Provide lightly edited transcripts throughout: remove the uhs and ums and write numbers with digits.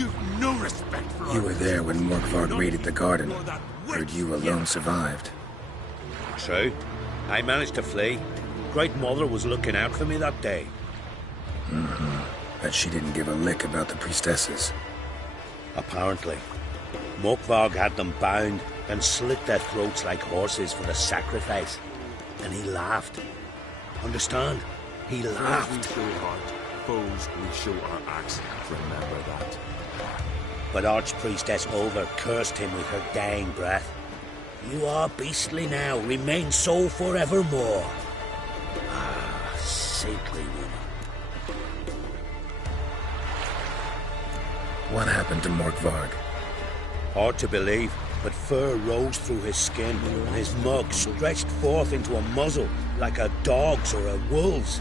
You've no respect for You were there when Morkvarg raided the garden. Heard you alone survived. True. I managed to flee. Great Mother was looking out for me that day. But she didn't give a lick about the priestesses. Apparently. Morkvarg had them bound and slit their throats like horses for the sacrifice. And he laughed. Understand? He laughed. We show heart, foes we show our axe. Remember that. But Archpriestess Olver cursed him with her dying breath. You are beastly now, remain so forevermore. Ah, saintly woman. What happened to Morkvarg? Hard to believe, but fur rose through his skin, and his mug stretched forth into a muzzle like a dog's or a wolf's.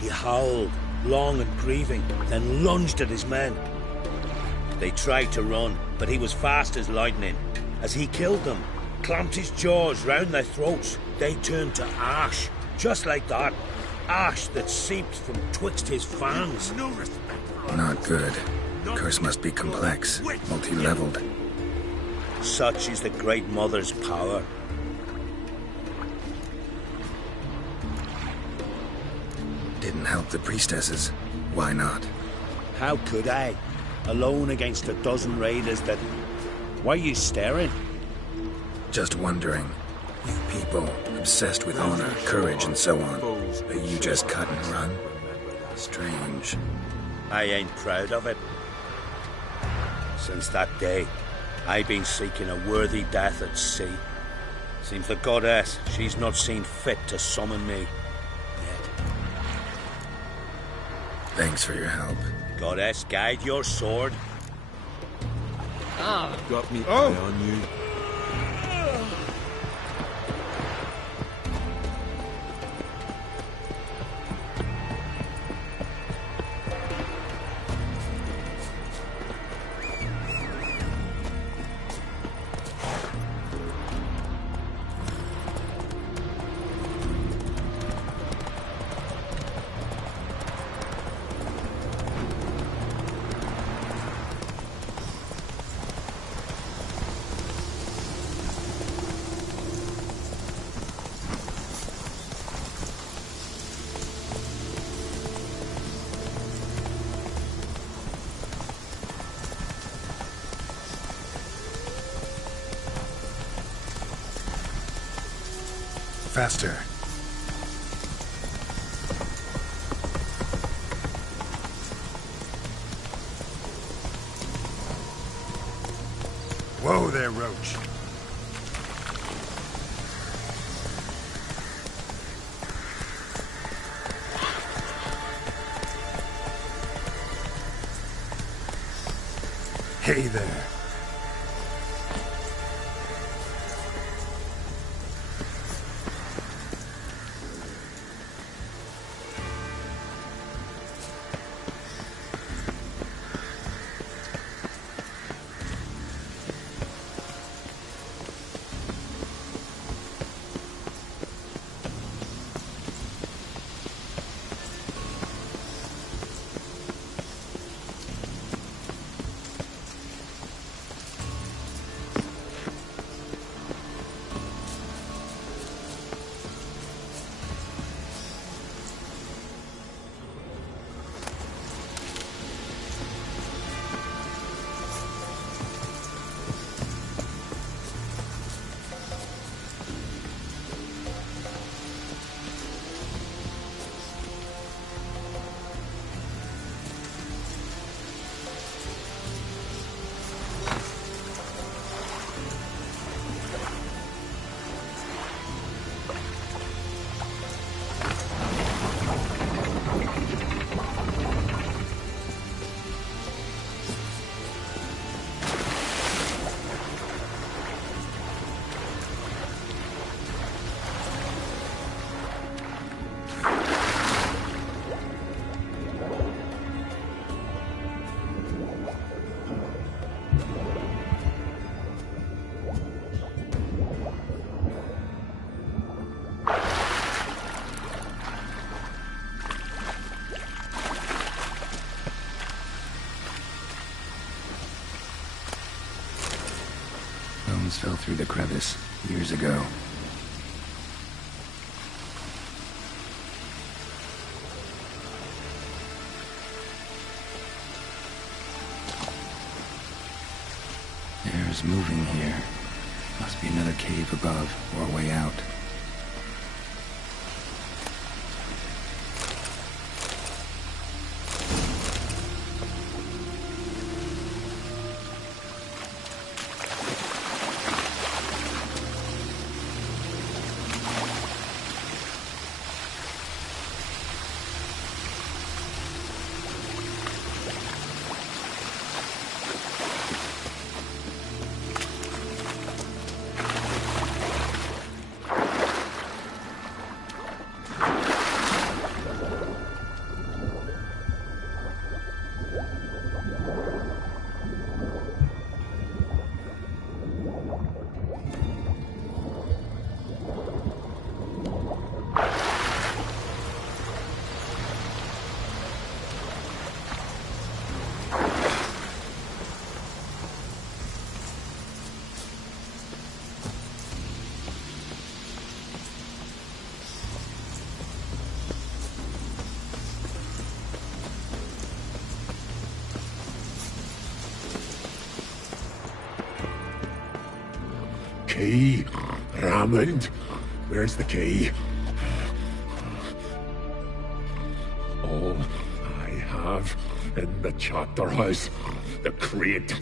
He howled, long and grieving, then lunged at his men. They tried to run, but he was fast as lightning. As he killed them, clamped his jaws round their throats, they turned to ash, just like that. Ash that seeped from twixt his fangs. No respect for us. Not good. Curse must be complex, multi-leveled. Such is the Great Mother's power. Didn't help the priestesses. Why not? How could I? Alone against a dozen raiders that... Why are you staring? Just wondering. You people, obsessed with honor, courage, and so on. But you just cut and run? Strange. I ain't proud of it. Since that day, I've been seeking a worthy death at sea. Seems the goddess, she's not seen fit to summon me yet. Thanks for your help. Goddess, guide your sword. Got me eye on you. Faster. Whoa there, Roach. Hey there. Stones fell through the crevice years ago. Air's moving here. Must be another cave above, or a way out. Key? Raymond? Where's the key? All I have in the chapter house. The crate.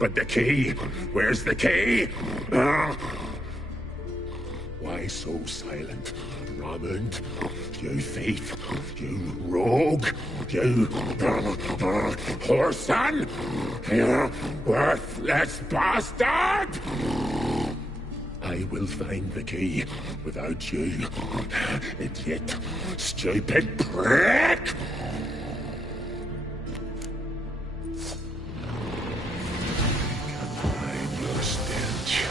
But the key? Where's the key? Why so silent, Raymond? You thief. You rogue. You whoreson. You worthless bastard! I will find the key without you, idiot, stupid prick! Can't find your stench.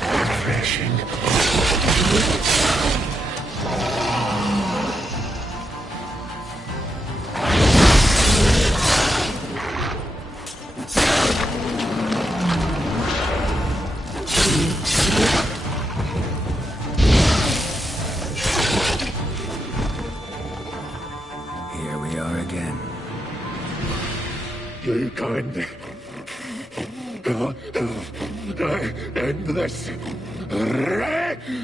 Refreshing. Here we are again. You can't end this.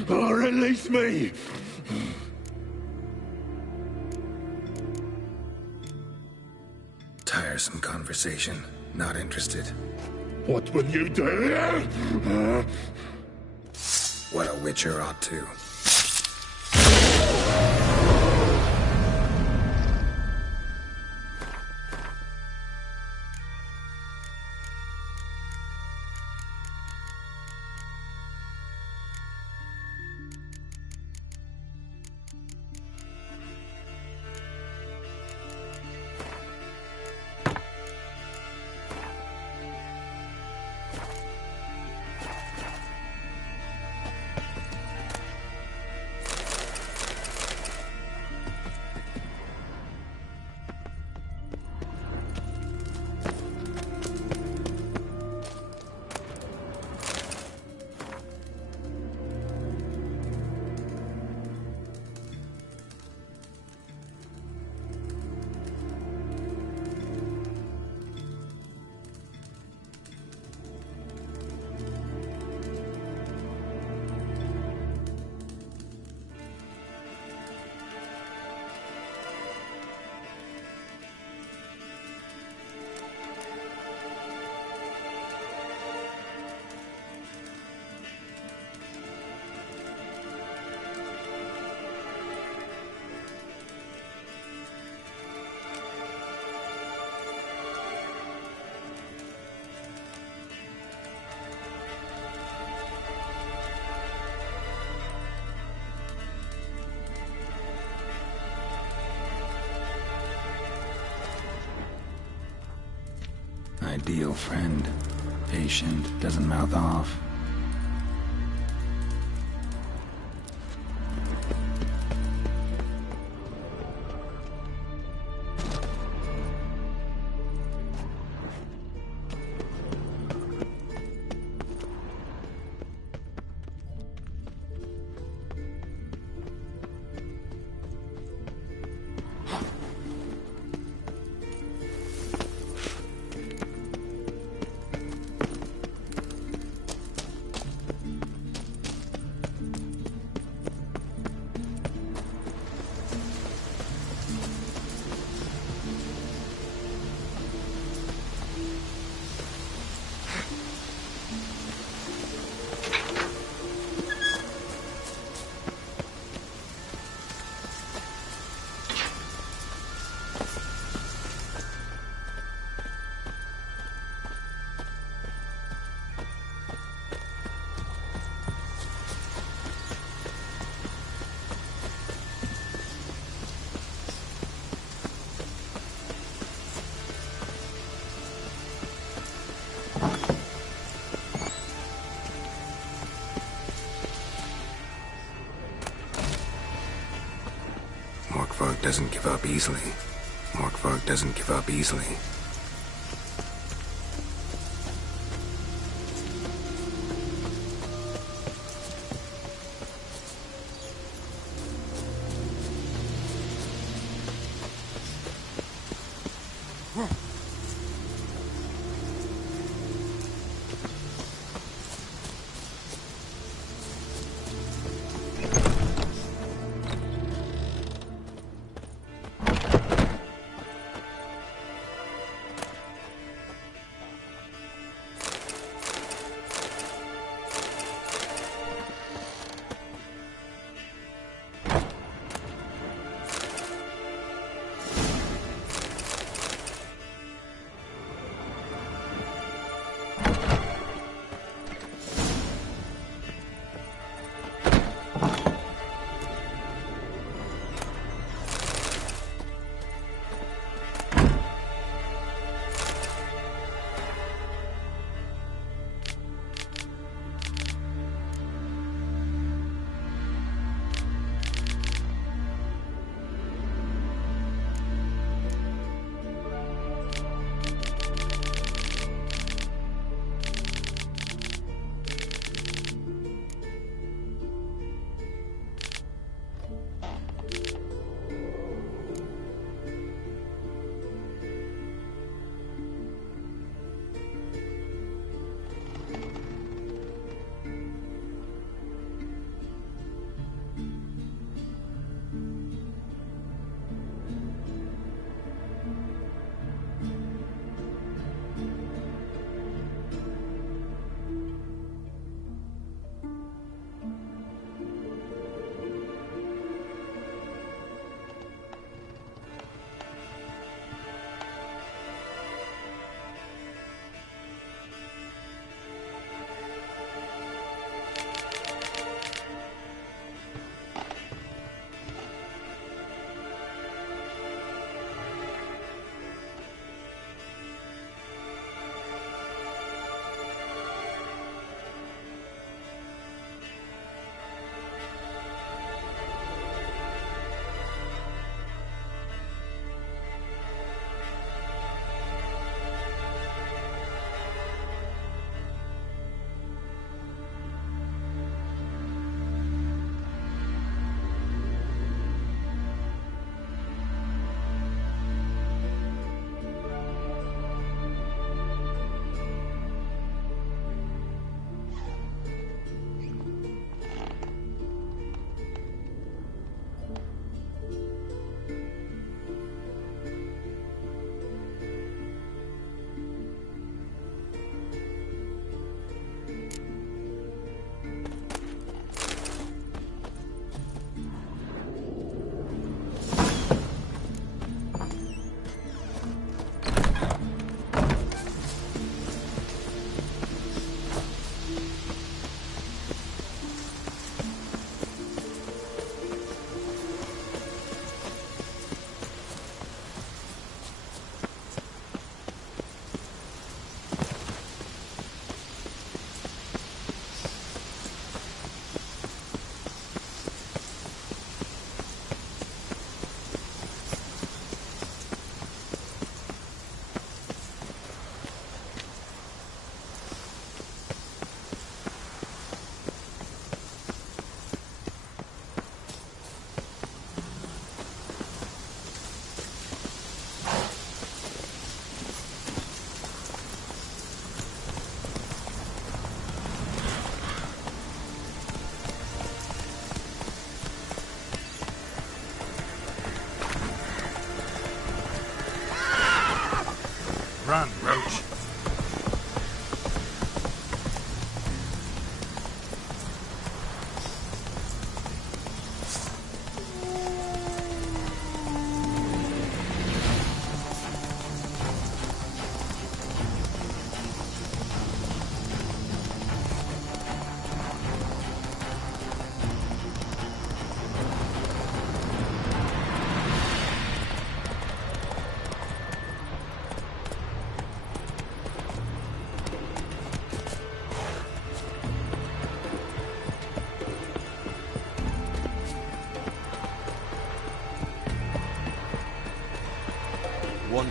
Or release me. Tiresome conversation. Not interested. What will you do? What a witcher ought to. Ideal friend. Patient, doesn't mouth off. Morkvarg doesn't give up easily. Morkvarg doesn't give up easily.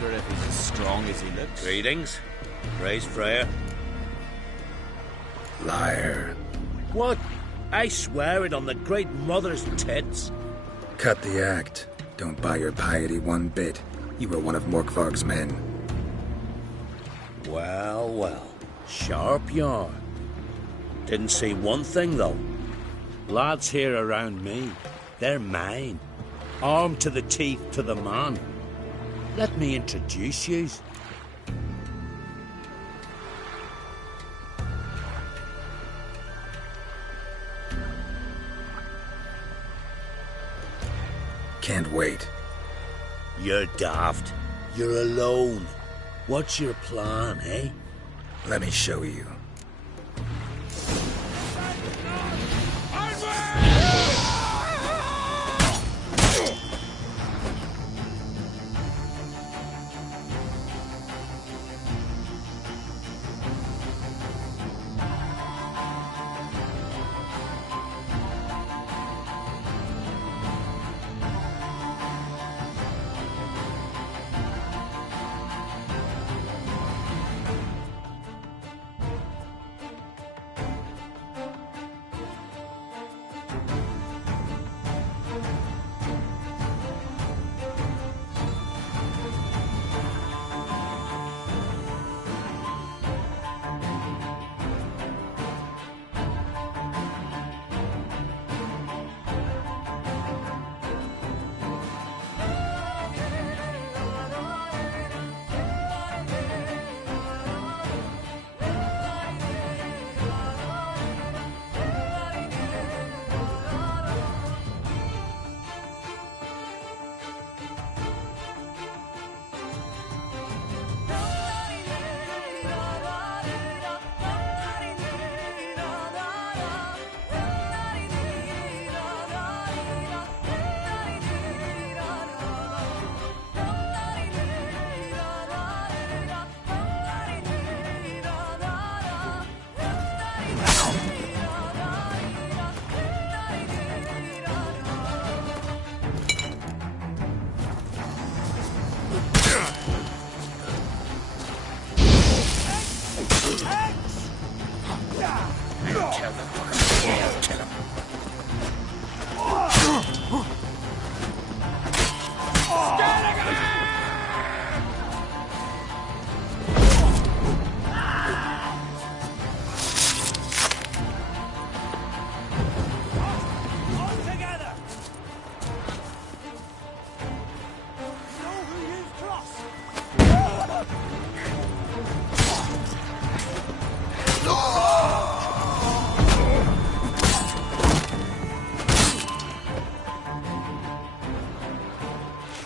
wonder if he's as strong as he looks. Greetings. Praise Freya. Liar. What? I swear it on the Great Mother's tits. Cut the act. Don't buy your piety one bit. You were one of Morkvarg's men. Well, well. Sharp yarn. Didn't see one thing, though. Lads here around me, they're mine. Armed to the teeth to the man. Let me introduce yous. Can't wait. You're daft. You're alone. What's your plan, eh? Let me show you.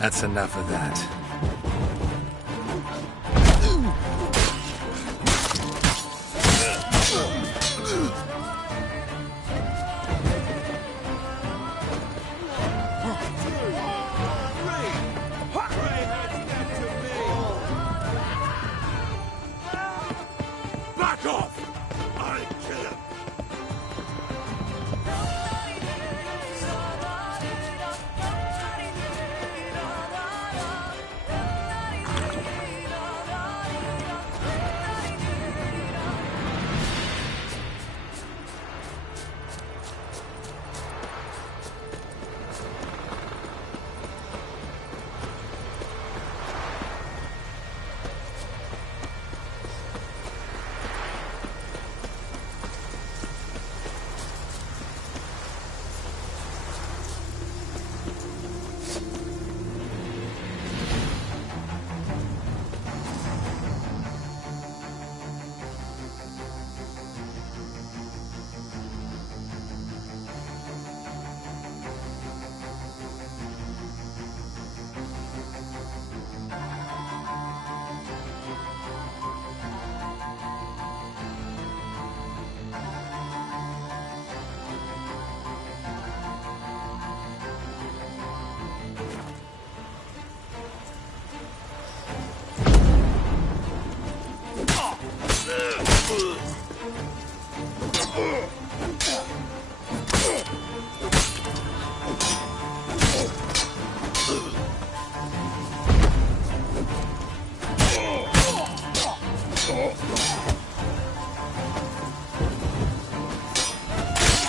That's enough of that. Back off! I'll kill him!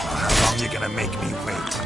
How long you gonna make me wait?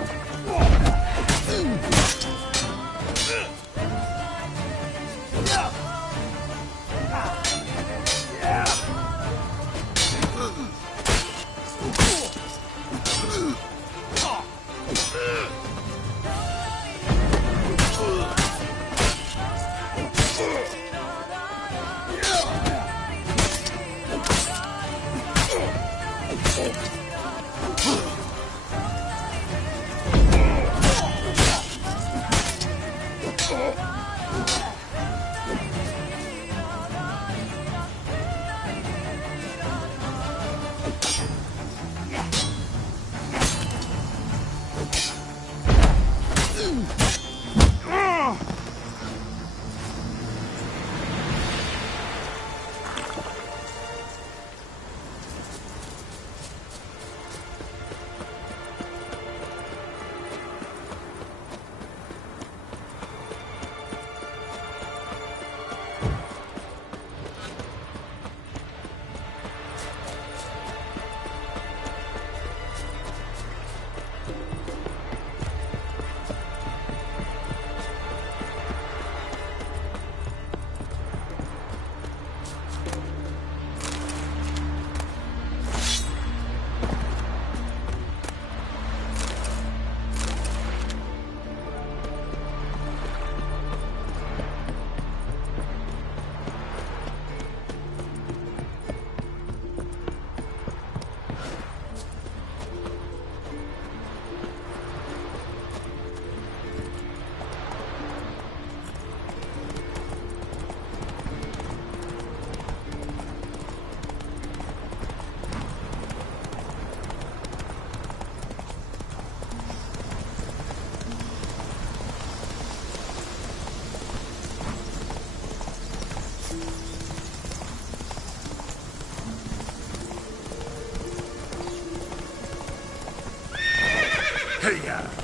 Hey-ya!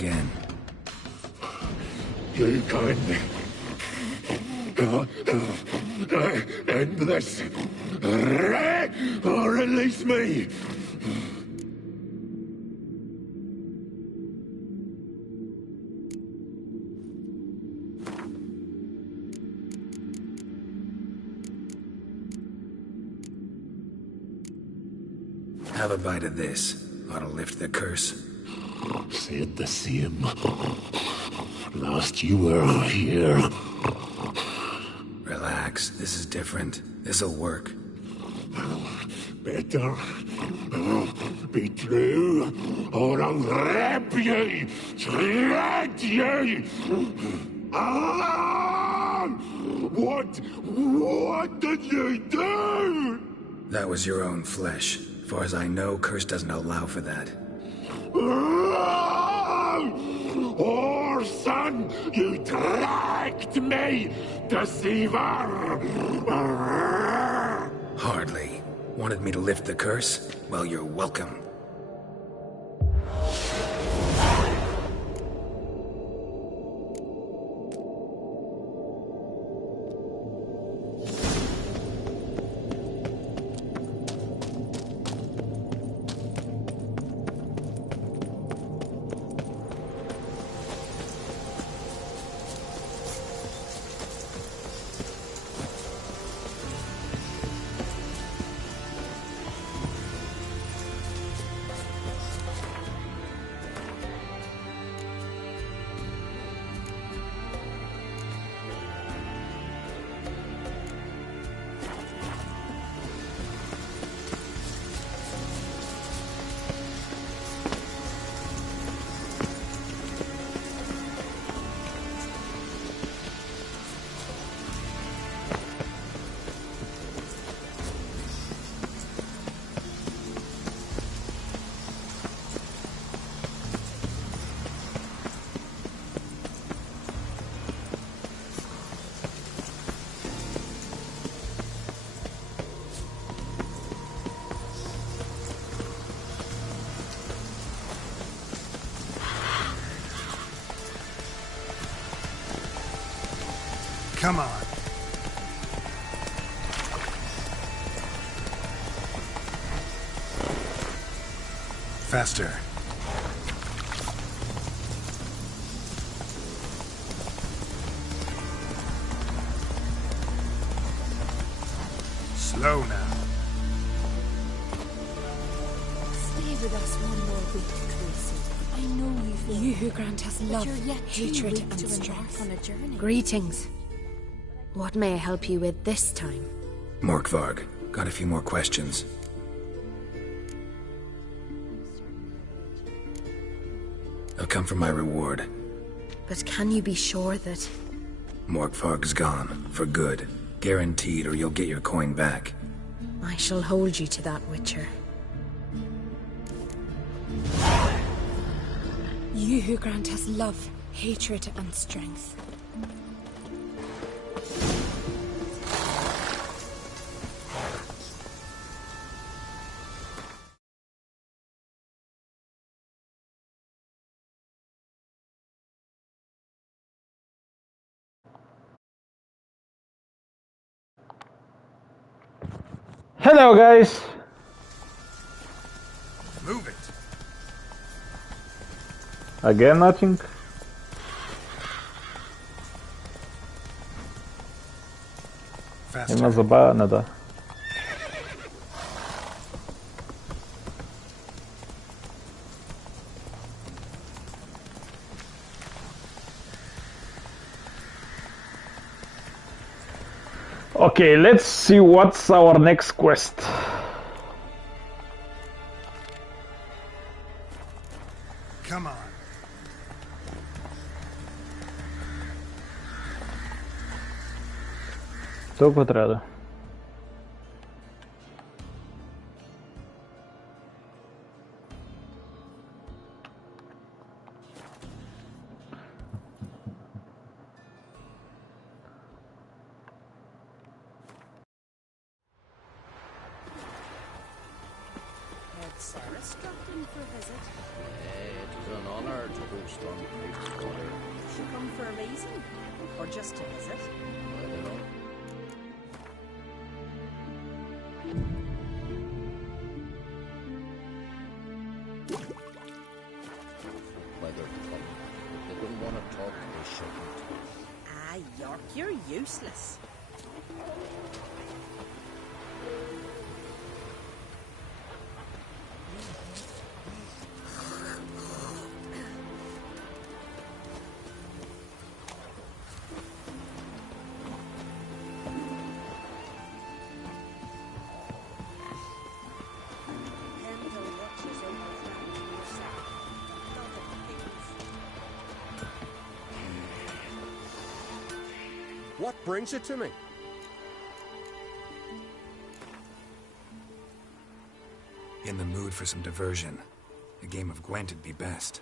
again. You kindly. End this. Or release me. Have a bite of this. Ought to lift the curse. Said the same. Last you were here. Relax. This is different. This'll work. Better be true, or I'll rip ye, shred ye. Alan! What did you do? That was your own flesh. Far as I know, curse doesn't allow for that. Orson, you tracked me, deceiver! Hardly. Wanted me to lift the curse? Well, you're welcome. Come on. Faster. Slow now. Stay with us one more week, Tracy. I know you feel You who grant us love, hatred, and strength. on a journey. Greetings. What may I help you with this time? Morkvarg, got a few more questions. They'll come from my reward. But can you be sure that... Morkvarg's gone, for good. Guaranteed, or you'll get your coin back. I shall hold you to that, Witcher. You who grant us love, hatred, and strength. Hello guys! Move it. Again nothing? Faster. Има забавяне, да. Okay, let's see what's our next quest. Come on. Толкова трябва да. Sarah stopped in for a visit. It was an honor to host on Creek's Water. She come for a reason? Or just to visit? I don't know. Whether to come. If they don't want to talk, they shouldn't. Ah, York, you're useless. What brings it to me? In the mood for some diversion. A game of Gwent'd be best.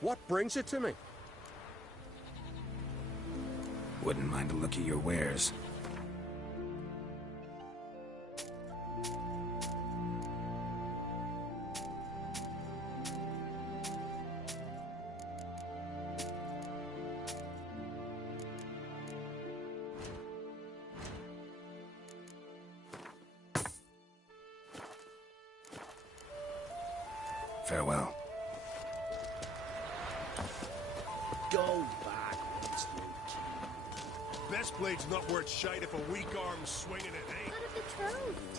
What brings it to me? Wouldn't mind a look at your wares. Farewell. Go back, Winston. Best blade's not worth shite if a weak arm's swinging it, eh? What of the betrothed?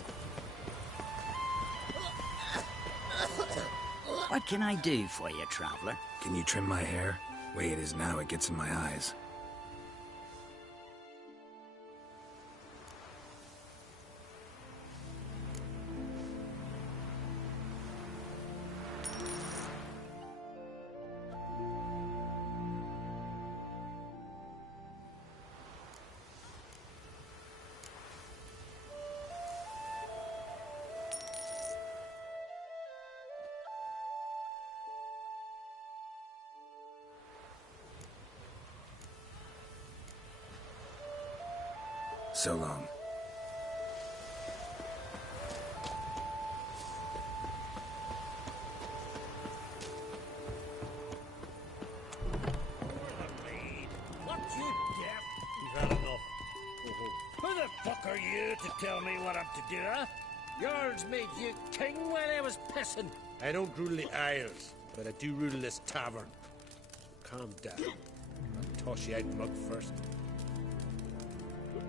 What can I do for you, traveler? Can you trim my hair? Way it is now, it gets in my eyes. So long. What, you deaf? You've had enough. Who the fuck are you to tell me what I'm to do, huh? Yours made you king while I was pissing. I don't rule the Isles, but I do rule this tavern. Calm down. I'll toss you out mug first.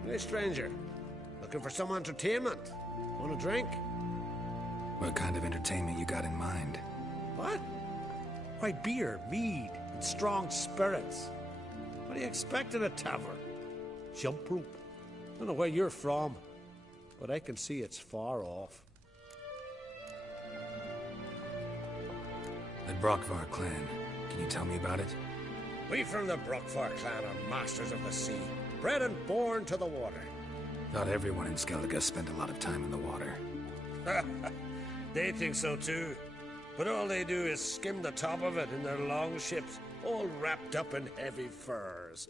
Hey, stranger. Looking for some entertainment? Want a drink? What kind of entertainment you got in mind? What? Why, beer, mead, and strong spirits. What do you expect in a tavern? Jump rope. Don't know where you're from, but I can see it's far off. The Brockvar clan. Can you tell me about it? We from the Brockvar clan are masters of the sea, bred and born to the water. Thought everyone in Skellige spent a lot of time in the water. They think so too. But all they do is skim the top of it in their long ships, all wrapped up in heavy furs.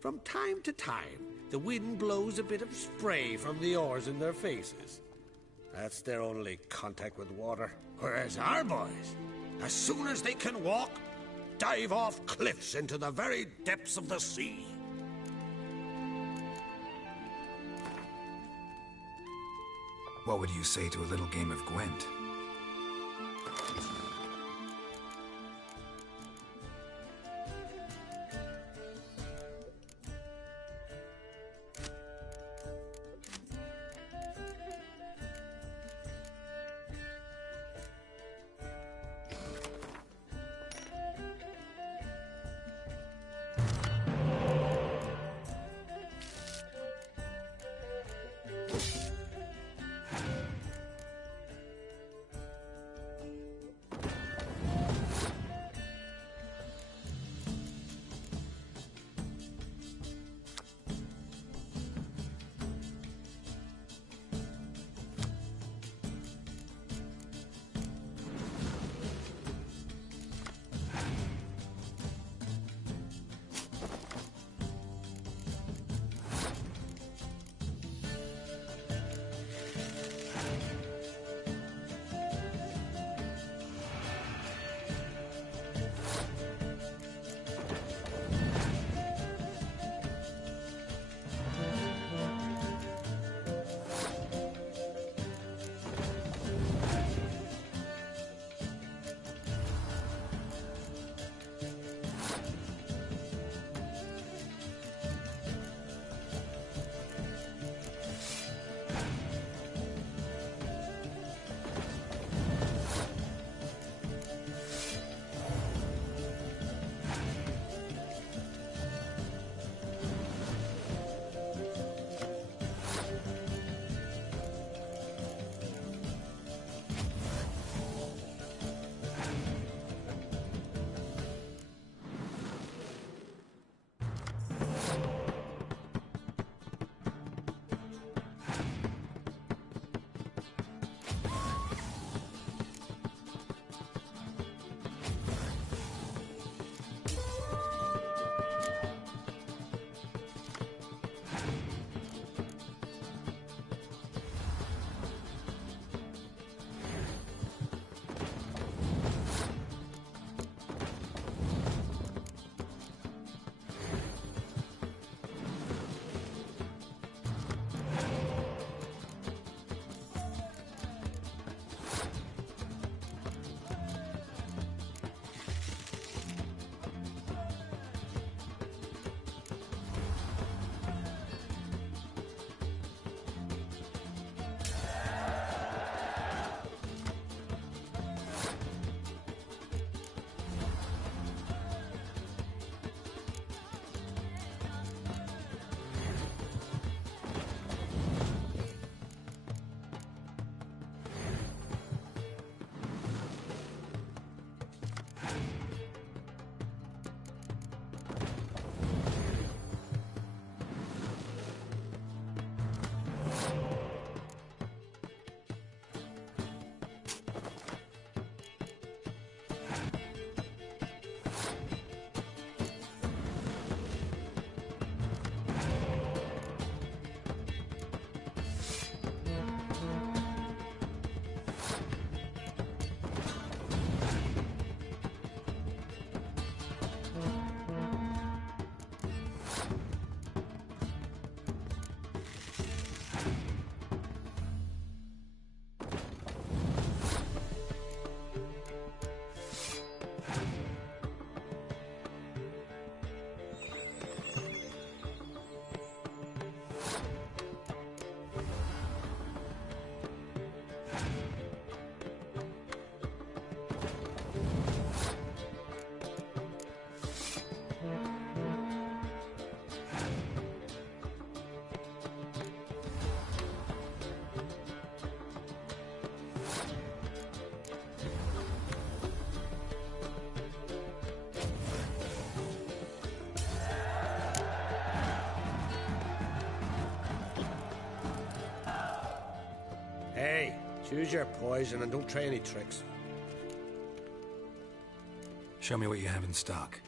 From time to time, the wind blows a bit of spray from the oars in their faces. That's their only contact with water. Whereas our boys, as soon as they can walk, dive off cliffs into the very depths of the sea. What would you say to a little game of Gwent? Choose your poison and don't try any tricks. Show me what you have in stock.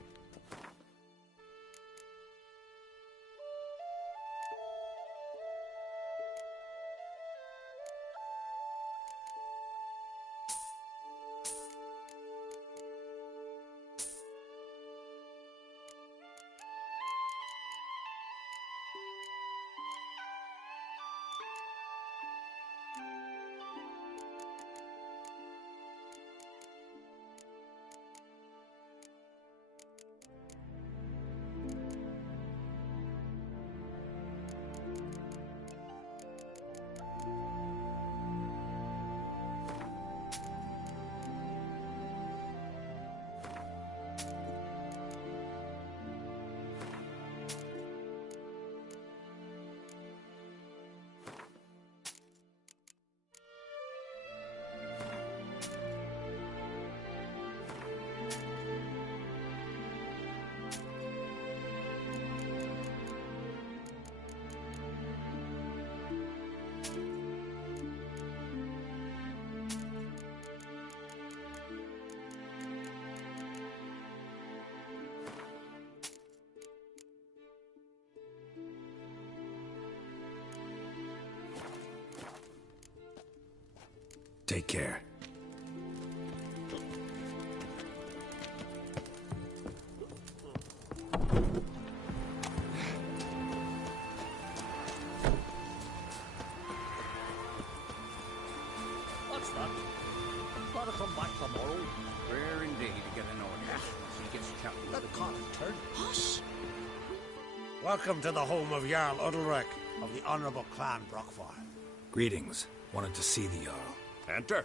Take care. What's that? Gotta come back tomorrow. Rare indeed to get an order. He gets chatting. Let the cotton turn. Hush! Welcome to the home of Jarl Udalric of the Honourable Clan Brockfire. Greetings. Wanted to see the Jarl. Enter.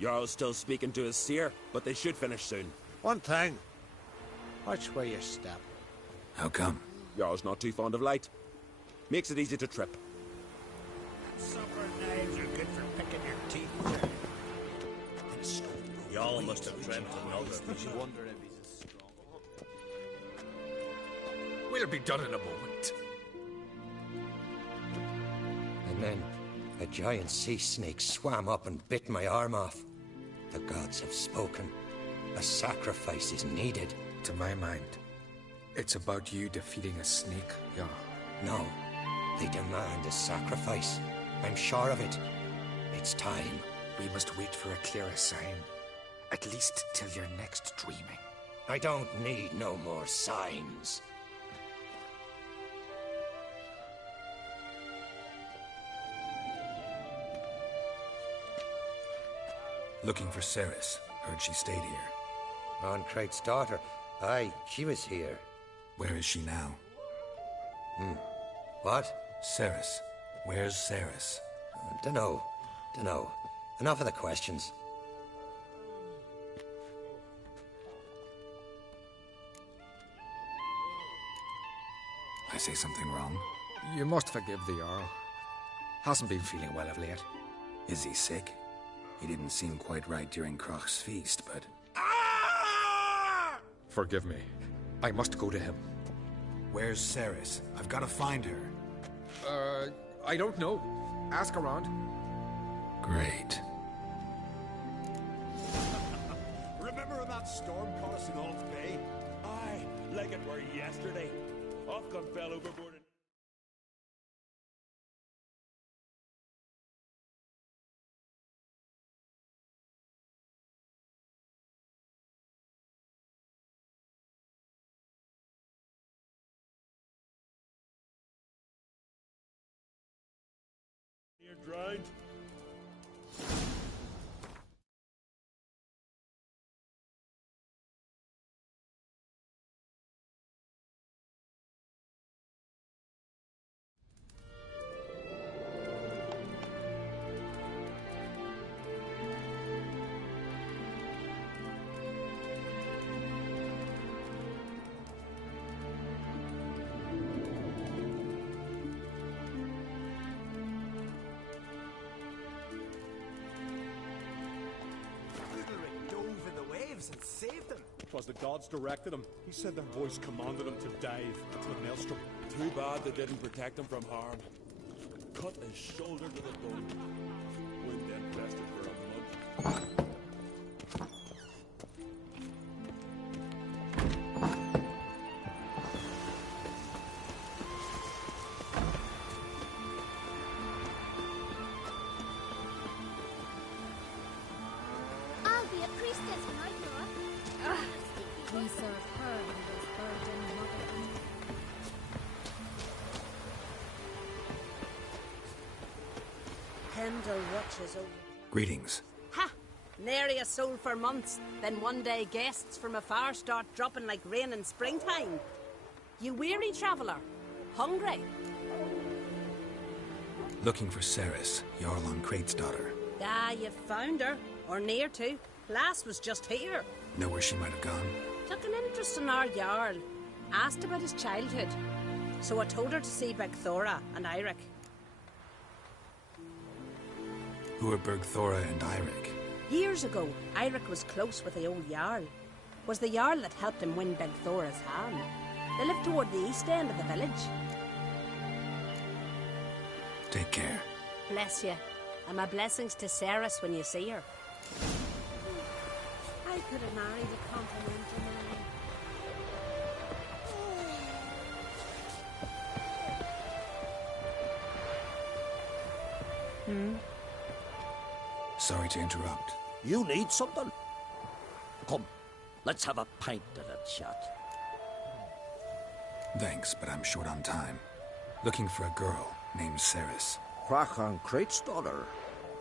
Jarl's still speaking to his seer, but they should finish soon. One thing. Watch where you step. How come? Jarl's not too fond of light. Makes it easy to trip. Supper knives are good for picking your teeth. Y'all must have dreamt another vision. Wonder if he's as strong. We'll be done in a moment. And then a giant sea snake swam up and bit my arm off. The gods have spoken. A sacrifice is needed. To my mind, it's about you defeating a snake, Jarl. No, they demand a sacrifice. I'm sure of it. It's time. We must wait for a clearer sign. At least till your next dreaming. I don't need no more signs. Looking for Ceres. Heard she stayed here. Craig's daughter. Aye, she was here. Where is she now? What? Ceres. Where's Ceres? Dunno. Enough of the questions. I say something wrong? You must forgive the Jarl. Hasn't been feeling well of late. Is he sick? He didn't seem quite right during Kroch's feast, but... Forgive me. I must go to him. Where's Ceres? I've got to find her. I don't know. Ask around. Great. Remember when that storm caught us in Old Bay? Aye, like it were yesterday. Ofcom fell overboard and... You're drowned. And saved them. Twas the gods directed him. He said their voice commanded him to dive into the maelstrom. Too bad they didn't protect him from harm. Cut his shoulder to the bone. When them I'll be a priestess when I grow up. We serve her and this virgin mother. Pendle watches over. Greetings. Ha! Nary a soul for months. Then one day guests from afar start dropping like rain in springtime. You weary traveller? Hungry? Looking for Ceres, Jarl on Crate's daughter. Ah, you've found her. Or near to. Lass was just here. Know where she might have gone? Took an interest in our Jarl. Asked about his childhood. So I told her to see Bergthora and Eirik. Who are Bergthora and Eirik? Years ago, Eirik was close with the old Jarl. Was the Jarl that helped him win Bergthora's hand. They lived toward the east end of the village. Take care. Bless you. And my blessings to Ceres when you see her. I could have married a complimentary man. Sorry to interrupt. You need something? Come, let's have a pint and a chat. Thanks, but I'm short on time. Looking for a girl named Ceres. Crachan Crate's daughter.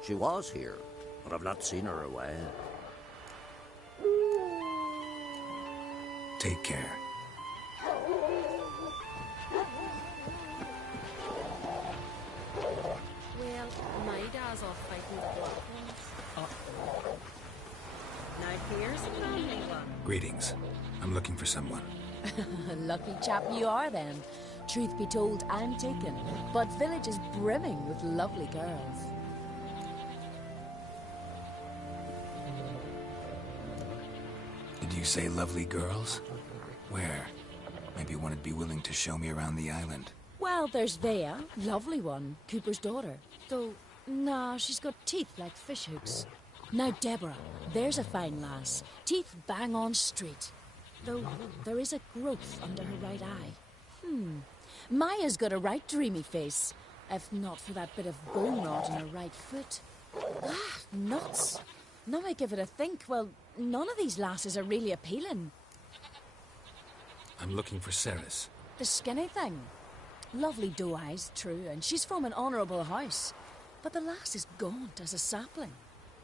She was here, but I've not seen her a while. Take care. Well, my dad's off fighting the black ones. Now here's a family one. Greetings. I'm looking for someone. Lucky chap you are then. Truth be told, I'm taken, but village is brimming with lovely girls. Did you say lovely girls? Where? Maybe one would be willing to show me around the island. Well, there's Vea, lovely one, Cooper's daughter. Though, nah, she's got teeth like fish hooks. Now Deborah, there's a fine lass. Teeth bang on straight. Though there is a growth under her right eye. Maya's got a right dreamy face. If not for that bit of bone rot in her right foot. Ah, nuts. Now I give it a think, well, none of these lasses are really appealing. I'm looking for Ceres. The skinny thing. Lovely doe eyes, true, and she's from an honourable house. But the lass is gaunt as a sapling.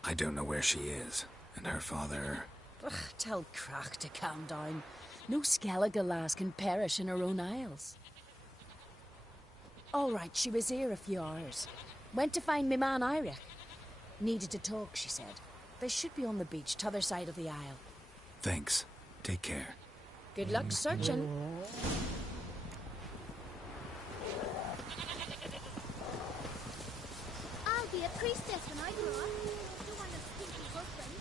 I don't know where she is, and her father... Ugh, tell Crack to calm down. No Skellige lass can perish in her own isles. All right, she was here a few hours. Went to find me man Eirik. Needed to talk, she said. They should be on the beach, t'other side of the isle. Thanks. Take care. Good luck searching. I'll be a priestess when I grow up. Don't want a stinky husband.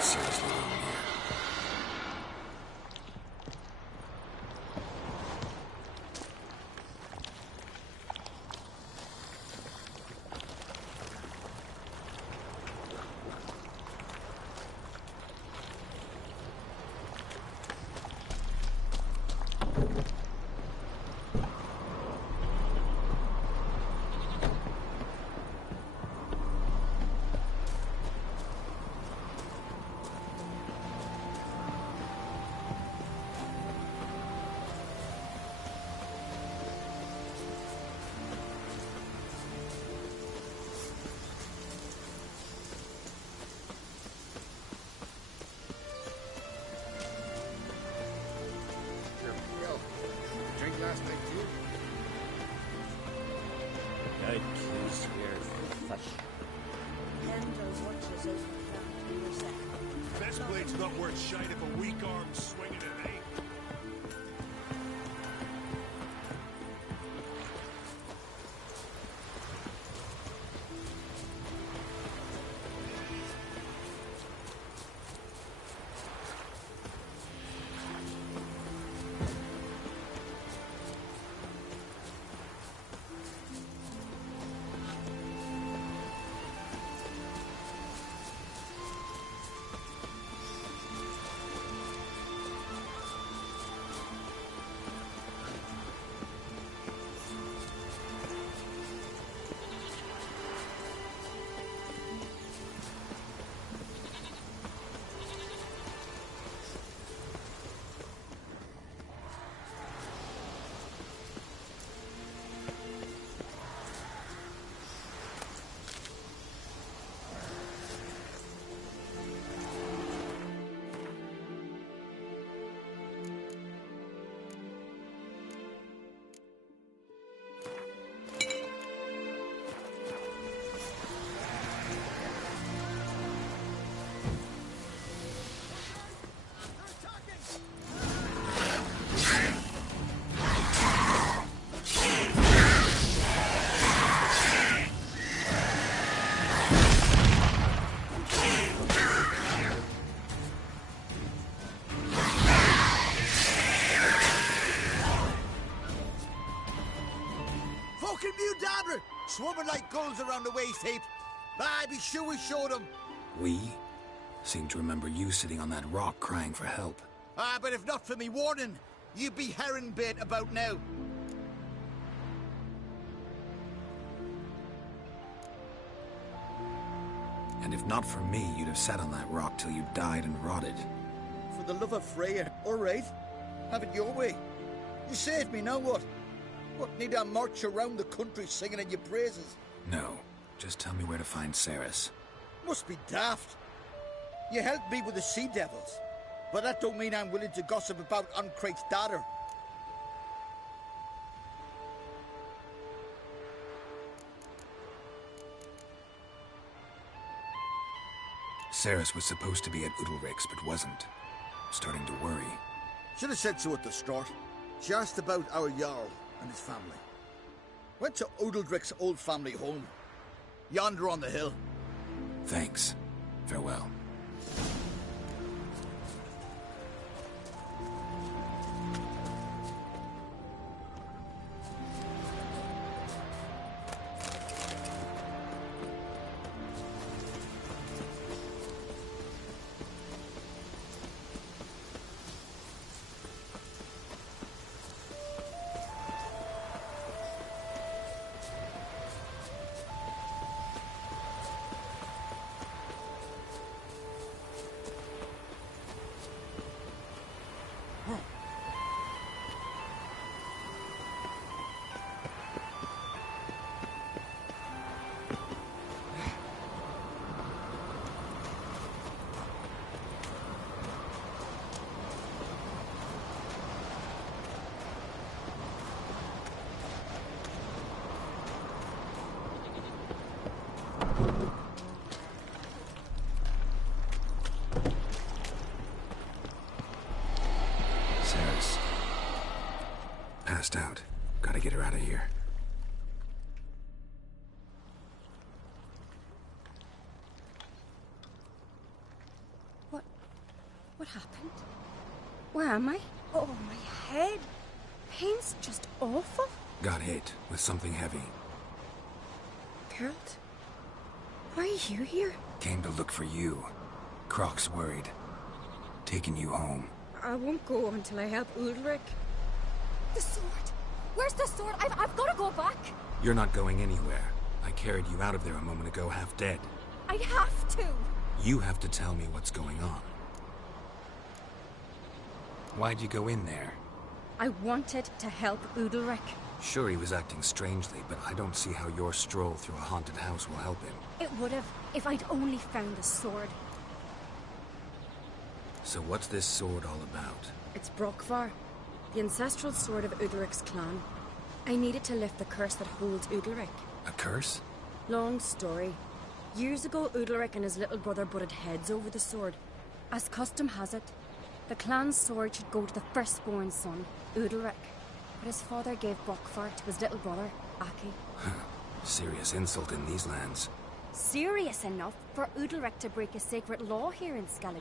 Seriously wrong here. Best blade's not worth shite if a weak arm's swinging it, eh? Swimming like gulls around the waist heap. I'd be sure we showed them. We? Seem to remember you sitting on that rock crying for help. But if not for me warning, you'd be herring bait about now. And if not for me, you'd have sat on that rock till you died and rotted. For the love of Freya, all right. Have it your way. You saved me, now what? What, need I march around the country singing in your praises? No. Just tell me where to find Ceres. Must be daft. You helped me with the sea devils, but that don't mean I'm willing to gossip about Uncrate's daughter. Ceres was supposed to be at Udalric's, but wasn't. Starting to worry. Should have said so at the start. She asked about our Jarl and his family. Went to Udaldric's old family home. Yonder on the hill. Thanks. Farewell. Passed out. Gotta get her out of here. What happened? Where am I? Oh, my head. Pain's just awful. Got hit with something heavy. Geralt? Why are you here? Came to look for you. Croc's worried. Taking you home. I won't go until I help Ulrich. The sword! Where's the sword? I've got to go back! You're not going anywhere. I carried you out of there a moment ago, half dead. I have to! You have to tell me what's going on. Why'd you go in there? I wanted to help Udalric. Sure, he was acting strangely, but I don't see how your stroll through a haunted house will help him. It would have, if I'd only found the sword. So what's this sword all about? It's Brokvar, the ancestral sword of Udalric's clan. I needed to lift the curse that holds Udalric. A curse? Long story. Years ago, Udalric and his little brother butted heads over the sword. As custom has it, the clan's sword should go to the firstborn son, Udalric. But his father gave Brockfar to his little brother, Aki. Serious insult in these lands. Serious enough for Udalric to break a sacred law here in Skellige.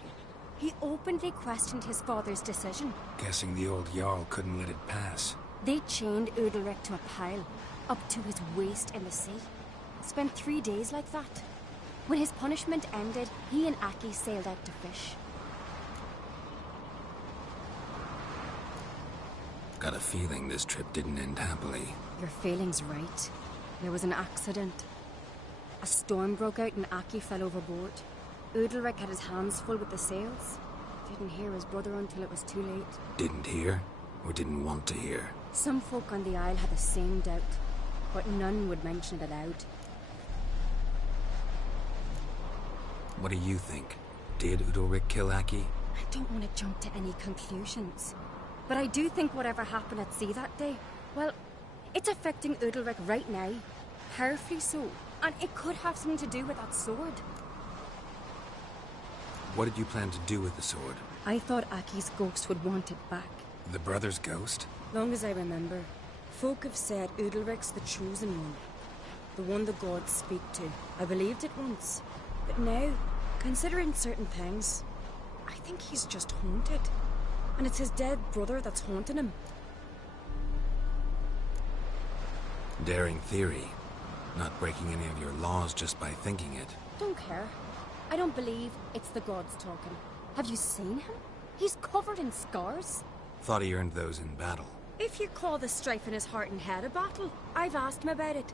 He openly questioned his father's decision. Guessing the old Jarl couldn't let it pass. They chained Udalric to a pile, up to his waist in the sea. Spent 3 days like that. When his punishment ended, he and Aki sailed out to fish. Got a feeling this trip didn't end happily. Your feeling's right. There was an accident. A storm broke out and Aki fell overboard. Udalric had his hands full with the sails. Didn't hear his brother until it was too late. Didn't hear? Or didn't want to hear? Some folk on the Isle had the same doubt, but none would mention it aloud. What do you think? Did Udalric kill Aki? I don't want to jump to any conclusions. But I do think whatever happened at sea that day, well, it's affecting Udalric right now. Powerfully so. And it could have something to do with that sword. What did you plan to do with the sword? I thought Aki's ghost would want it back. The brother's ghost? Long as I remember, folk have said Udalric's the chosen one. The one the gods speak to. I believed it once. But now, considering certain things, I think he's just haunted. And it's his dead brother that's haunting him. Daring theory. Not breaking any of your laws just by thinking it. Don't care. I don't believe it's the gods talking. Have you seen him? He's covered in scars. Thought he earned those in battle. If you call the strife in his heart and head a battle, I've asked him about it.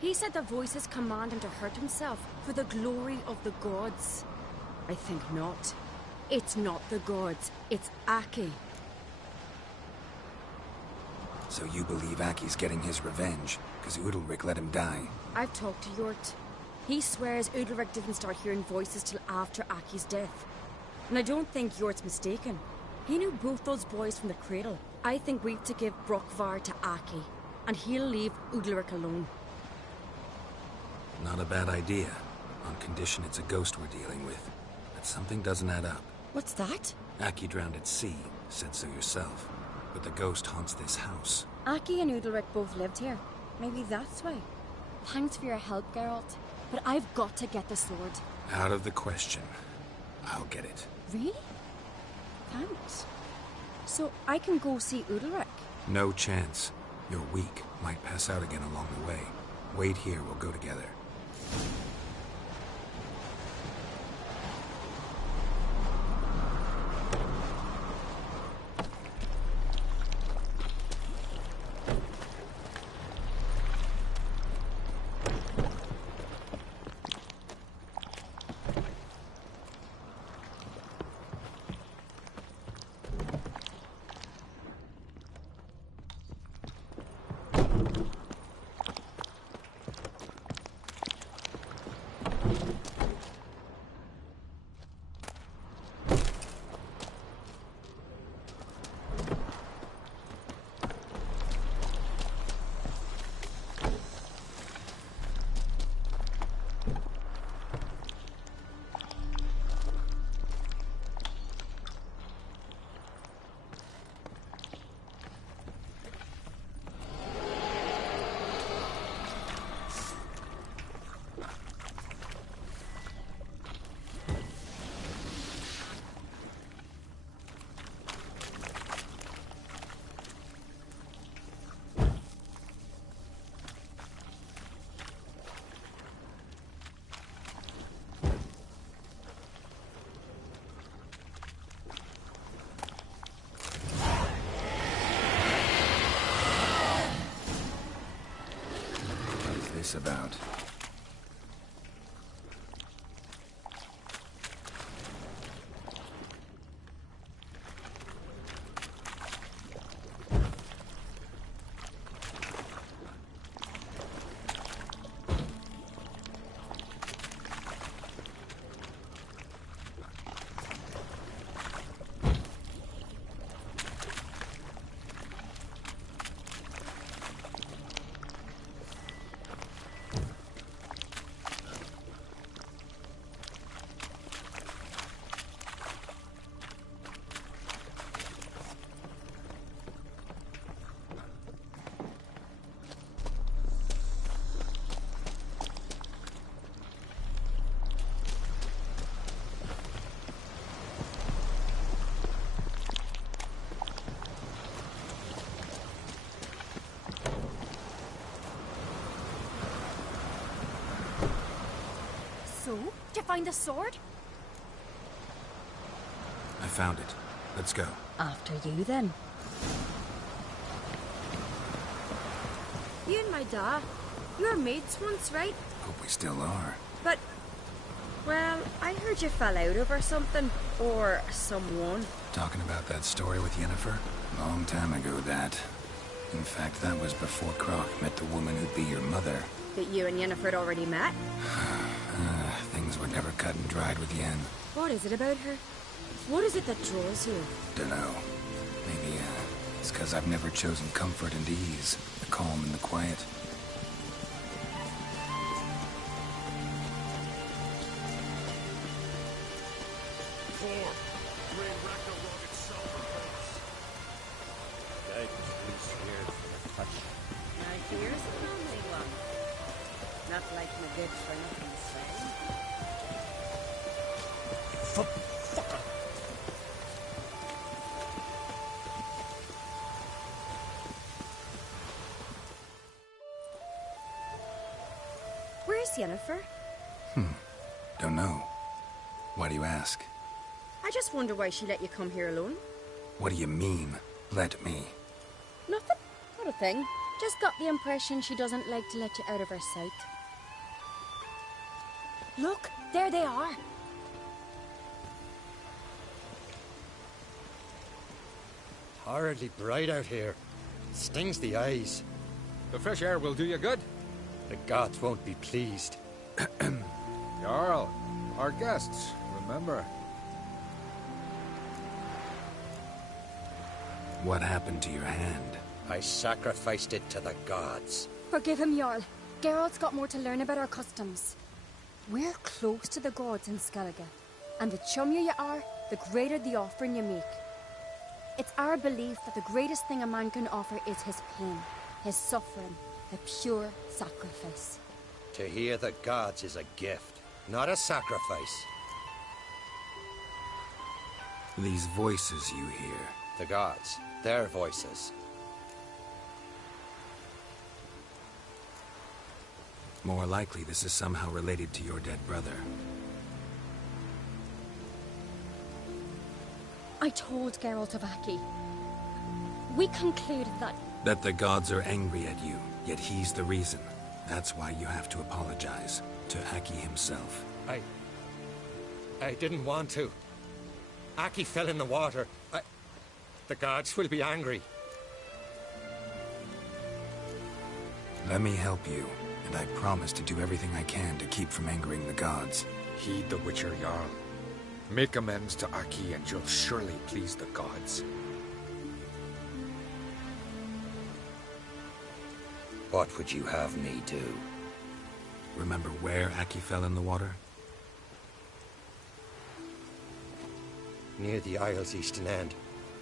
He said the voices command him to hurt himself for the glory of the gods. I think not. It's not the gods, it's Aki. So you believe Aki's getting his revenge, because Udalric let him die? I've talked to Yort. He swears Udalric didn't start hearing voices till after Aki's death. And I don't think Yort's mistaken. He knew both those boys from the cradle. I think we've to give Brockvar to Aki, and he'll leave Udalric alone. Not a bad idea, on condition it's a ghost we're dealing with. But something doesn't add up. What's that? Aki drowned at sea, said so yourself. But the ghost haunts this house. Aki and Udalric both lived here. Maybe that's why. Thanks for your help, Geralt. But I've got to get the sword. Out of the question. I'll get it. Really? Thanks. So I can go see Udalric? No chance. You're weak. Might pass out again along the way. Wait here, we'll go together. About. you find the sword? I found it. Let's go. After you, then. You and my da, you were mates once, right? Hope we still are. But, well, I heard you fell out over something. Or someone. Talking about that story with Yennefer? Long time ago, that. In fact, that was before Croc met the woman who'd be your mother. That you and Yennefer had already met? Things were never cut and dried with Yen. What is it about her? What is it that draws you? Dunno. Maybe, it's because I've never chosen comfort and ease, the calm and the quiet. Now here's a lonely one. Not like my good for nothing saying. Where's Yennefer? Don't know. Why do you ask? I just wonder why she let you come here alone. What do you mean, let me? Nothing. Not a thing. Just got the impression she doesn't like to let you out of her sight. Look, there they are. Horridly bright out here. Stings the eyes. The fresh air will do you good. The gods won't be pleased. Jarl, our guests, remember. What happened to your hand? I sacrificed it to the gods. Forgive him, Jarl. Geralt's got more to learn about our customs. We're close to the gods in Skellige, and the chummier you are, the greater the offering you make. It's our belief that the greatest thing a man can offer is his pain, his suffering, a pure sacrifice. To hear the gods is a gift, not a sacrifice. These voices you hear. The gods, their voices. More likely this is somehow related to your dead brother. I told Geralt of Aki. We concluded that... That the gods are angry at you, yet he's the reason. That's why you have to apologize to Aki himself. I didn't want to. Aki fell in the water. The gods will be angry. Let me help you, and I promise to do everything I can to keep from angering the gods. Heed the Witcher Jarl. Make amends to Aki and you'll surely please the gods. What would you have me do? Remember where Aki fell in the water? Near the Isle's eastern end,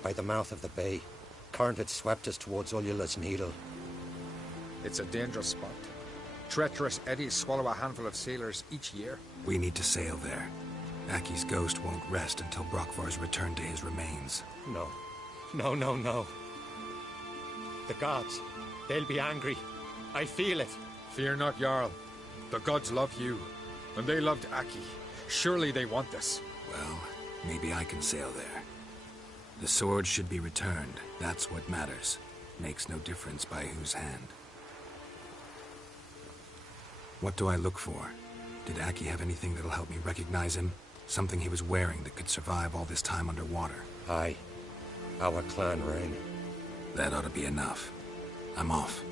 by the mouth of the bay. Current had swept us towards Ullula's Needle. It's a dangerous spot. Treacherous eddies swallow a handful of sailors each year. We need to sail there. Aki's ghost won't rest until Brokvar's returned to his remains. No. No. The gods, they'll be angry. I feel it. Fear not, Jarl. The gods love you, and they loved Aki. Surely they want this. Well, maybe I can sail there. The sword should be returned. That's what matters. Makes no difference by whose hand. What do I look for? Did Aki have anything that'll help me recognize him? Something he was wearing that could survive all this time underwater? Aye. Our clan ring. That ought to be enough. I'm off.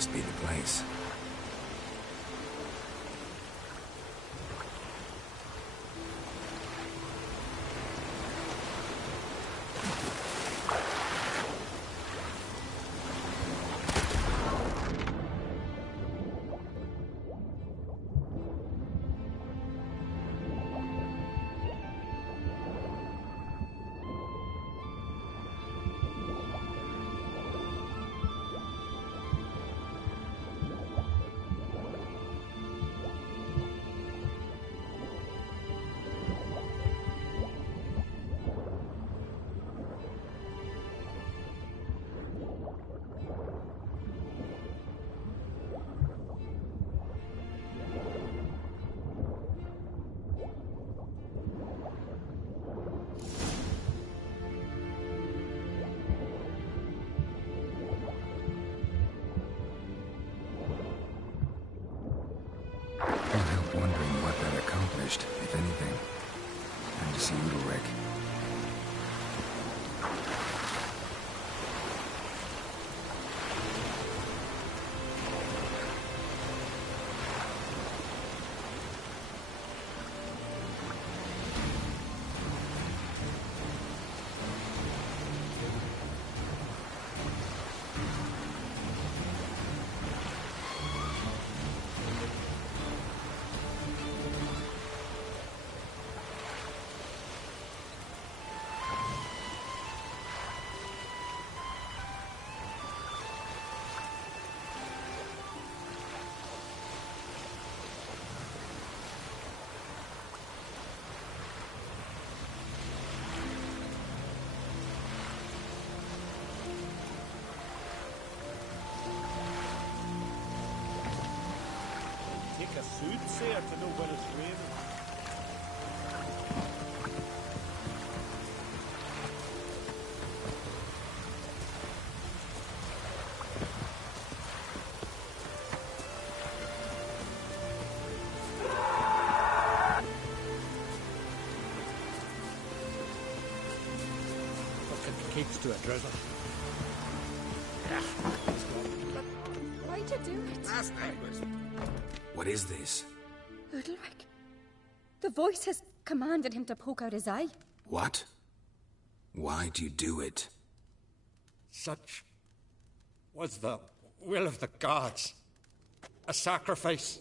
must be the place. Can't help wondering what that accomplished, if anything. Time to see Udalric. Take a soothsayer to know when it's raining. Cakes to a drizzle. Why'd you do it? Last night was... What is this? Udalric. The voice has commanded him to poke out his eye. What? Why'd you do it? Such was the will of the gods. A sacrifice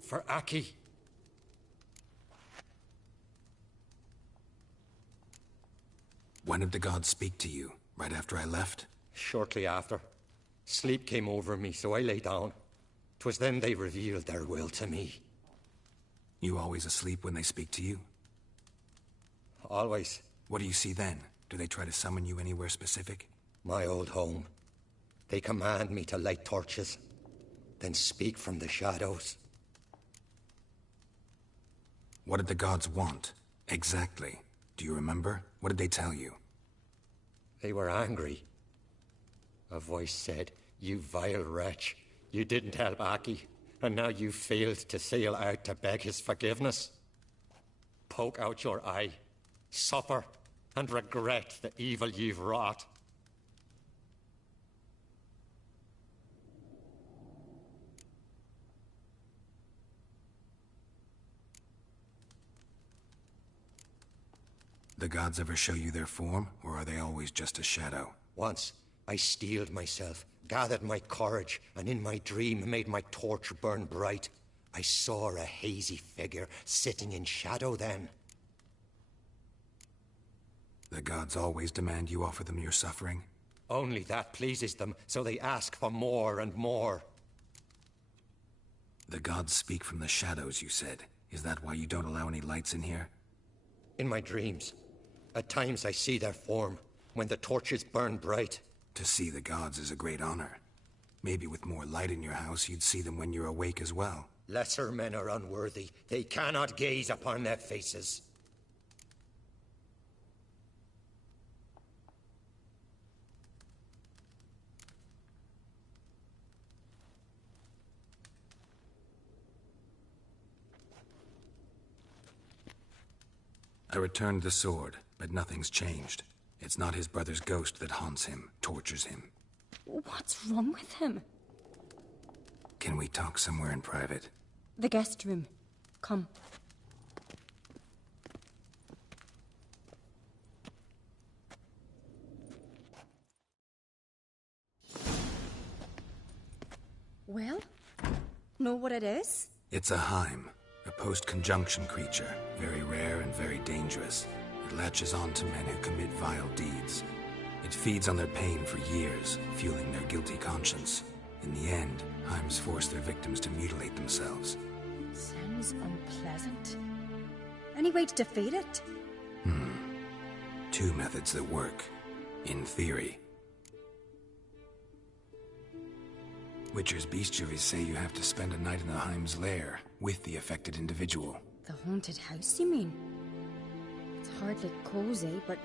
for Aki. When did the gods speak to you? Right after I left? Shortly after. Sleep came over me, so I lay down. 'Twas then they revealed their will to me. You always asleep when they speak to you? Always. What do you see then? Do they try to summon you anywhere specific? My old home. They command me to light torches, then speak from the shadows. What did the gods want? Exactly. Do you remember? What did they tell you? They were angry. A voice said, "You vile wretch. You didn't help Aki, and now you failed to sail out to beg his forgiveness. Poke out your eye, suffer, and regret the evil you've wrought." The gods ever show you their form, or are they always just a shadow? Once, I steeled myself, gathered my courage, and in my dream made my torch burn bright. I saw a hazy figure sitting in shadow then. The gods always demand you offer them your suffering? Only that pleases them, so they ask for more and more. The gods speak from the shadows, you said. Is that why you don't allow any lights in here? In my dreams. At times I see their form, when the torches burn bright. To see the gods is a great honor. Maybe with more light in your house, you'd see them when you're awake as well. Lesser men are unworthy. They cannot gaze upon their faces. I returned the sword, but nothing's changed. It's not his brother's ghost that haunts him, tortures him. What's wrong with him? Can we talk somewhere in private? The guest room. Come. Well, know what it is? It's a Heim, a post-conjunction creature, very rare and very dangerous. It latches on to men who commit vile deeds. It feeds on their pain for years, fueling their guilty conscience. In the end, Heims force their victims to mutilate themselves. Sounds unpleasant. Any way to defeat it? Two methods that work, in theory. Witcher's bestiaries say you have to spend a night in the Heim's lair with the affected individual. The haunted house, you mean? It's hardly cozy, but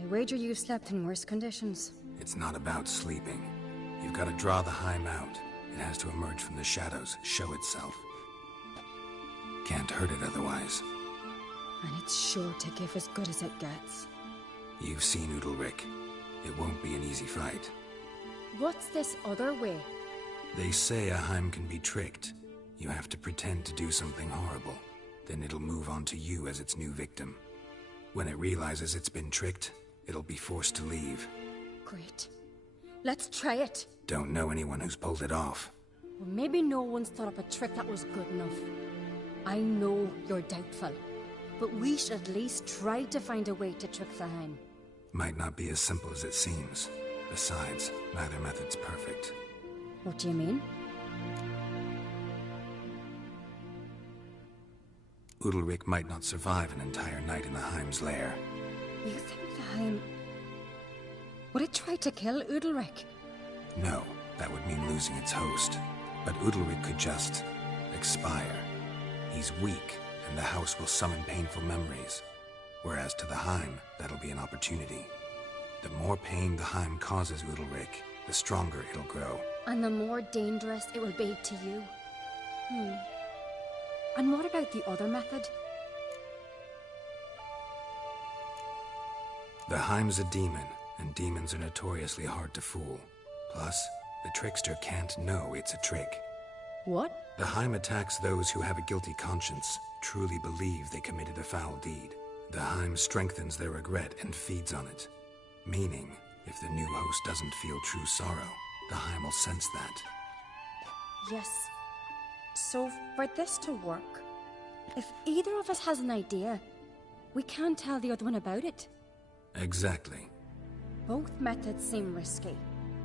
I wager you've slept in worse conditions. It's not about sleeping. You've got to draw the Heim out. It has to emerge from the shadows, show itself. Can't hurt it otherwise. And it's sure to give as good as it gets. You've seen Udalric. It won't be an easy fight. What's this other way? They say a Heim can be tricked. You have to pretend to do something horrible. Then it'll move on to you as its new victim. When it realizes it's been tricked, it'll be forced to leave. Great. Let's try it. Don't know anyone who's pulled it off. Well, maybe no one's thought up a trick that was good enough. I know you're doubtful, but we should at least try to find a way to trick the Heim. Might not be as simple as it seems. Besides, neither method's perfect. What do you mean? Udalric might not survive an entire night in the Heim's lair. You think the Heim... Would it try to kill Udalric? No, that would mean losing its host. But Udalric could just... expire. He's weak, and the house will summon painful memories. Whereas to the Heim, that'll be an opportunity. The more pain the Heim causes Udalric, the stronger it'll grow. And the more dangerous it will be to you. And what about the other method? The Heim's a demon, and demons are notoriously hard to fool. Plus, the trickster can't know it's a trick. What? The Heim attacks those who have a guilty conscience, truly believe they committed a foul deed. The Heim strengthens their regret and feeds on it. Meaning, if the new host doesn't feel true sorrow, the Heim will sense that. Yes. So, for this to work, if either of us has an idea, we can't tell the other one about it. Exactly. Both methods seem risky,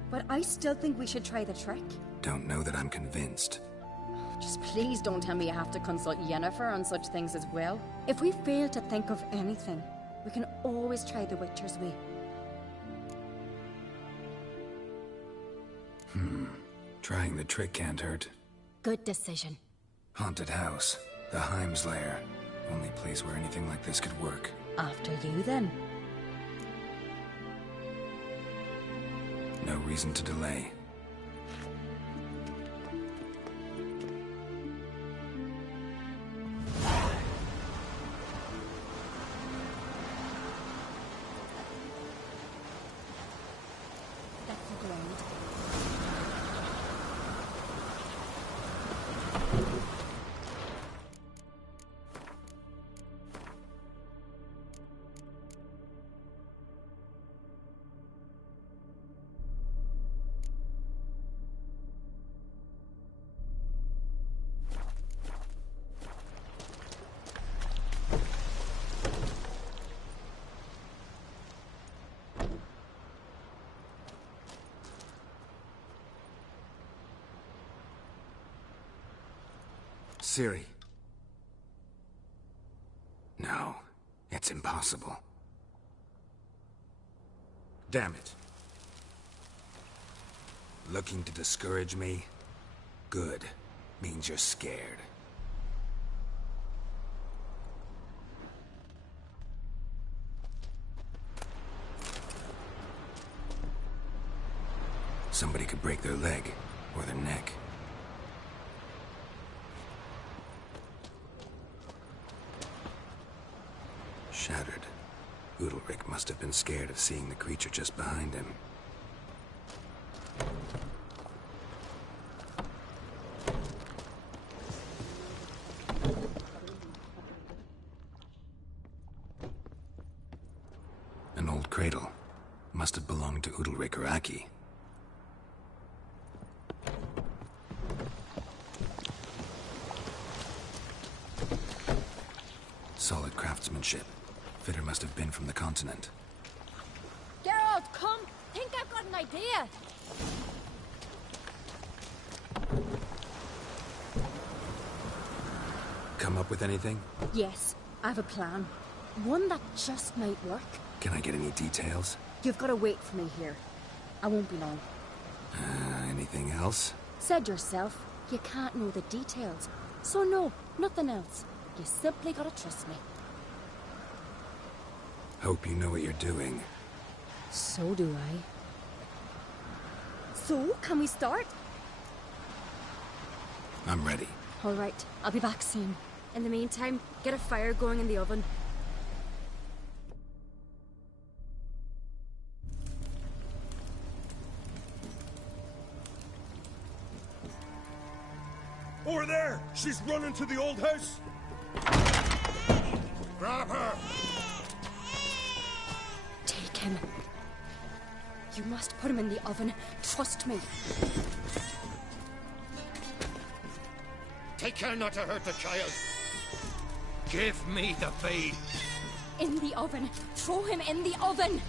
but I still think we should try the trick. Don't know that I'm convinced. Just please don't tell me you have to consult Yennefer on such things as well. If we fail to think of anything, we can always try the Witcher's way. Trying the trick can't hurt. Good decision. Haunted house. The Heim's lair. Only place where anything like this could work. After you, then. No reason to delay. That's the ground. Ciri. No, it's impossible. Damn it. Looking to discourage me? Good. Means you're scared. Somebody could break their leg, or their neck. Shattered. Udalric must have been scared of seeing the creature just behind him. happened to Udalric or Aki. Solid craftsmanship. Fitter must have been from the continent. Geralt, come! Think I've got an idea! Come up with anything? Yes, I have a plan. One that just might work. Can I get any details? You've got to wait for me here. I won't be long. Anything else? Said yourself, you can't know the details. So no, nothing else. You simply gotta trust me. Hope you know what you're doing. So do I. So, can we start? I'm ready. All right, I'll be back soon. In the meantime, get a fire going in the oven. Over there! She's running to the old house! Grab her! Take him. You must put him in the oven. Trust me. Take care not to hurt the child. Give me the babe. In the oven. Throw him in the oven.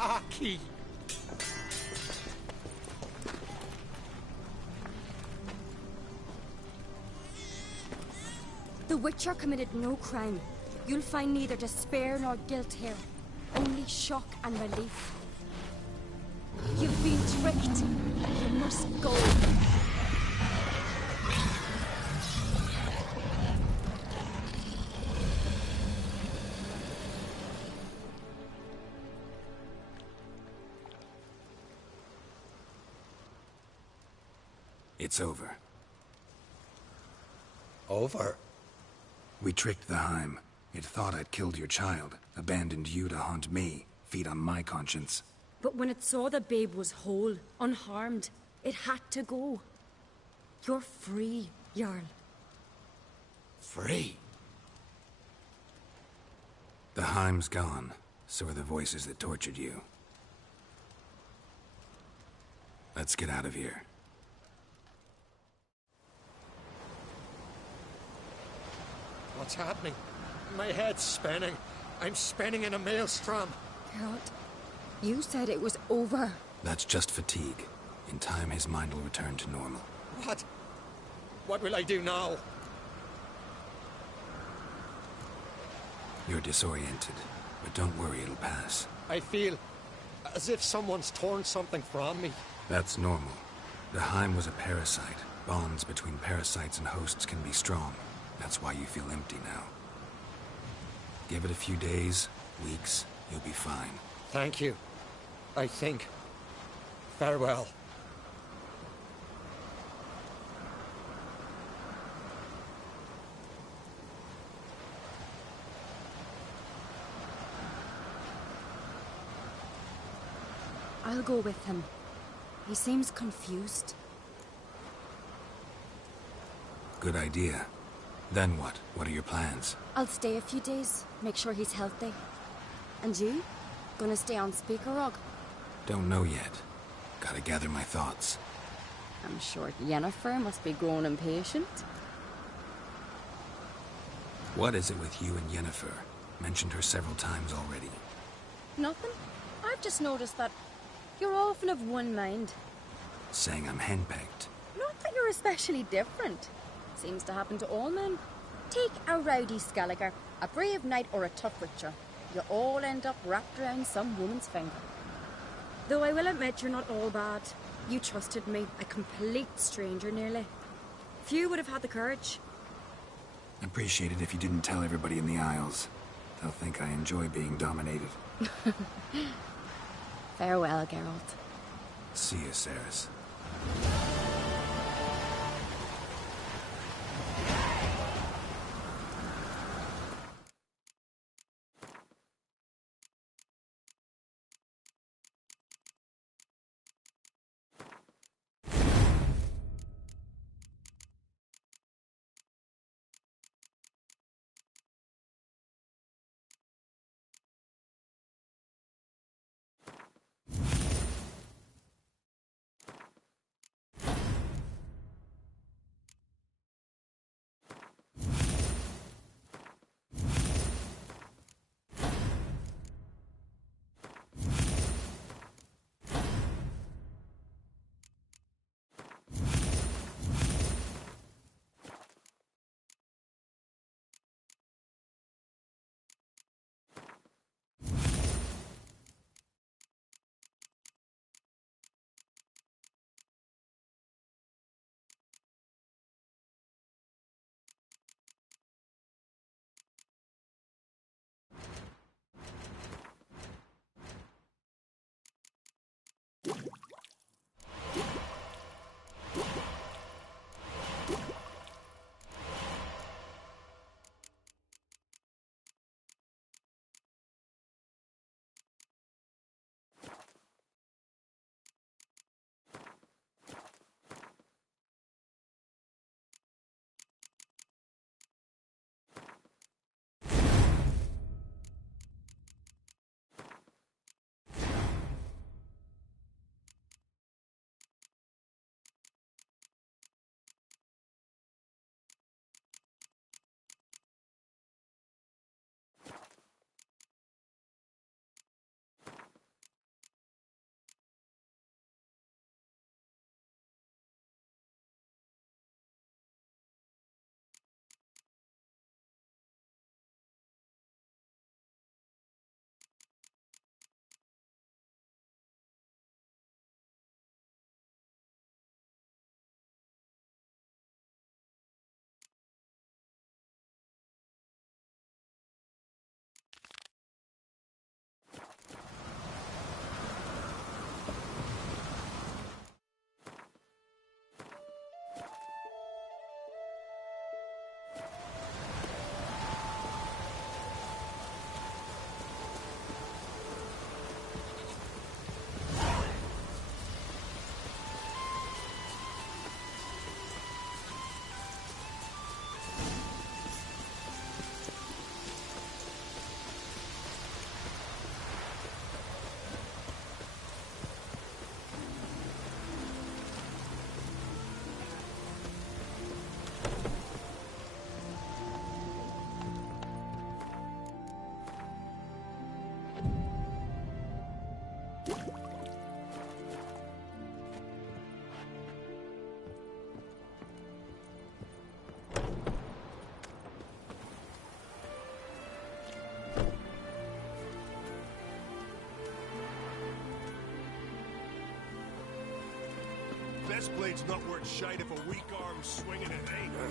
Aki! The Witcher committed no crime. You'll find neither despair nor guilt here. Only shock and relief. You've been tricked. You must go. It's over. Over? We tricked the Heim. It thought I'd killed your child, abandoned you to haunt me, feed on my conscience. But when it saw the babe was whole, unharmed, it had to go. You're free, Jarl. Free? The Heim's gone, so are the voices that tortured you. Let's get out of here. What's happening? My head's spinning. I'm spinning in a maelstrom. Geralt, you said it was over. That's just fatigue. In time, his mind will return to normal. What? What will I do now? You're disoriented, but don't worry, it'll pass. I feel as if someone's torn something from me. That's normal. The Heim was a parasite. Bonds between parasites and hosts can be strong. That's why you feel empty now. Give it a few days, weeks, you'll be fine. Thank you. I think. Farewell. I'll go with him. He seems confused. Good idea. Then what? What are your plans? I'll stay a few days, make sure he's healthy. And you? Gonna stay on Speaker Rog? Don't know yet. Gotta gather my thoughts. I'm sure Yennefer must be growing impatient. What is it with you and Yennefer? Mentioned her several times already. Nothing. I've just noticed that you're often of one mind. Saying I'm henpecked. Not that you're especially different. Seems to happen to all men. Take a rowdy Skelliger, a brave knight or a tough witcher. You all end up wrapped around some woman's finger. Though I will admit you're not all bad. You trusted me, a complete stranger nearly. Few would have had the courage. I'd appreciate it if you didn't tell everybody in the Isles. They'll think I enjoy being dominated. Farewell, Geralt. See you, Ceres. Best blade's not worth shite if a weak arm's swinging it, eh?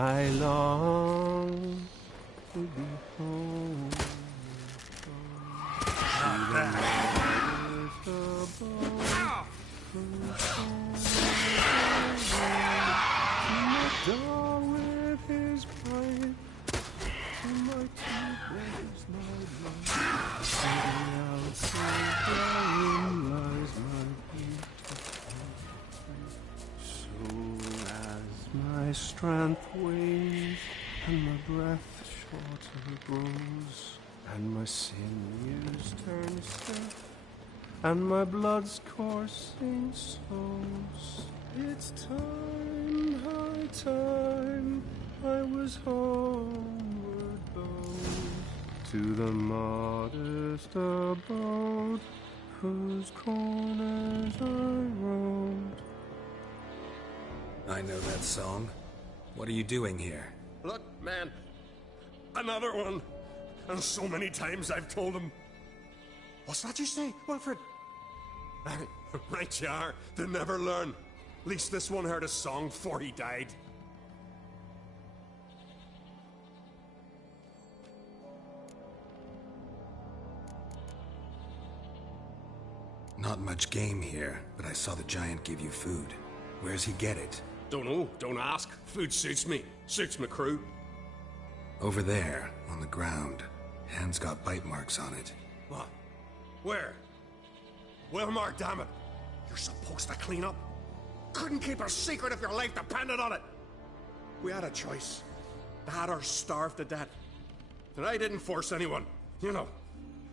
I long to be home. Not Dog with his pipe, and my teeth wears my blood. Sitting outside, therein lies my beautiful. So as my strength wanes, and my breath shorter grows, and my sinews turn stiff, and my blood's coursing slows, it's time, high time, I was homeward bound, to the modest abode, whose corners I roamed. I know that song. What are you doing here? Look, man. Another one. And so many times I've told him. What's that you say, Wilfred? Right you are. They never learn. At least this one heard a song before he died. Not much game here, but I saw the giant give you food. Where's he get it? Don't know. Don't ask. Food suits me. Suits my crew. Over there, on the ground. Hand's got bite marks on it. What? Where? Wilmar, damn it. You're supposed to clean up. Couldn't keep a secret if your life depended on it. We had a choice. That or starve to death. And I didn't force anyone. You know,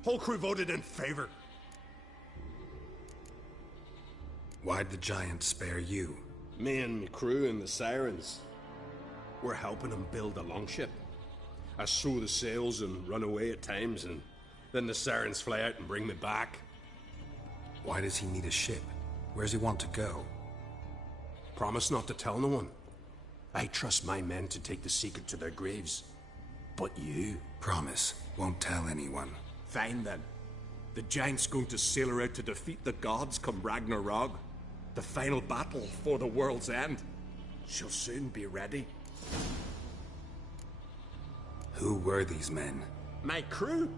whole crew voted in favor. Why'd the giant spare you? Me and my crew and the Sirens. We're helping him build a longship. I sew the sails and run away at times, and then the Sirens fly out and bring me back. Why does he need a ship? Where's he want to go? Promise not to tell no one. I trust my men to take the secret to their graves. But you? Promise. Won't tell anyone. Fine then. The giant's going to sail her out to defeat the gods come Ragnarok. The final battle for the world's end. She'll soon be ready. Who were these men? My crew.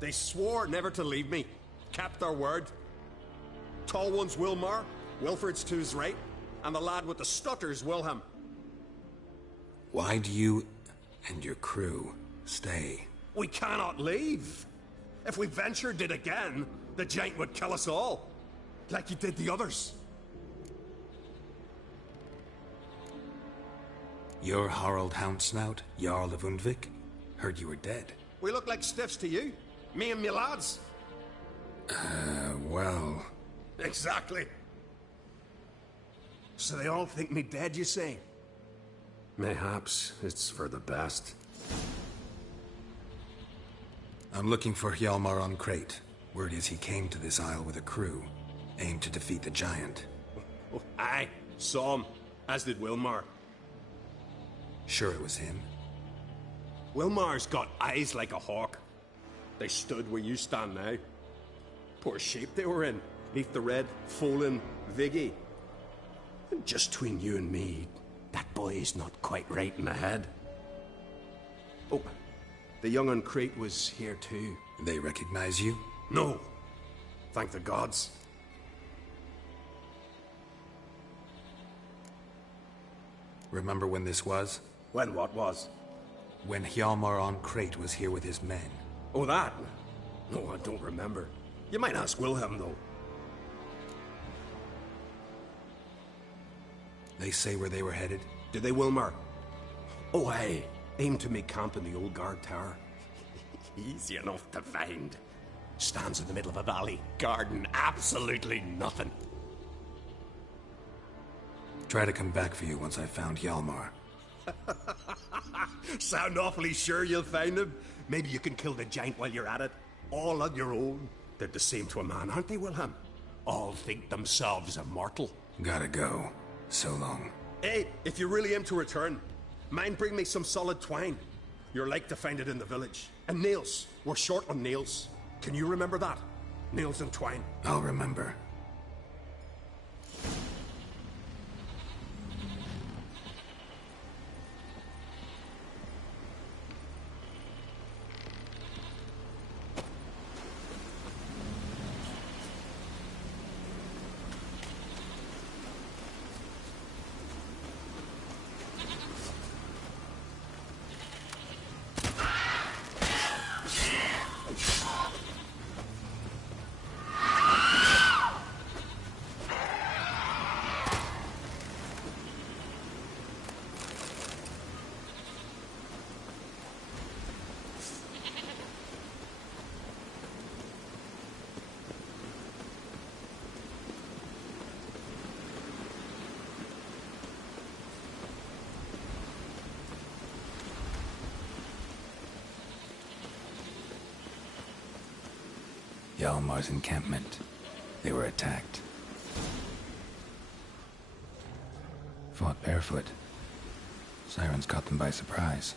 They swore never to leave me. Kept their word. Tall one's Wilmar, Wilfred's to his right, and the lad with the stutter's Wilhelm. Why do you and your crew stay? We cannot leave. If we ventured it again, the giant would kill us all. Like he did the others. You're Harald Houndsnout, Jarl of Undvik? Heard you were dead. We look like stiffs to you. Me and me lads. Well... Exactly. So they all think me dead, you say? Mayhaps it's for the best. I'm looking for Hjalmar on Crate. Word is he came to this isle with a crew, aimed to defeat the giant. Oh, aye, saw him, as did Wilmar. Sure it was him? Wilmar's got eyes like a hawk. They stood where you stand now. Poor shape they were in, neath the red, Folin, Viggy. And just between you and me, that boy's not quite right in the head. Oh, the young on Crate was here too. They recognize you? No. Thank the gods. Remember when this was? When what was? When Hjalmar on Crate was here with his men. Oh, that? No, I don't remember. You might ask Wilhelm, though. They say where they were headed? Did they, Wilmar? Oh, aye. Aimed to make camp in the old guard tower. Easy enough to find. Stands in the middle of a valley. Garden absolutely nothing. Try to come back for you once I've found Hjalmar. Sound awfully sure you'll find him? Maybe you can kill the giant while you're at it. All on your own. They're the same to a man, aren't they, Wilhelm? All think themselves immortal. Gotta go. So long. Hey, if you really aim to return, mind bring me some solid twine. You're like to find it in the village. And nails. We're short on nails. Can you remember that? Nails and twine. I'll remember. Hjalmar's encampment. They were attacked. Fought barefoot. Sirens caught them by surprise.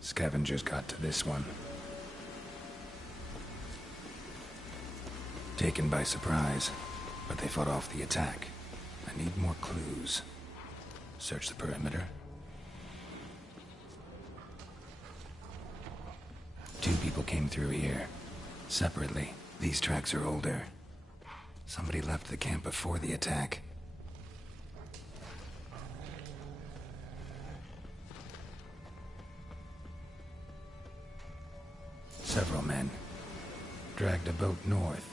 Scavengers got to this one. Taken by surprise, but they fought off the attack. I need more clues. Search the perimeter. 2 people came through here. Separately. These tracks are older. Somebody left the camp before the attack. Several men dragged a boat north.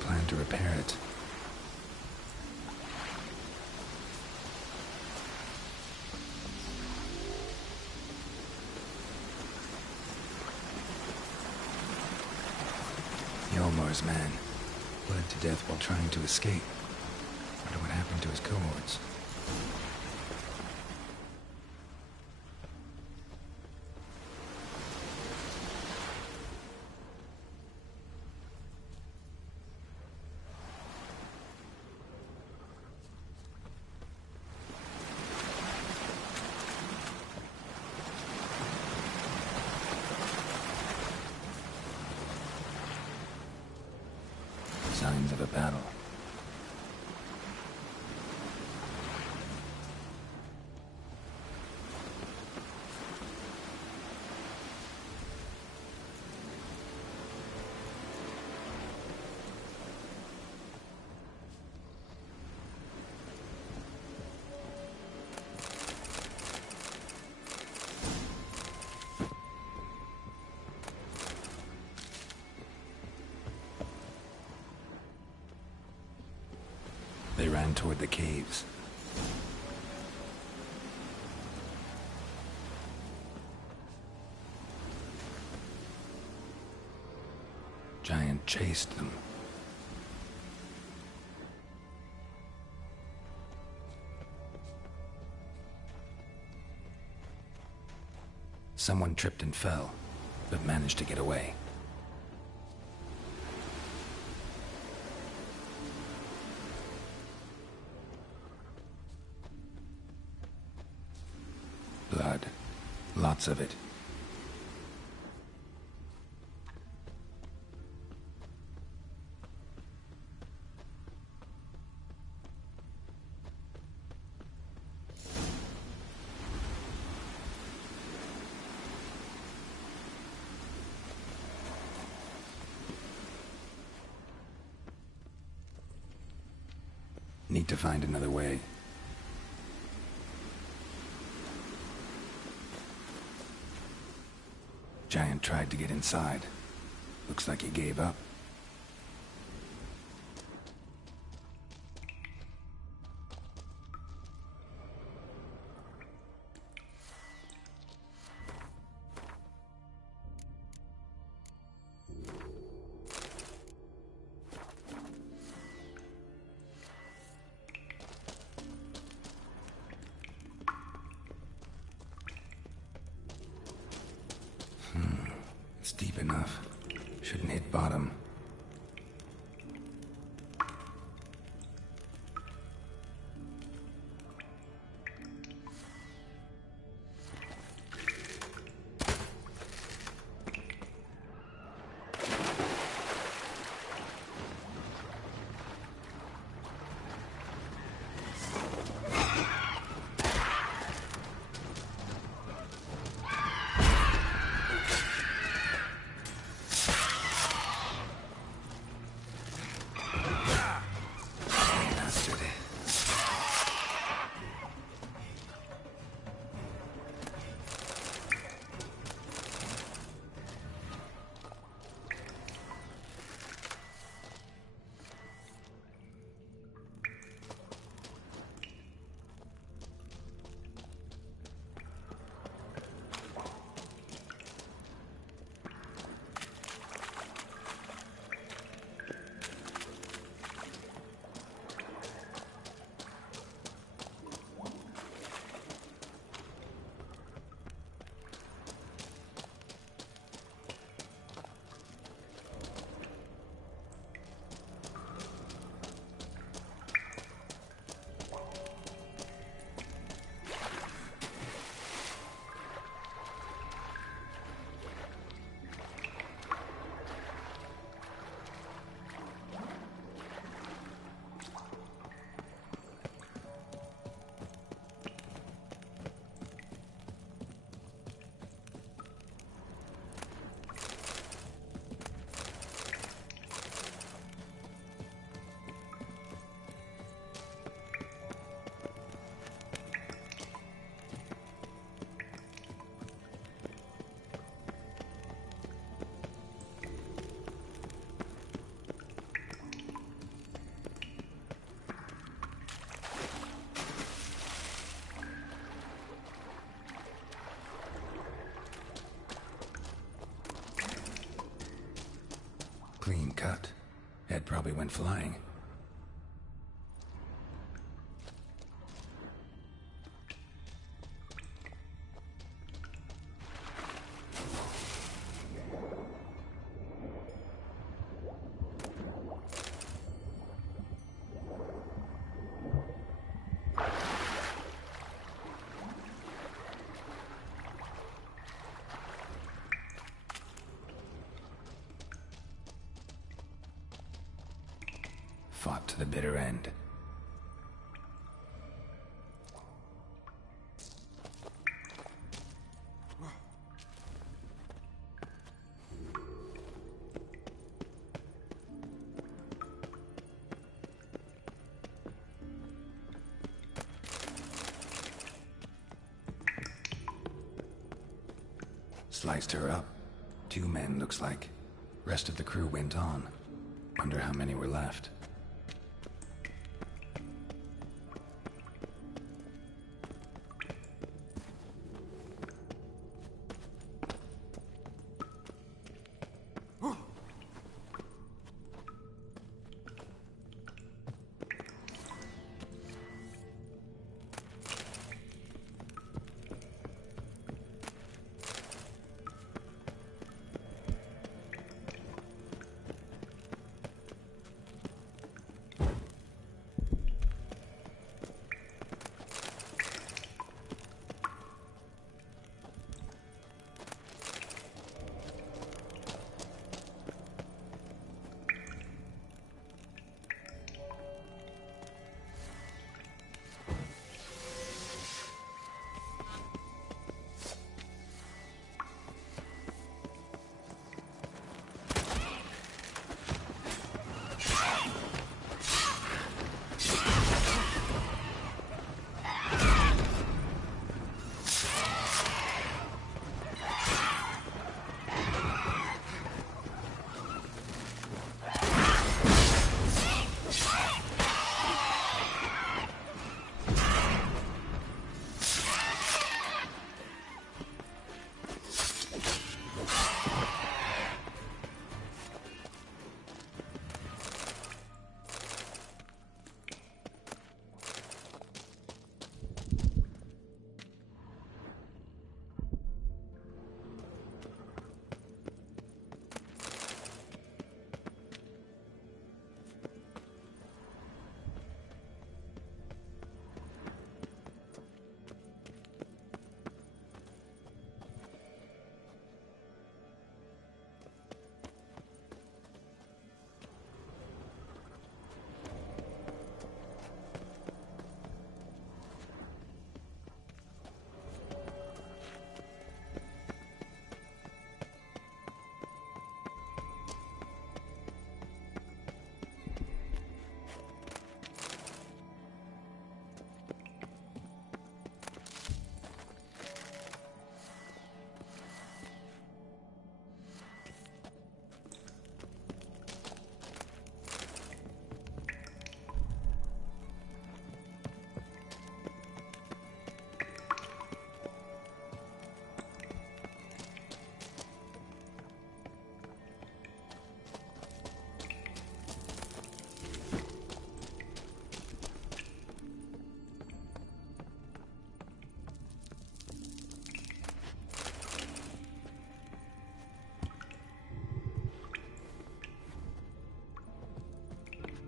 Plan to repair it. Hjalmar's man bled to death while trying to escape. Wonder what happened to his cohorts. Signs of a battle. They ran toward the caves. Giant chased them. Someone tripped and fell, but managed to get away. Blood. Lots of it. Need to find another way. Giant tried to get inside. Looks like he gave up. It's deep enough. Shouldn't hit bottom. Ed probably went flying. Fought to the bitter end. Sliced her up. 2 men, looks like. Rest of the crew went on. Wonder how many were left.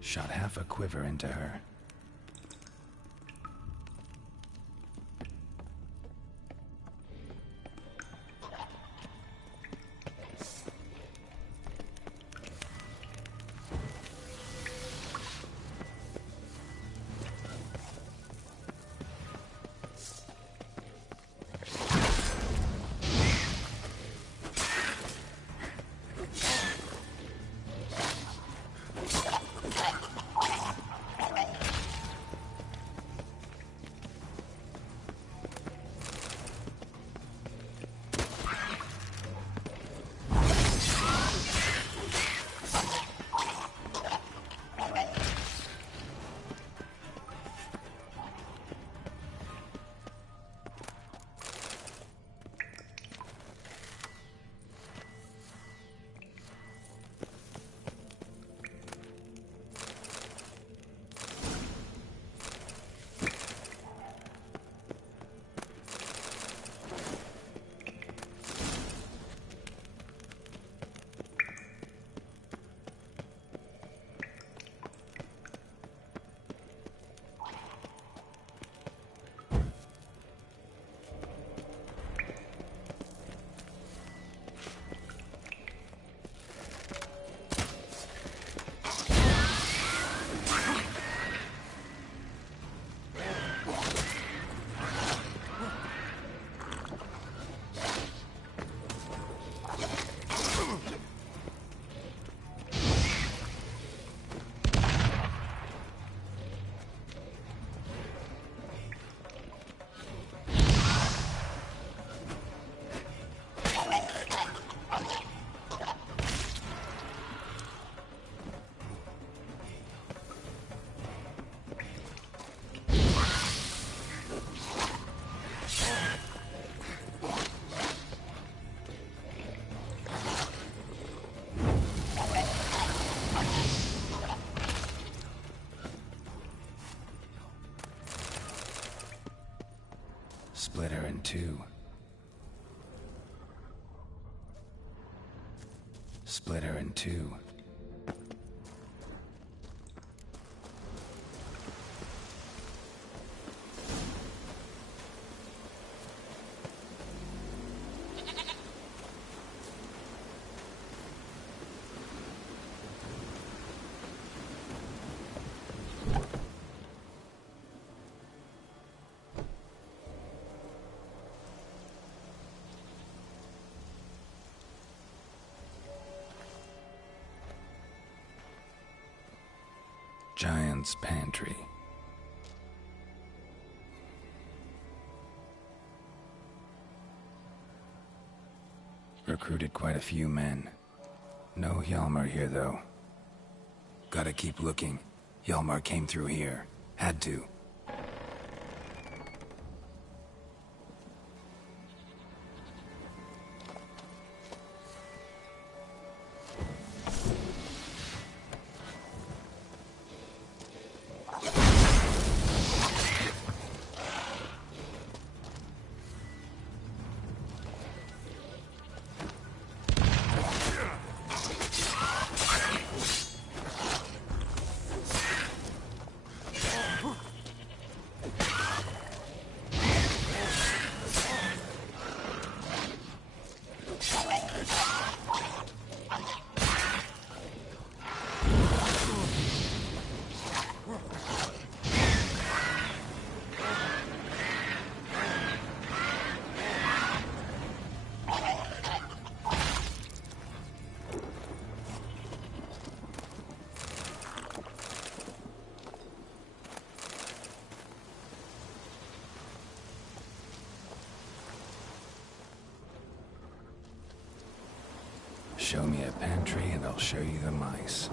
Shot half a quiver into her. Split her in two. Split her in two. Giant's pantry. Recruited quite a few men. No Hjalmar here, though. Gotta keep looking. Hjalmar came through here. Had to. Show me a pantry and I'll show you the mice.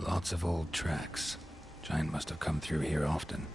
Lots of old tracks. Giant must have come through here often.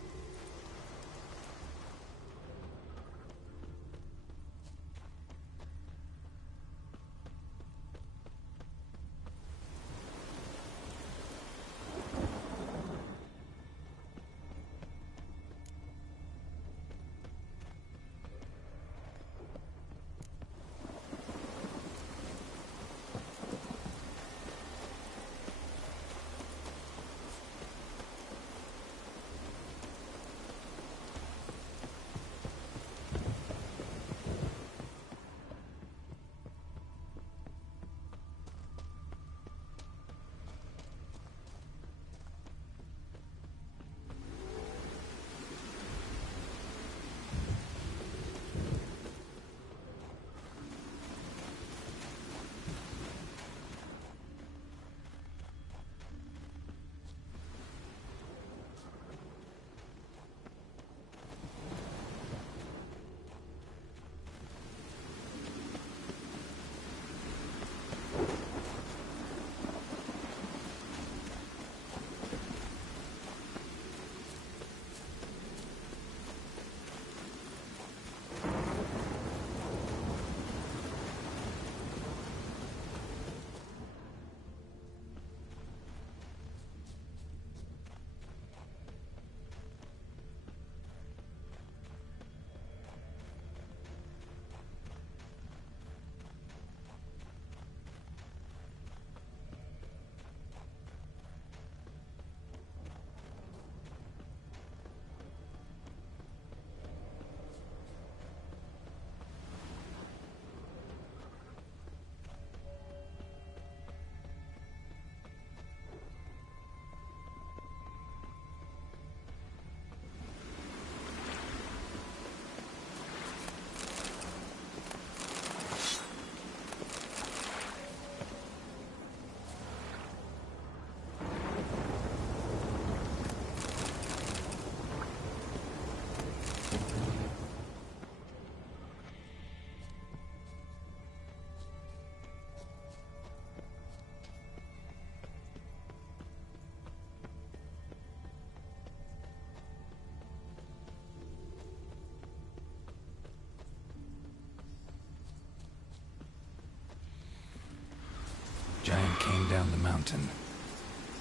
giant came down the mountain,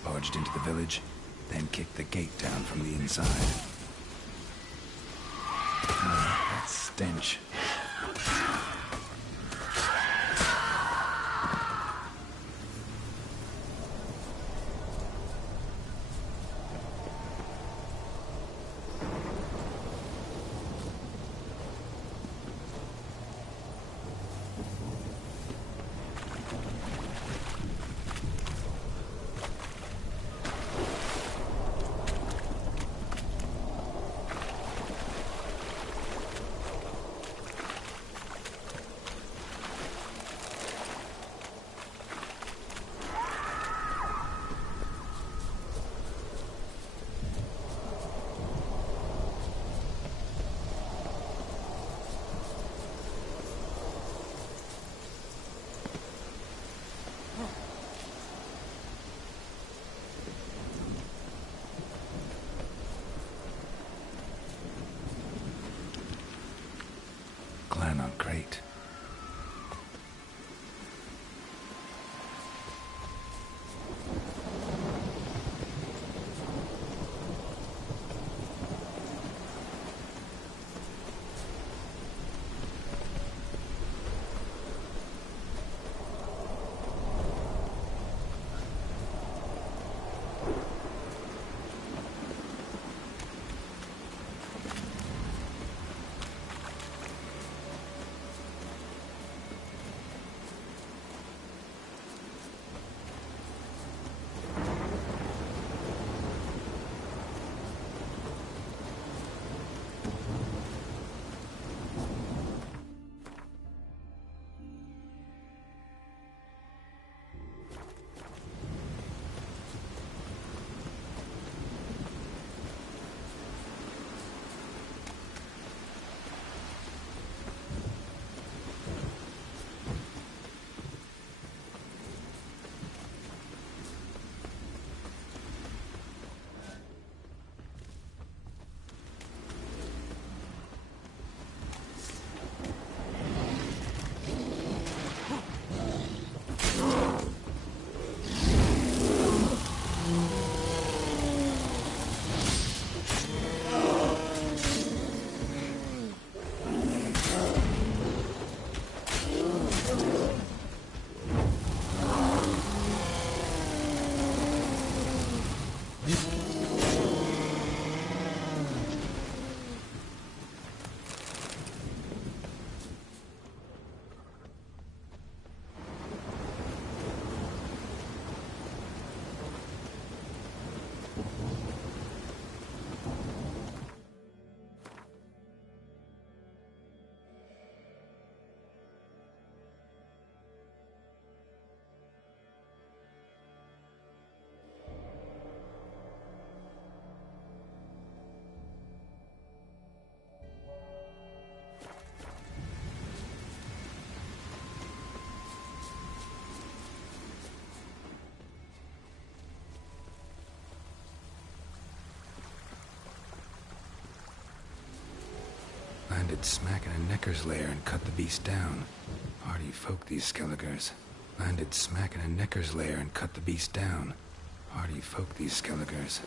barged into the village, then kicked the gate down from the inside. That stench. Great. Landed smack in a necker's lair and cut the beast down. Hardy folk, these Skelligers. Landed smack in a necker's lair and cut the beast down. Hardy folk, these Skelligers.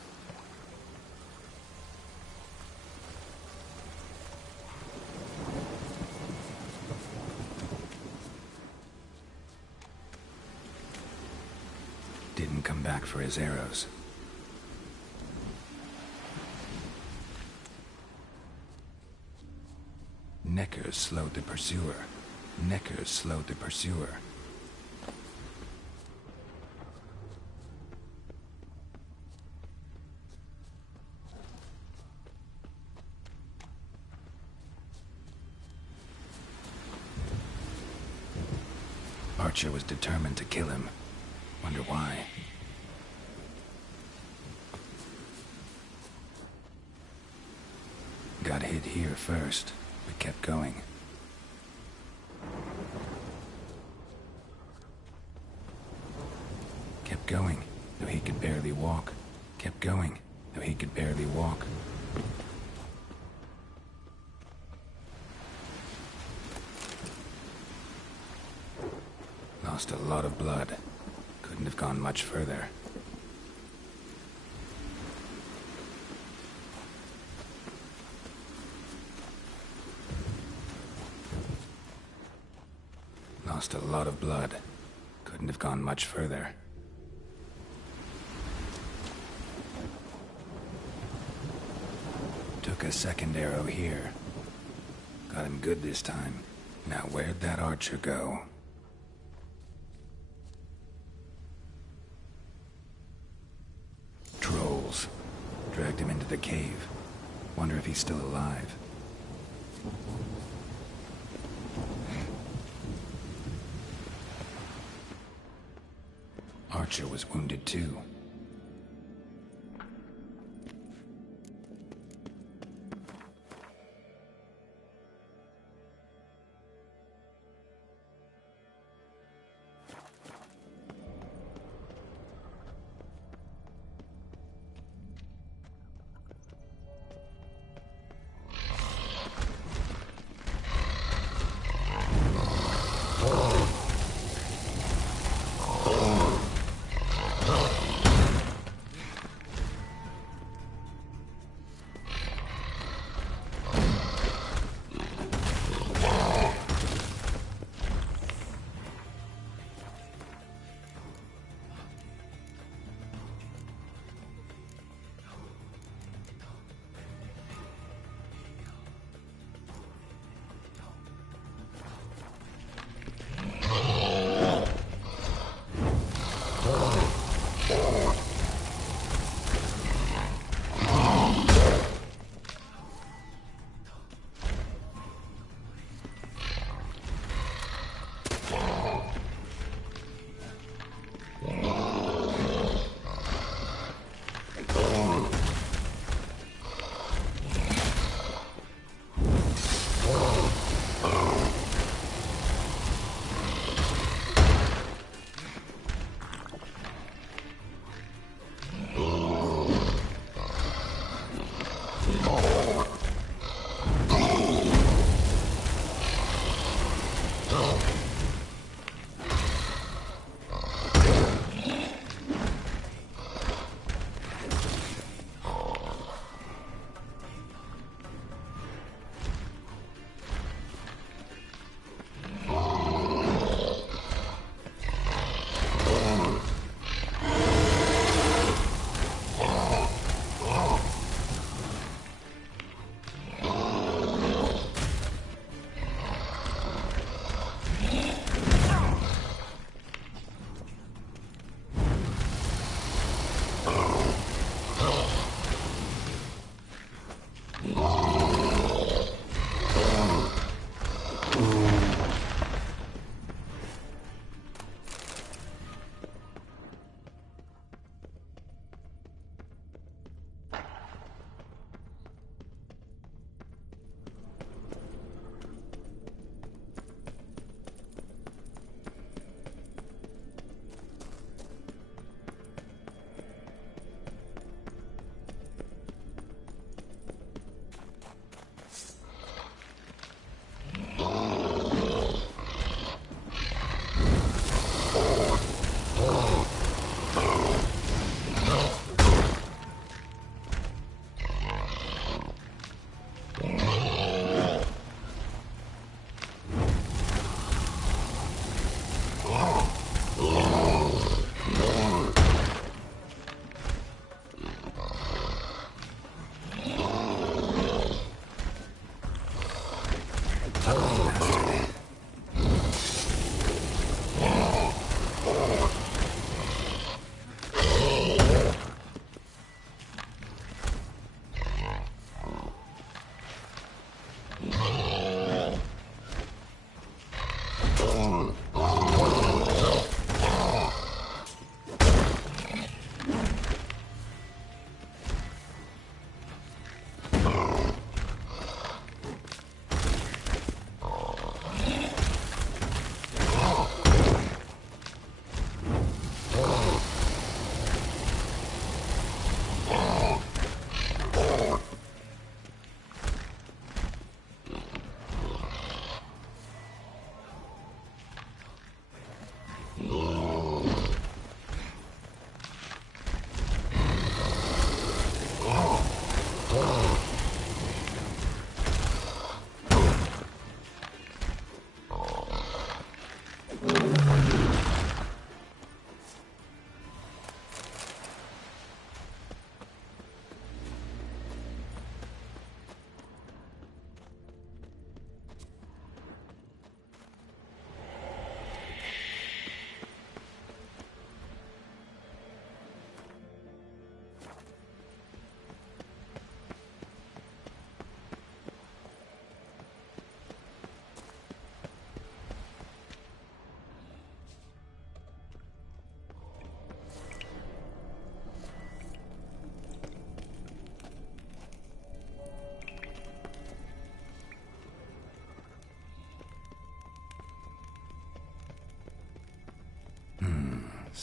Didn't come back for his arrows. Neckers slowed the pursuer. Neckers slowed the pursuer. Archer was determined to kill him. Wonder why. Got hit here first, but kept going. Kept going, though he could barely walk. Kept going, though he could barely walk. Lost a lot of blood. Couldn't have gone much further. Lost a lot of blood. Couldn't have gone much further. Took a second arrow here. Got him good this time. Now where'd that archer go? Trolls. Dragged him into the cave. Wonder if he's still alive. Archer was wounded too.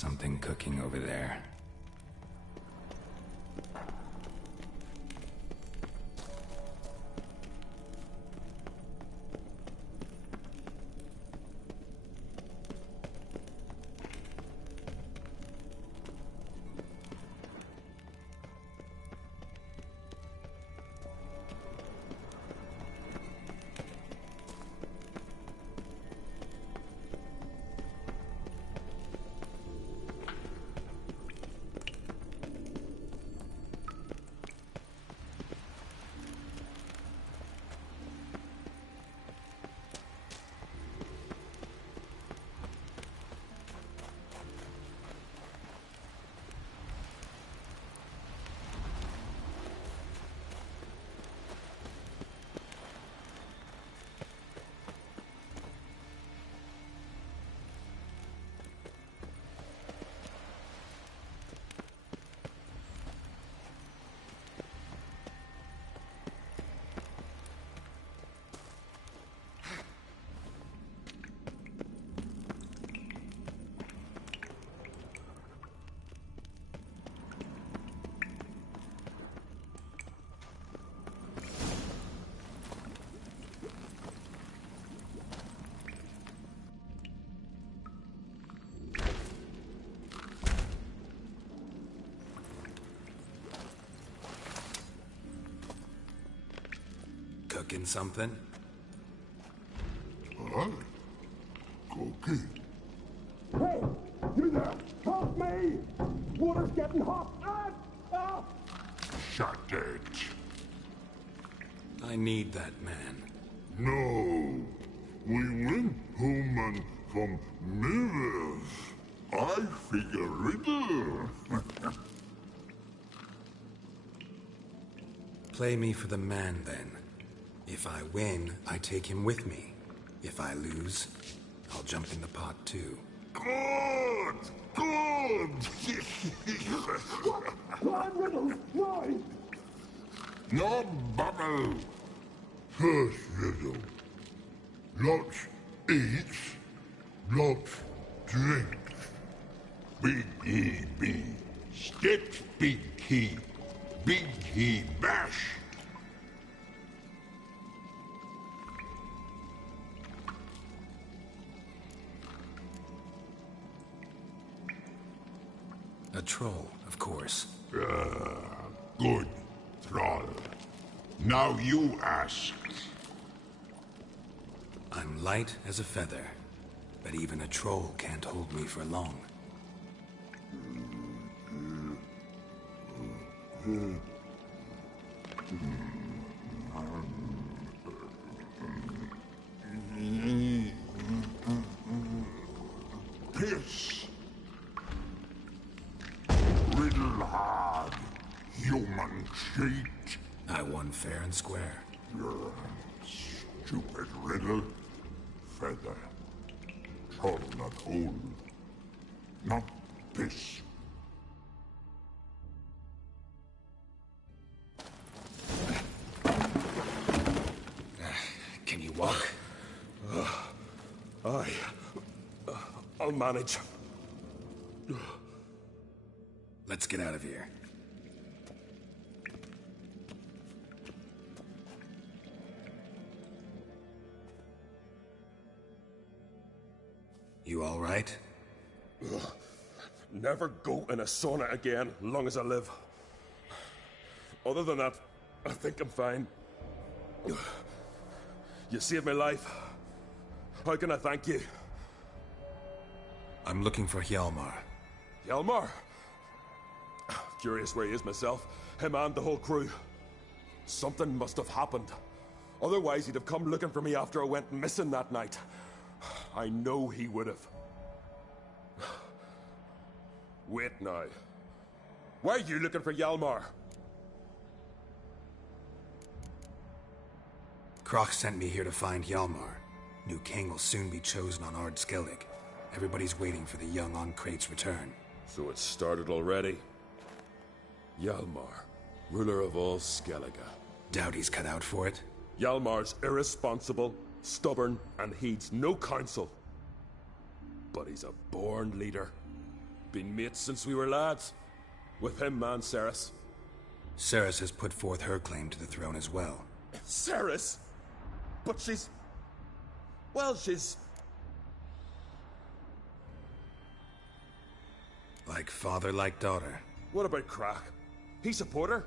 something cooking over there. Cooking something? Huh? Cooking? Hey! You there! Help me! Water's getting hot! Shut it. I need that man. No. We went home and from mirrors. I figure riddle. Play me for the man, then. If I win, I take him with me. If I lose, I'll jump in the pot, too. Good! Good! Come on, Riddle! No! No bubble! First riddle. Lots eats, lots drinks. Big he be. Sticks big he. Big he bash. A troll, of course. Good, troll. Now you ask. I'm light as a feather, but even a troll can't hold me for long. Piss. Riddle hard. Human cheat. I won fair and square. Stupid riddle. Feather. Troll not hole. Not piss. Can you walk? I'll manage. Let's get out of here. You all right? Never go in a sauna again, long as I live. Other than that, I think I'm fine. You saved my life. How can I thank you? I'm looking for Hjalmar. Hjalmar? Curious where he is myself. Him and the whole crew. Something must have happened. Otherwise, he'd have come looking for me after I went missing that night. I know he would have. Wait now. Why are you looking for Hjalmar? Kroch sent me here to find Hjalmar. New king will soon be chosen on Ard Skellig. Everybody's waiting for the young Onkrate's return. So it started already. Hjalmar, ruler of all Skellige. Doubt he's cut out for it. Hjalmar's irresponsible, stubborn, and heeds no counsel. But he's a born leader. Been mates since we were lads. With him and Ceres. Ceres has put forth her claim to the throne as well. Ceres? But she's... Well, she's... Like father, like daughter. What about Crack? He support her?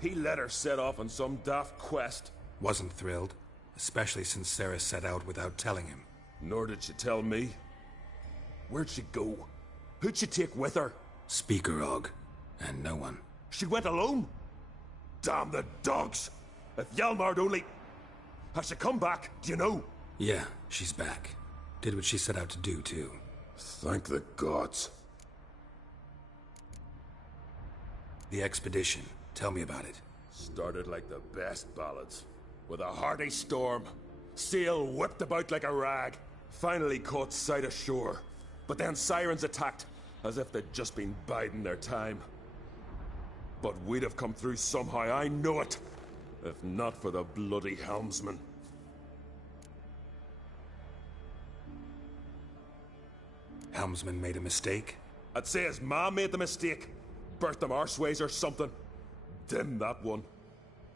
He let her set off on some daft quest. Wasn't thrilled, especially since Ceres set out without telling him. Nor did she tell me. Where'd she go? Who'd she take with her? Speaker Og, and no one. She went alone? Damn the dogs! If Hjalmar'd only... Has she come back? Do you know? Yeah, she's back. Did what she set out to do, too. Thank the gods. The expedition. Tell me about it. Started like the best ballads. With a hearty storm. Sail whipped about like a rag. Finally caught sight of shore. But then sirens attacked, as if they'd just been biding their time. But we'd have come through somehow, I know it. If not for the bloody helmsman. Helmsman made a mistake? I'd say his ma made the mistake. Birthed him arseways or something. Dim that one.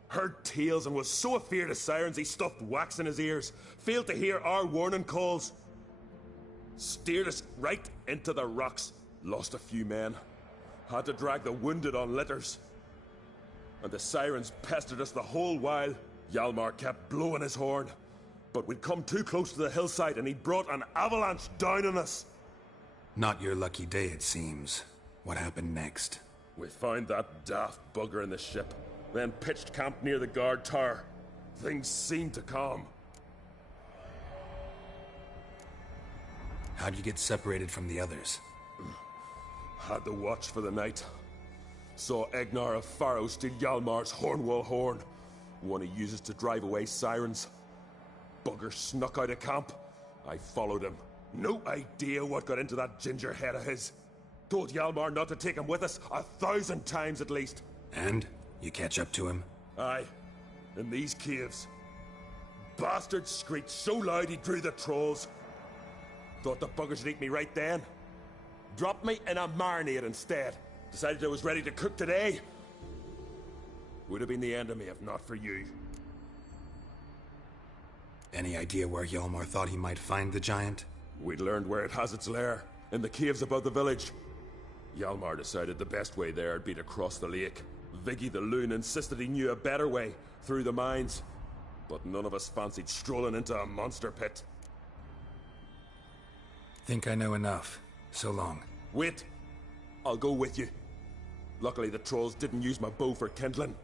Heard tales and was so afeard of sirens he stuffed wax in his ears. Failed to hear our warning calls. Steered us right into the rocks. Lost a few men. Had to drag the wounded on litters. And the sirens pestered us the whole while. Hjalmar kept blowing his horn. But we'd come too close to the hillside and he brought an avalanche down on us. Not your lucky day, it seems. What happened next? We found that daft bugger in the ship. Then pitched camp near the guard tower. Things seemed to calm. How'd you get separated from the others? Had the watch for the night. Saw Egnar of Faro steal Hjalmar's Hornwall horn. One he uses to drive away sirens. Bugger snuck out of camp. I followed him. No idea what got into that ginger head of his. Told Hjalmar not to take him with us 1,000 times at least. And? You catch up to him? Aye. In these caves. Bastard screeched so loud he drew the trolls. Thought the buggers would eat me right then. Dropped me in a marinade instead. Decided I was ready to cook today. Would have been the end of me if not for you. Any idea where Hjalmar thought he might find the giant? We'd learned where it has its lair. In the caves above the village. Hjalmar decided the best way there would be to cross the lake. Viggy the loon insisted he knew a better way, through the mines. But none of us fancied strolling into a monster pit. Think I know enough. So long. Wait. I'll go with you. Luckily the trolls didn't use my bow for kindling.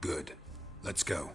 Good. Let's go.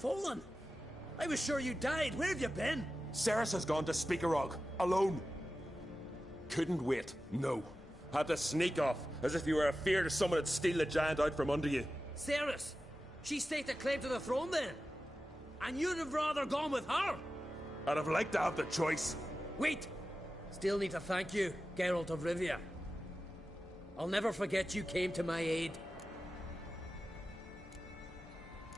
Fallen? I was sure you died. Where have you been? Ceres has gone to Speakerog, alone. Couldn't wait, no. Had to sneak off, as if you were afeard of someone would steal the giant out from under you. Ceres? She staked a claim to the throne then? And you'd have rather gone with her? I'd have liked to have the choice. Wait! Still need to thank you, Geralt of Rivia. I'll never forget you came to my aid.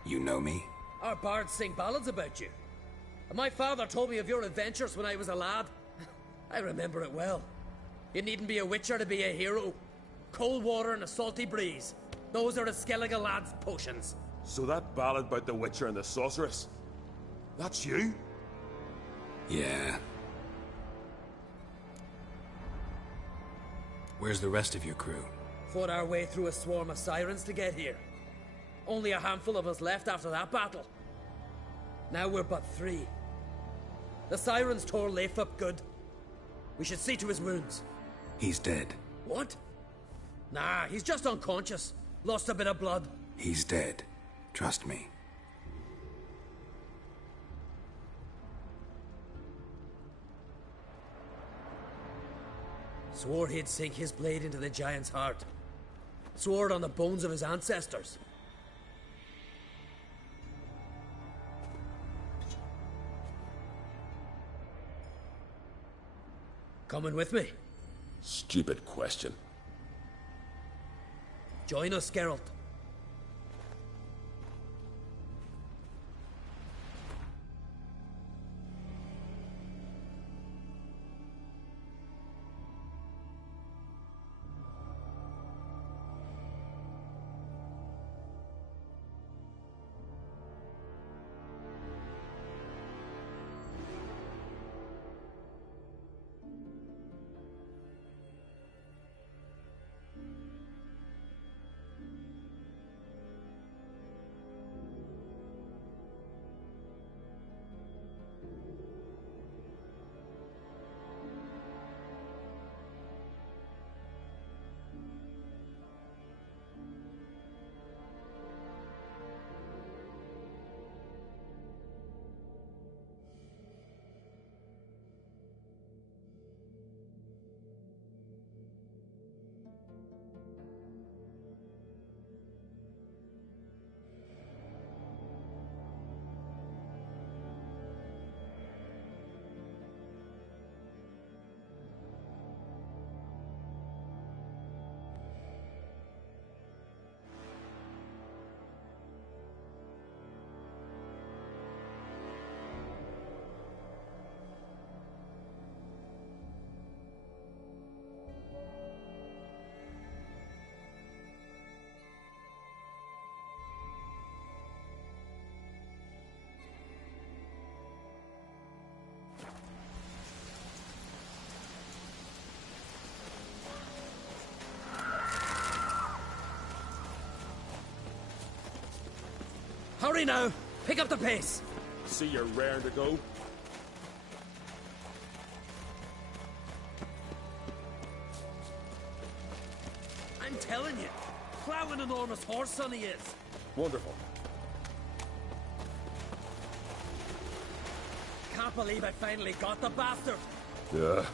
You know me? Our bards sing ballads about you. And my father told me of your adventures when I was a lad. I remember it well. You needn't be a witcher to be a hero. Cold water and a salty breeze. Those are a Skellige lad's potions. So that ballad about the Witcher and the Sorceress, that's you? Yeah. Where's the rest of your crew? Fought our way through a swarm of sirens to get here. Only a handful of us left after that battle. Now we're but 3. The sirens tore Leif up good. We should see to his wounds. He's dead. What? Nah, he's just unconscious. Lost a bit of blood. He's dead. Trust me. Swore he'd sink his blade into the giant's heart. Swore it on the bones of his ancestors. Coming with me? Stupid question. Join us, Geralt. Hurry now! Pick up the pace! See you're raring to go. I'm telling you, plough an enormous horse son he is. Wonderful. Can't believe I finally got the bastard. Yeah.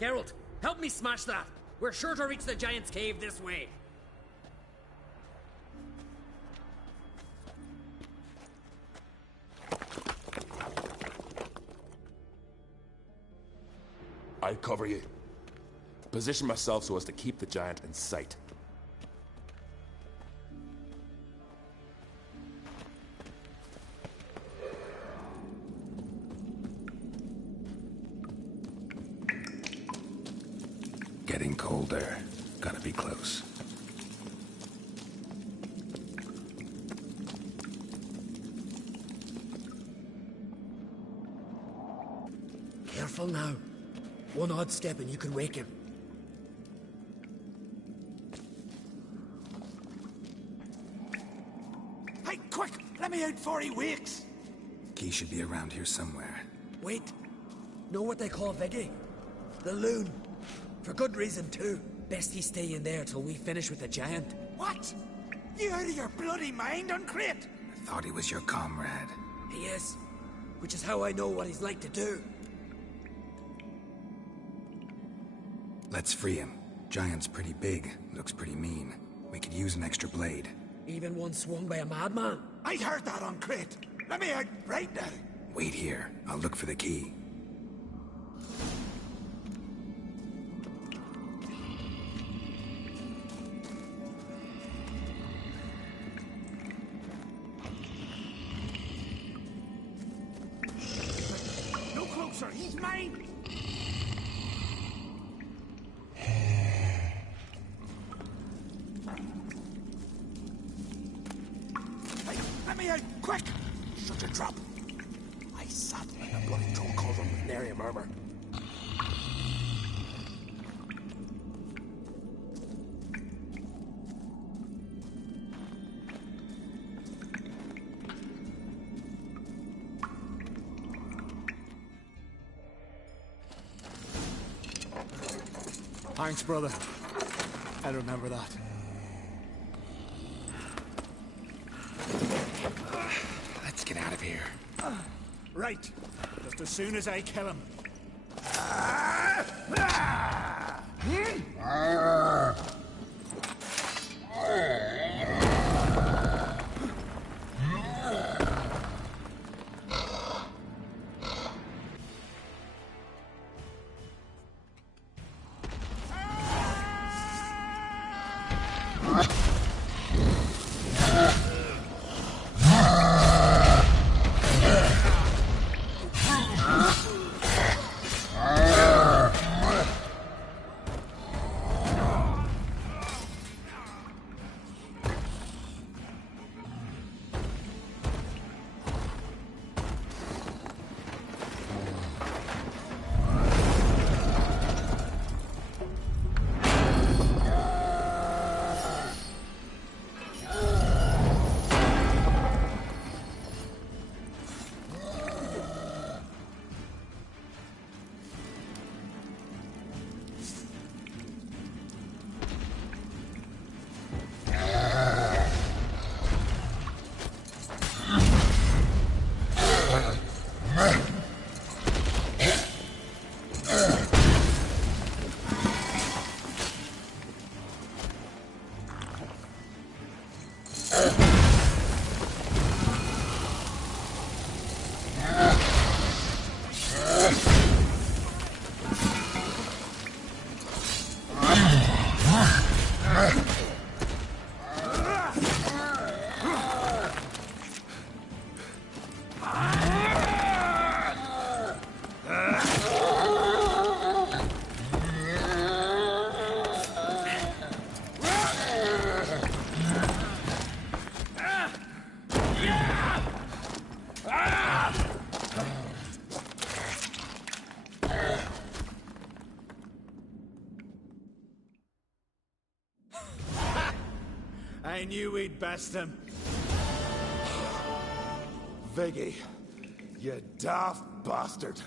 Geralt, help me smash that. We're sure to reach the giant's cave this way. I cover you. Position myself so as to keep the giant in sight. Getting colder. Gotta be close. Careful now. One odd step and you can wake him. Hey, quick! Let me out before he wakes! Key should be around here somewhere. Wait. Know what they call Viggy? The loon. For good reason, too. Best he stay in there till we finish with the giant. What? You out of your bloody mind, Uncrate? I thought he was your comrade. He is. Which is how I know what he's like to do. Let's free him. Giant's pretty big, looks pretty mean. We could use an extra blade. Even one swung by a madman. I heard that, Uncrate. Let me out right now. Wait here. I'll look for the key. No closer, he's mine! Hey, let me out, quick! Shut your trap. I sat like a bloody troll cauldron with nary a murmur. Thanks, brother. I remember that. Let's get out of here. Right. Just as soon as I kill him. I knew we'd best him. Viggy, you daft bastard.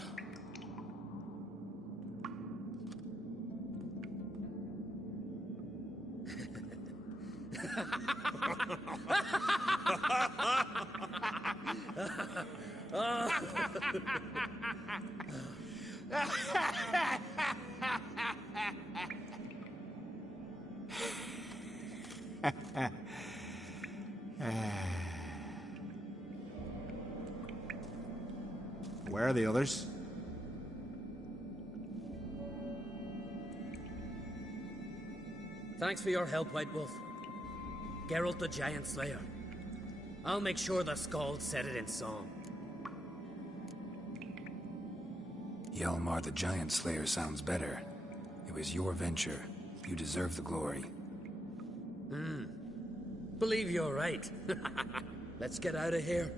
Where are the others? Thanks for your help, White Wolf. Geralt the Giant Slayer. I'll make sure the Scald said it in song. Hjalmar the Giant Slayer sounds better. It was your venture. You deserve the glory. Believe you're right. Let's get out of here.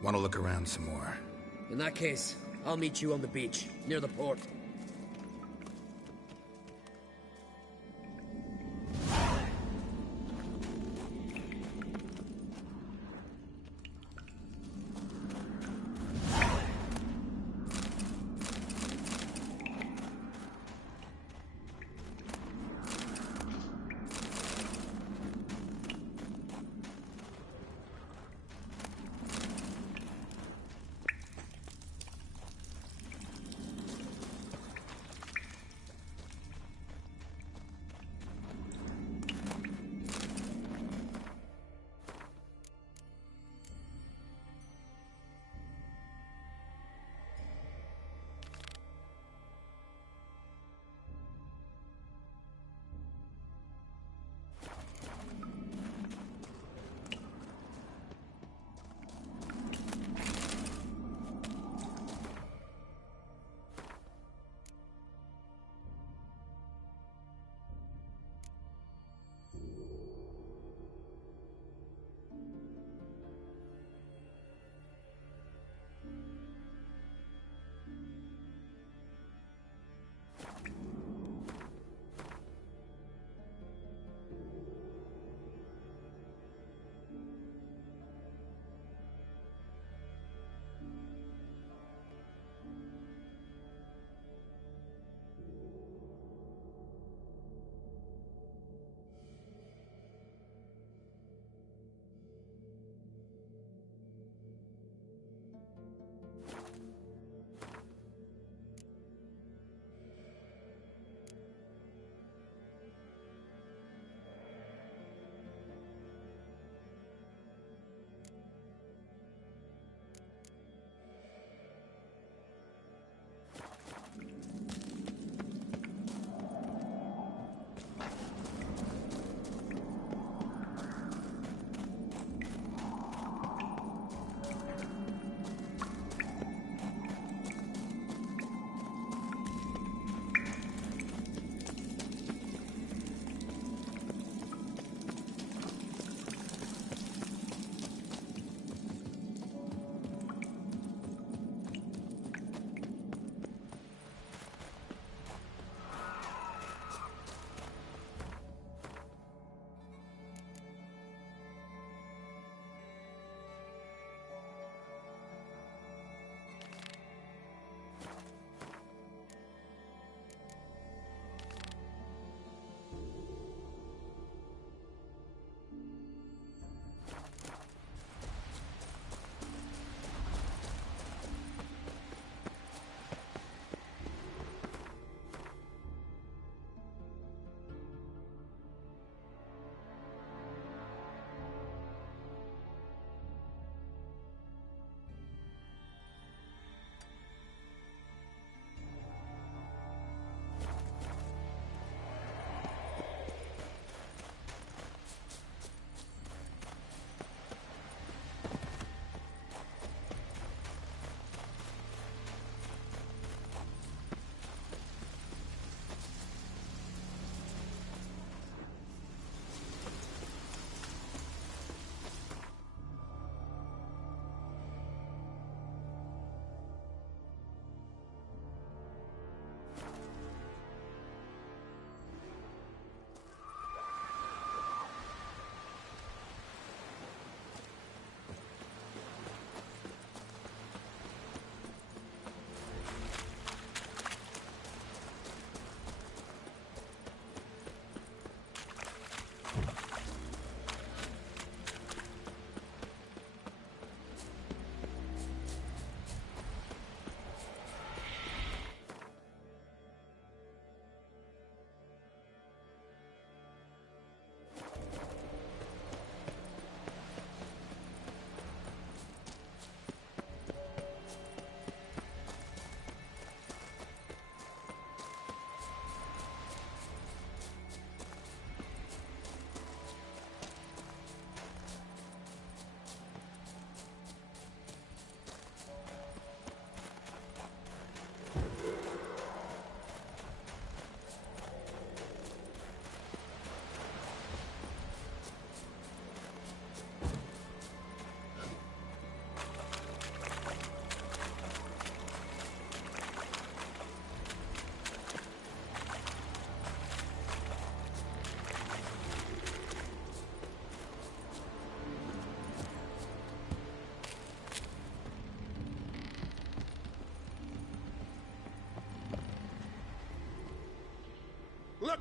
Want to look around some more? In that case, I'll meet you on the beach, near the port.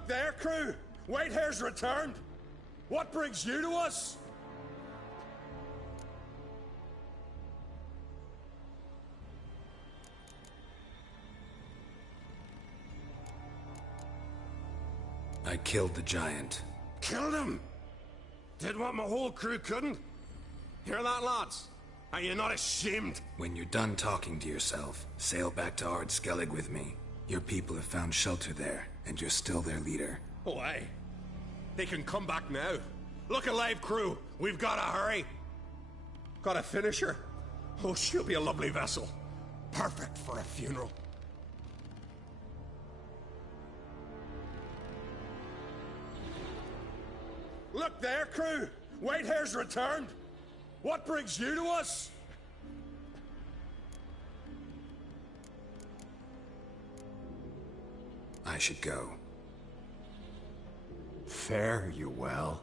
Look there, crew! Whitehair's returned! What brings you to us? I killed the giant. Killed him? Did what my whole crew couldn't? Hear that, lads? Are you not ashamed? When you're done talking to yourself, sail back to Ard Skellig with me. Your people have found shelter there, and you're still their leader. Oh, aye. They can come back now. Look alive, crew. We've got to hurry. Got a finisher? Oh, she'll be a lovely vessel. Perfect for a funeral. Look there, crew! Whitehair's returned! What brings you to us? I should go. Fare you well.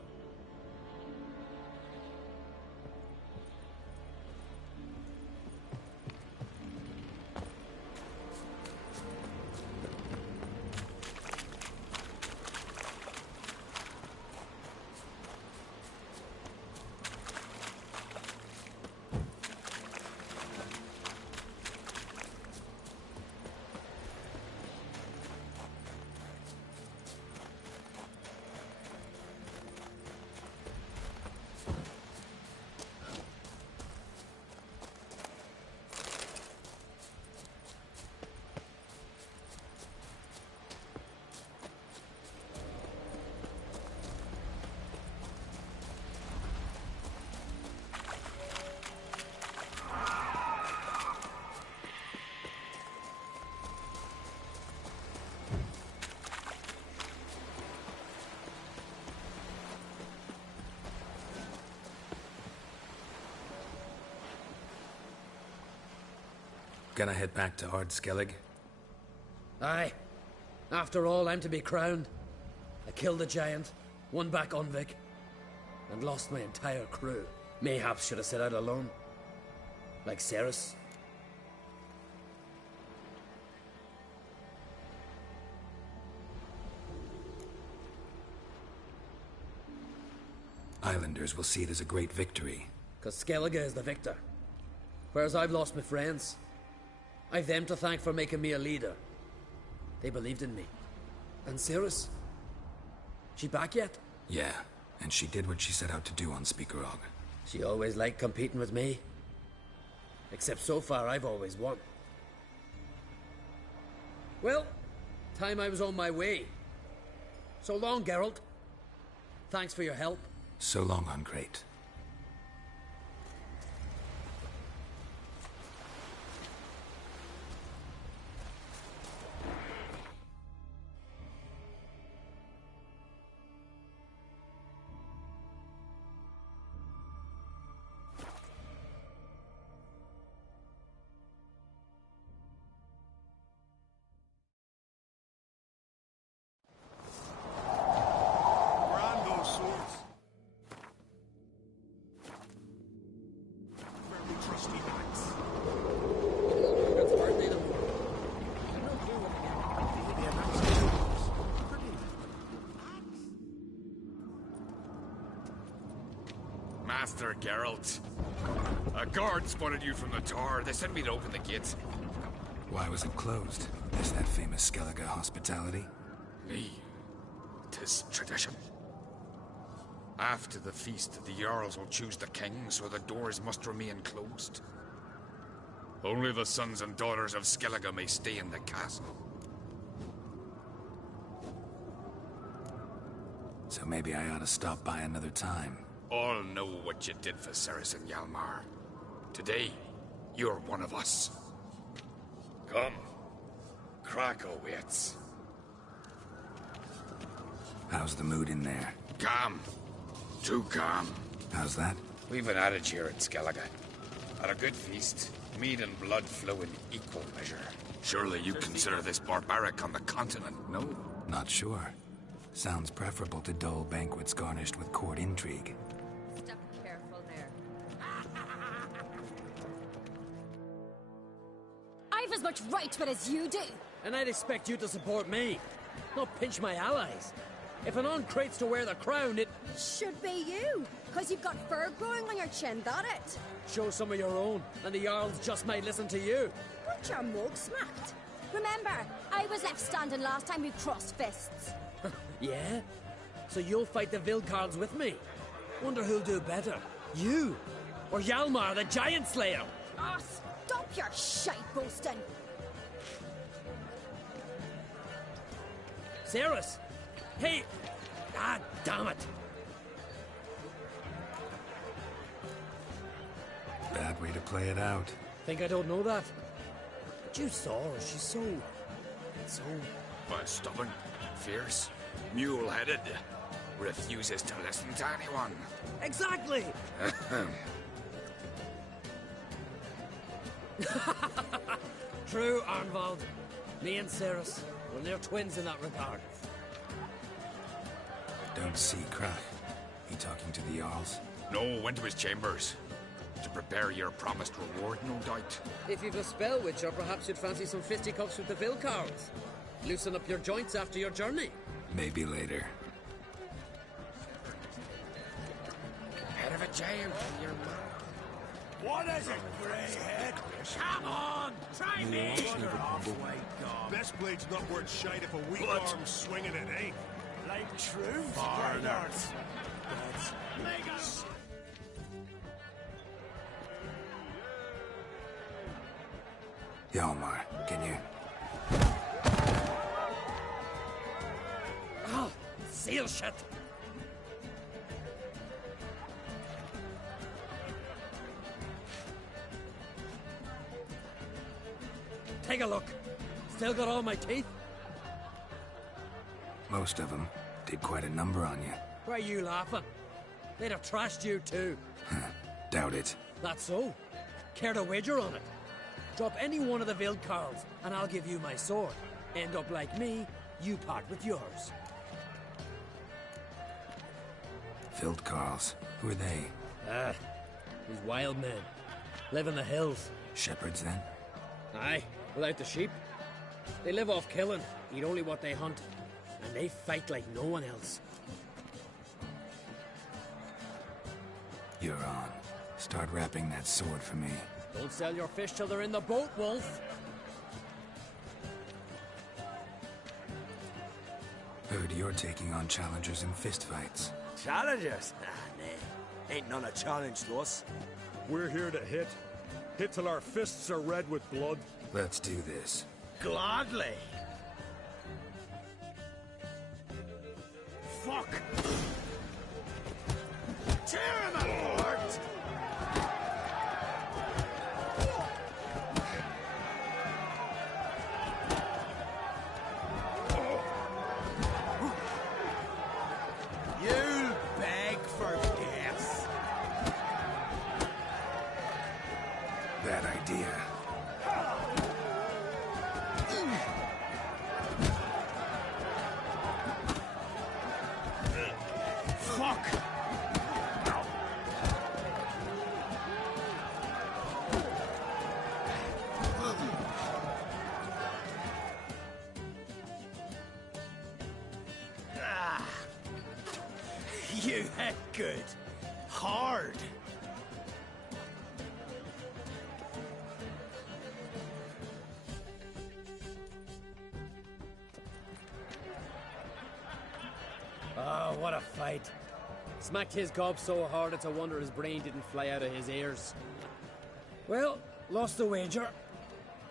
Gonna head back to Ard Skellig? Aye. After all, I'm to be crowned. I killed the giant, won back Unvik, and lost my entire crew. Mayhaps should have set out alone. Like Ceres. Islanders will see it as a great victory. 'Cause Skellige is the victor. Whereas I've lost my friends. I've them to thank for making me a leader. They believed in me. And Ceres? She back yet? Yeah, and she did what she set out to do on Speakerog. She always liked competing with me. Except so far I've always won. Well, time I was on my way. So long, Geralt. Thanks for your help. So long, Ungreat. Master Geralt. A guard spotted you from the tower. They sent me to open the gate. Why was it closed? Is that famous Skellige hospitality? Me. 'Tis tradition. After the feast, the Jarls will choose the king, so the doors must remain closed. Only the sons and daughters of Skellige may stay in the castle. So maybe I ought to stop by another time. All know what you did for Ceres and Hjalmar. Today, you're one of us. Come. Krakow waits. How's the mood in there? Calm. Too calm. How's that? We've an adage here in Skellige. At a good feast, mead and blood flow in equal measure. Surely you consider this barbaric on the continent, no? Not sure. Sounds preferable to dull banquets garnished with court intrigue. Step careful there. I've as much right to it as you do. And I'd expect you to support me. not pinch my allies. If an uncrate's to wear the crown, it should be you, because you've got fur growing on your chin, that it? Show some of your own, and the Jarls just might listen to you. Got your mug smacked. Remember, I was left standing last time we crossed fists. Yeah? So you'll fight the Vilcarls with me? Wonder who'll do better, you or Hjalmar, the Giant Slayer? Oh, stop your shite boasting. Cerys! Hey! Ah, damn it! Bad way to play it out. Think I don't know that? But you saw her, she's so... Well, stubborn, fierce, mule-headed. Refuses to listen to anyone. Exactly! True, Arnvald. Me and Cerys, well, they're twins in that regard. Don't see Krach. He talking to the Jarls? No, went to his chambers. To prepare your promised reward, no doubt. If you've a spell witcher, perhaps you'd fancy some fisticuffs with the Vilcarls. Loosen up your joints after your journey. Maybe later. Head of a giant in your mouth. What is it, greyhead? Come on! Try me! Best blade's not worth shite if a weak arm swinging it ain't. Like true foreigners. That's Megas. Hjalmar, can you... Oh, seal shut! Take a look. Still got all my teeth? Most of them did quite a number on you. Why are you laughing? They'd have trashed you too. Doubt it. That's so. Care to wager on it? Drop any one of the Vilcarls, and I'll give you my sword. End up like me, you part with yours. Vilcarls. Who are they? These wild men. Live in the hills. Shepherds, then? Aye, without the sheep. They live off killing, eat only what they hunt, and they fight like no one else. You're on. Start wrapping that sword for me. Don't sell your fish till they're in the boat, Wolf. Heard you're taking on challengers in fistfights. Challengers? Nah. Ain't none a challenge to us. We're here to hit. Hit till our fists are red with blood. Let's do this. Gladly. Fuck! Tear him apart! You'll beg for death. Bad idea. Fuck! You hit good. Hard. Oh, what a fight. Smacked his gob so hard it's a wonder his brain didn't fly out of his ears. Well, lost the wager.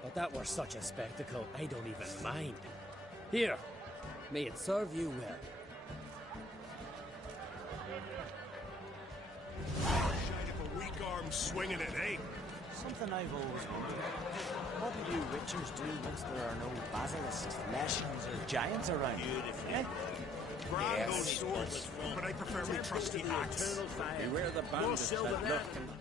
But that were such a spectacle, I don't even mind. Here, may it serve you well. Shite if a weak arm swinging it ain't. Something I've always wondered. What do you witchers do once there are no basilisks, leshens, or giants around? Beautiful. Eh? Grab those swords, but I prefer me trusty axe. Beware the bandits that lurk in the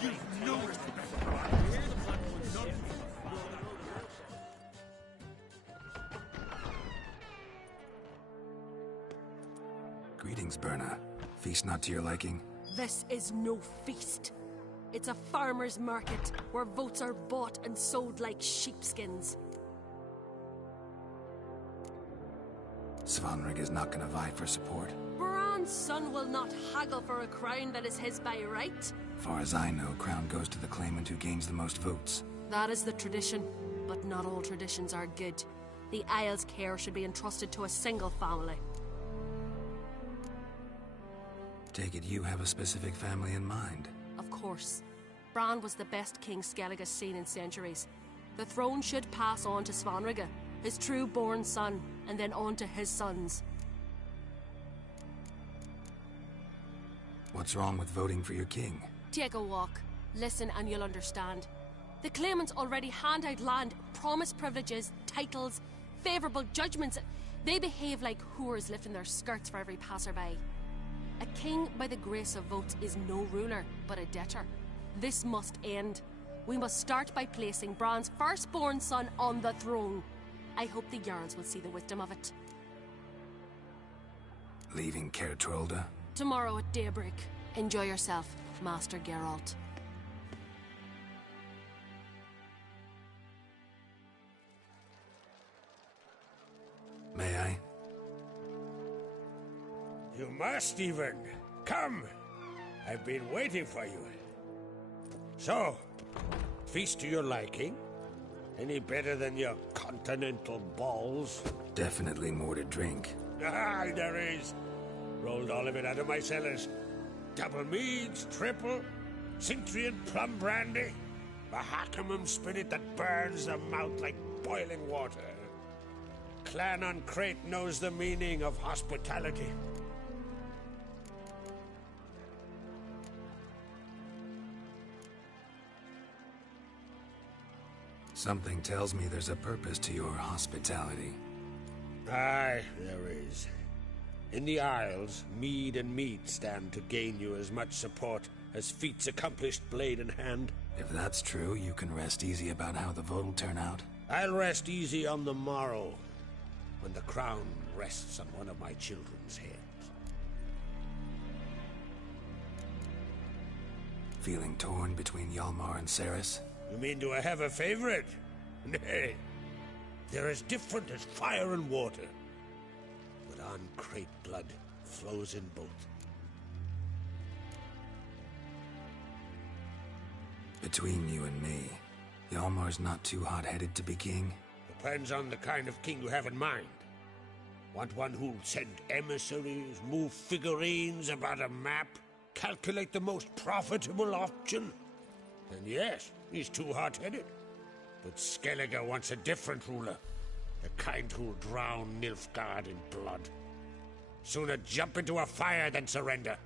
You've no respect. Greetings, Berna. Feast not to your liking? This is no feast. It's a farmer's market where votes are bought and sold like sheepskins. Svanrig is not gonna vie for support. Bran's son will not haggle for a crown that is his by right. Far as I know, crown goes to the claimant who gains the most votes. That is the tradition, but not all traditions are good. The Isle's care should be entrusted to a single family. Take it you have a specific family in mind. Of course. Bran was the best king Skellig has seen in centuries. The throne should pass on to Svanrige, his true-born son, and then on to his sons. What's wrong with voting for your king? Take a walk. Listen and you'll understand. The claimants already hand out land, promise privileges, titles, favourable judgments. They behave like whores lifting their skirts for every passerby. A king by the grace of votes is no ruler, but a debtor. This must end. We must start by placing Bran's firstborn son on the throne. I hope the Jarls will see the wisdom of it. Leaving Caer Trolda? Tomorrow at daybreak. Enjoy yourself, Master Geralt. May I? You must, even. Come! I've been waiting for you. So, feast to your liking? Any better than your continental balls? Definitely more to drink. Ah, there is. Rolled all of it out of my cellars. Double meads, triple, Cintrian plum brandy, a Hackamum spirit that burns the mouth like boiling water. Clan on Crate knows the meaning of hospitality. Something tells me there's a purpose to your hospitality. Aye, there is. In the Isles, mead and meat stand to gain you as much support as feats accomplished blade in hand. If that's true, you can rest easy about how the vote will turn out. I'll rest easy on the morrow, when the crown rests on one of my children's heads. Feeling torn between Hjalmar and Cerys? You mean do I have a favorite? Nay. They're as different as fire and water. But on Crate blood flows in both. Between you and me, Hjalmar's not too hot-headed to be king? Depends on the kind of king you have in mind. Want one who'll send emissaries, move figurines about a map, calculate the most profitable option? Then yes, he's too hot-headed. But Skellige wants a different ruler. The kind who'll drown Nilfgaard in blood. Sooner jump into a fire than surrender.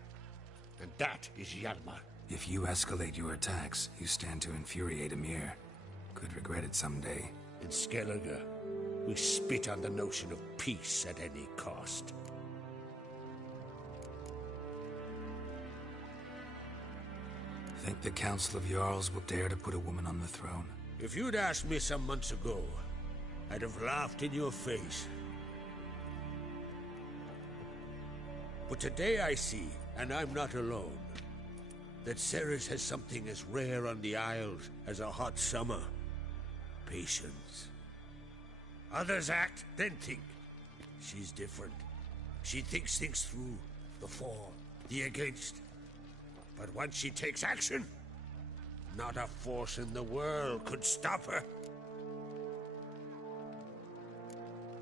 And that is Hjalmar. If you escalate your attacks, you stand to infuriate Emir. Could regret it someday. In Skellige, we spit on the notion of peace at any cost. Think the Council of Jarls will dare to put a woman on the throne? If you'd asked me some months ago, I'd have laughed in your face. But today I see, and I'm not alone, that Cerys has something as rare on the Isles as a hot summer. Patience. Others act, then think. She's different. She thinks things through, the for, the against. But once she takes action, not a force in the world could stop her.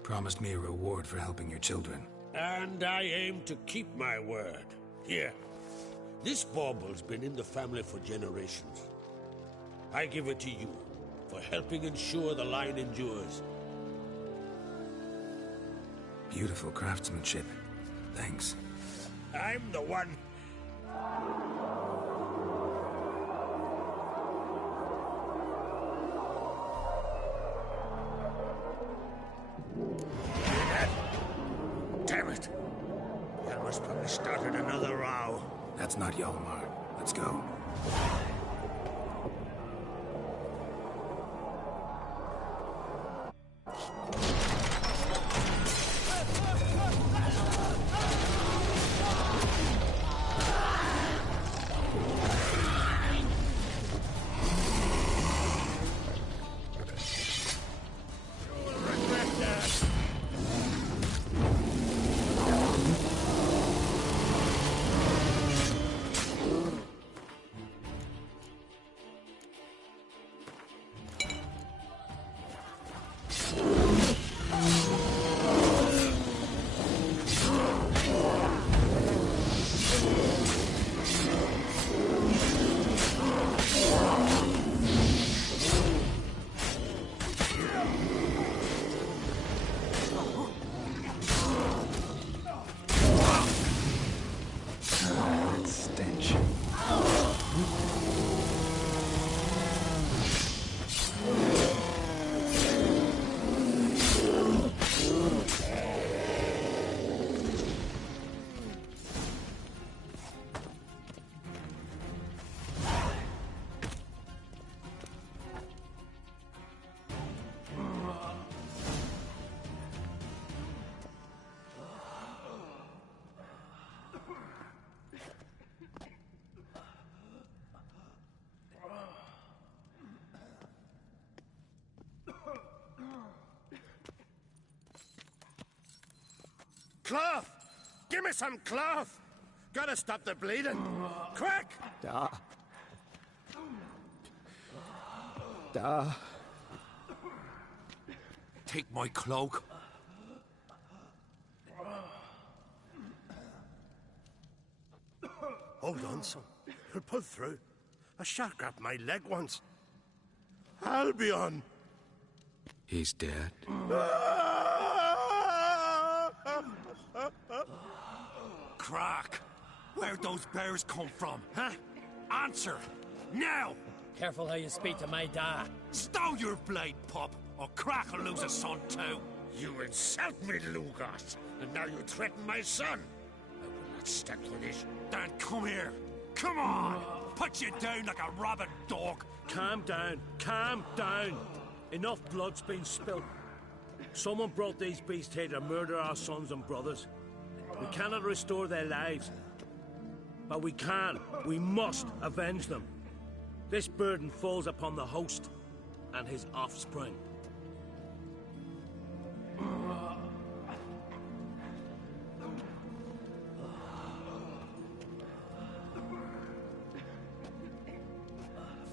Promised me a reward for helping your children. And I aim to keep my word. Here. This bauble's been in the family for generations. I give it to you for helping ensure the line endures. Beautiful craftsmanship. Thanks. I'm the one. Damn it! Hjalmar's probably started another row. That's not Hjalmar. Let's go. Cloth! Give me some cloth! Gotta stop the bleeding! Quick! Take my cloak. Hold on, son. You'll pull through. A shark grabbed my leg once. Albion! He's dead. Crack! Where'd those bears come from, huh? Answer! Now! Careful how you speak to my dad. Stow your blade, pup, or Crack will lose a son too. You insult me, Lugas, and now you threaten my son. I will not stand for this. Dan, come here. Come on! Put you down like a rabid dog. Calm down. Calm down. Enough blood's been spilt. Someone brought these beasts here to murder our sons and brothers. We cannot restore their lives. But we can. We must avenge them. This burden falls upon the host and his offspring.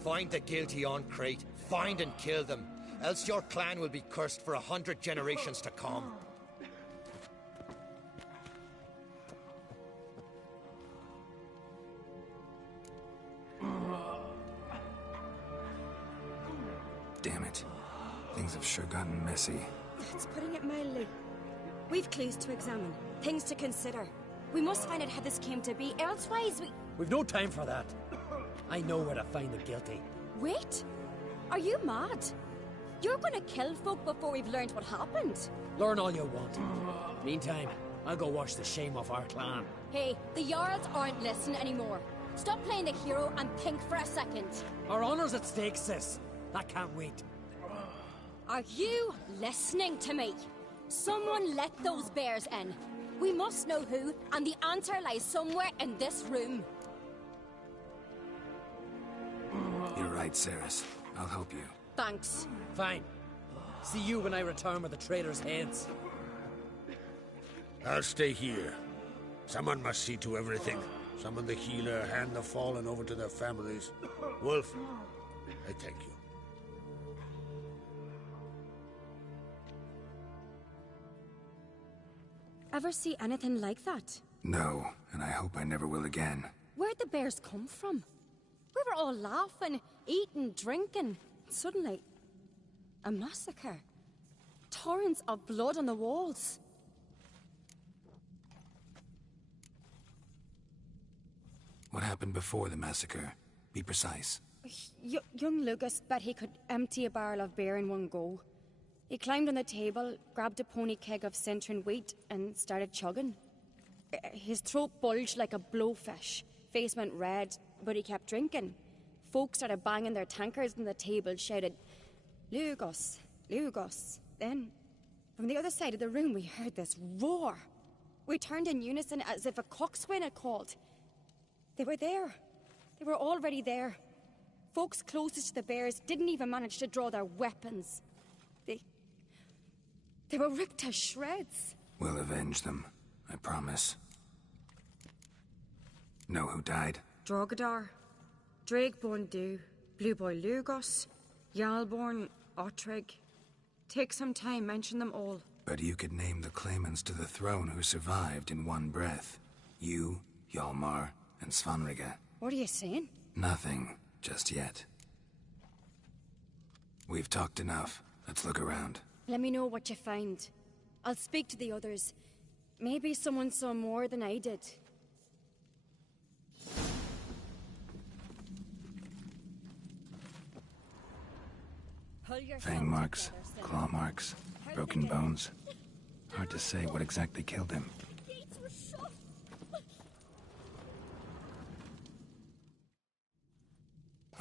Find the guilty on Crate. Find and kill them. Else your clan will be cursed for 100 generations to come. Damn it. Things have sure gotten messy. That's putting it mildly. We've clues to examine, things to consider. We must find out how this came to be, elsewise We've no time for that. I know where to find the guilty. Wait! Are you mad? You're gonna kill folk before we've learned what happened? Learn all you want. Meantime, I'll go wash the shame off our clan. Hey, the Jarls aren't listening anymore. Stop playing the hero and think for a second. Our honor's at stake, sis. That can't wait. Are you listening to me? Someone let those bears in. We must know who, and the answer lies somewhere in this room. You're right, Ceres. I'll help you. Thanks. Fine. See you when I return with the traitors' heads. I'll stay here. Someone must see to everything. Summon the healer, hand the fallen over to their families. Wolf, I thank you. Ever see anything like that? No, and I hope I never will again. Where'd the bears come from? We were all laughing, eating, drinking. Suddenly, a massacre. Torrents of blood on the walls. What happened before the massacre? Be precise. Young Lucas bet he could empty a barrel of beer in one go. He climbed on the table, grabbed a pony keg of Centron wheat, and started chugging. His throat bulged like a blowfish. Face went red. but he kept drinking. Folks started banging their tankards on the table, shouted, Lugos, Lugos. Then, from the other side of the room, we heard this roar. We turned in unison as if a coxswain had called. They were there. They were already there. Folks closest to the bears didn't even manage to draw their weapons. They were ripped to shreds. We'll avenge them, I promise. Know who died? Drogadar, Drakeborn Du, Blue Boy Lugos, Jarlborn, Ottrig. Take some time, mention them all. But you could name the claimants to the throne who survived in one breath. You, Hjalmar, and Svanrige. What are you saying? Nothing, just yet. We've talked enough. Let's look around. Let me know what you find. I'll speak to the others. Maybe someone saw more than I did. Fang marks, claw marks, broken bones. Hard to say what exactly killed him.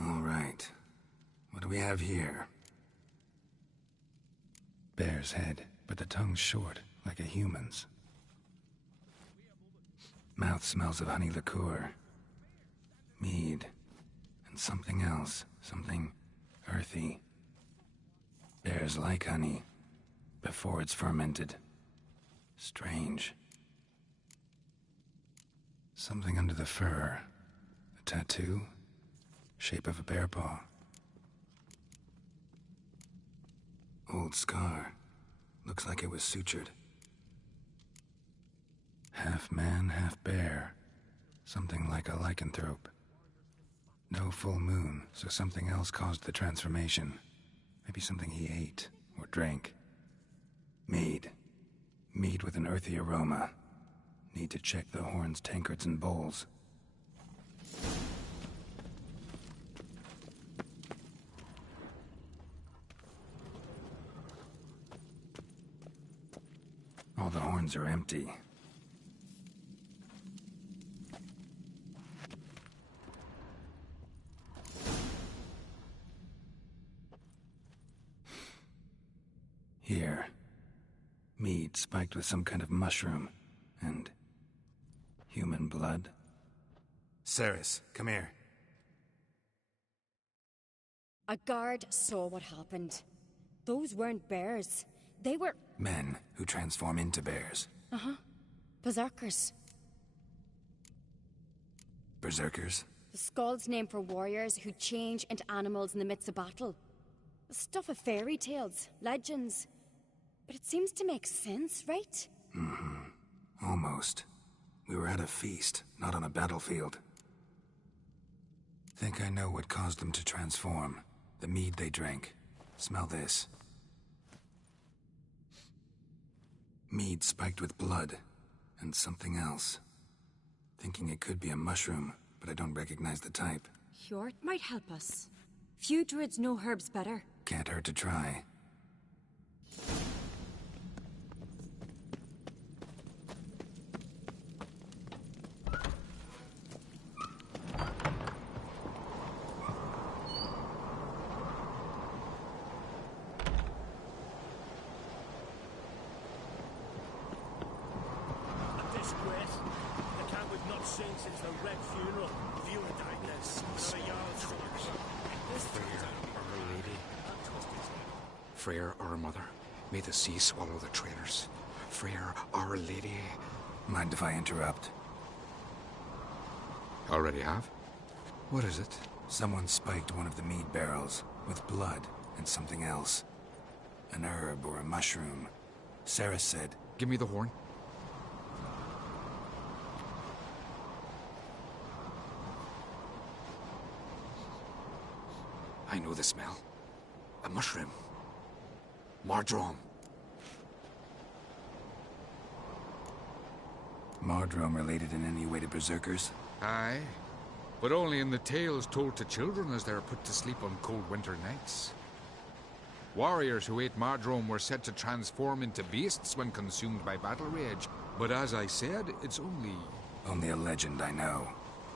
All right. What do we have here? Bear's head, but the tongue's short, like a human's. Mouth smells of honey liqueur. Mead. And something else. Something earthy. Bears like honey, before it's fermented. Strange. Something under the fur. A tattoo? Shape of a bear paw. Old scar. Looks like it was sutured. Half man, half bear. Something like a lycanthrope. No full moon, so something else caused the transformation. Maybe something he ate, or drank. Mead. Mead with an earthy aroma. Need to check the horns, tankards, and bowls. All the horns are empty. Here. Mead spiked with some kind of mushroom. And human blood. Ceres, come here. A guard saw what happened. Those weren't bears. They were... Men who transform into bears. Uh-huh. Berserkers. Berserkers? The Skald's name for warriors who change into animals in the midst of battle. The stuff of fairy tales, legends. But it seems to make sense, right? Mm-hmm. Almost. We were at a feast, not on a battlefield. Think I know what caused them to transform. The mead they drank. Smell this. Mead spiked with blood. And something else. Thinking it could be a mushroom, but I don't recognize the type. Hjort might help us. Few druids know herbs better. Can't hurt to try. Freyr, our mother, may the sea swallow the traitors. Freyr, our lady. Mind if I interrupt? Already have? What is it? Someone spiked one of the mead barrels with blood and something else. An herb or a mushroom. Sarah said... Give me the horn. I know the smell. A mushroom. Mardrome. Mardrome related in any way to berserkers? Aye, but only in the tales told to children as they are put to sleep on cold winter nights. Warriors who ate Mardrome were said to transform into beasts when consumed by battle rage, but as I said, it's only... Only a legend, I know.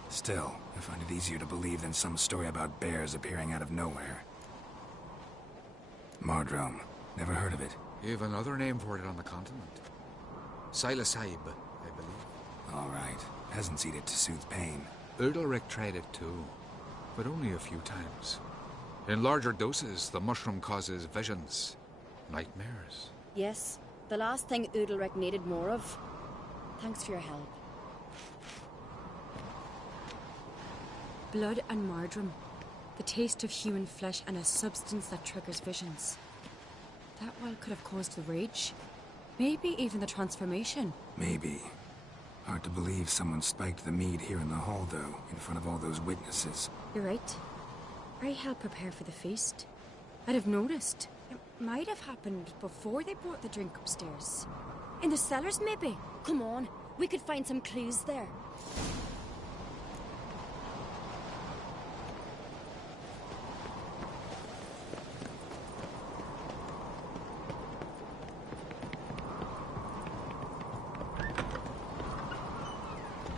Still, I find it easier to believe than some story about bears appearing out of nowhere. Mardrome. Never heard of it. You've another name for it on the continent. Silasib, I believe. All right. Peasants eat it to soothe pain. Udalric tried it too, but only a few times. In larger doses, the mushroom causes visions, nightmares. Yes, the last thing Udalric needed more of. Thanks for your help. Blood and Mardrome. The taste of human flesh and a substance that triggers visions. That well could have caused the rage. Maybe even the transformation. Maybe. Hard to believe someone spiked the mead here in the hall, though, in front of all those witnesses. You're right. I helped prepare for the feast. I'd have noticed. It might have happened before they brought the drink upstairs. In the cellars, maybe? Come on, we could find some clues there.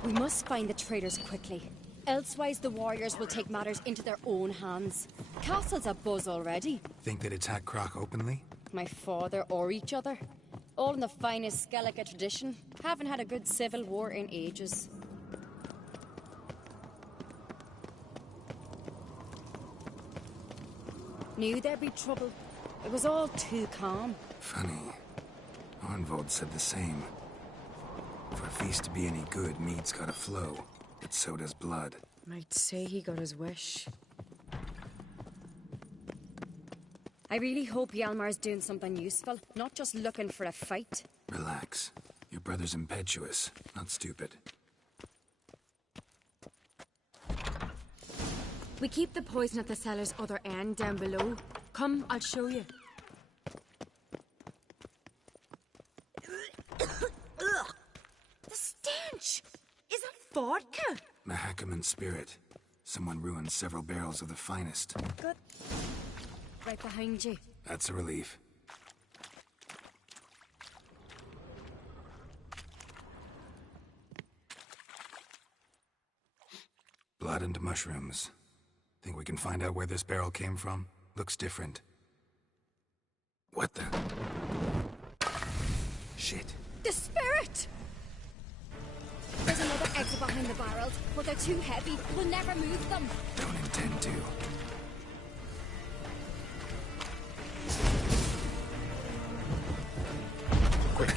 We must find the traitors quickly. Elsewise, the warriors will take matters into their own hands. Castle's abuzz already. Think they'd attack Croc openly? My father or each other. All in the finest Skellige tradition. Haven't had a good civil war in ages. Knew there'd be trouble. It was all too calm. Funny. Arnvold said the same. For a feast to be any good, mead's gotta flow. But so does blood. Might say he got his wish. I really hope Hjalmar's doing something useful, not just looking for a fight. Relax. Your brother's impetuous, not stupid. We keep the poison at the cellar's other end, down below. Come, I'll show you. The stench! Is that vodka? Mahakaman spirit. Someone ruined several barrels of the finest. Good. Right behind you. That's a relief. Blood and mushrooms. Think we can find out where this barrel came from? Looks different. What the? Shit. The spirit! There's another exit behind the barrels, but they're too heavy. We'll never move them. Don't intend to. Quick.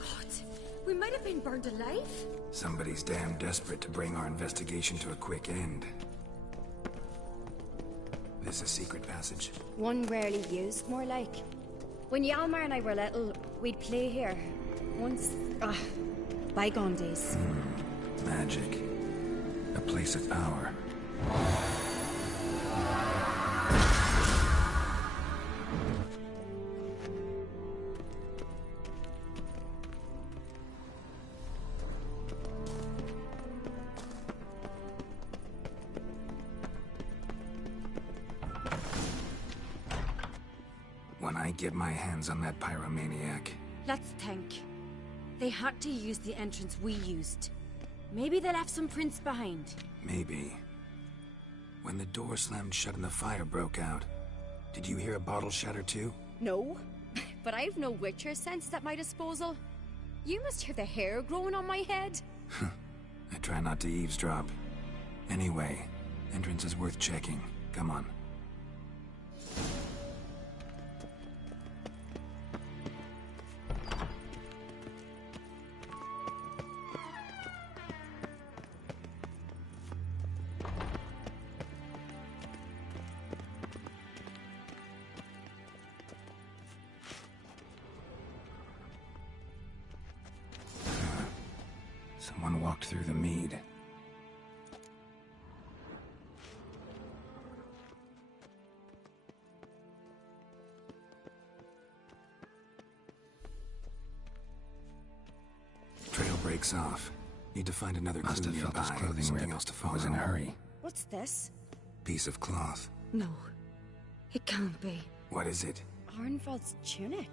God, we might have been burned alive. Somebody's damn desperate to bring our investigation to a quick end. This a secret passage? One rarely used, more like. When Hjalmar and I were little, we'd play here. Once... bygone days. Magic. A place of power. When I get my hands on that pyromaniac. Let's think. They had to use the entrance we used. Maybe they left some prints behind. Maybe. When the door slammed shut and the fire broke out, did you hear a bottle shatter too? No, but I've no witcher sense at my disposal. You must hear the hair growing on my head. I try not to eavesdrop. Anyway, entrance is worth checking. Come on. Someone walked through the mead. Trail breaks off. Need to find another clue nearby. His clothing Something else to follow. Was in a hurry. What's this? Piece of cloth. No. It can't be. What is it? Arnvald's tunic.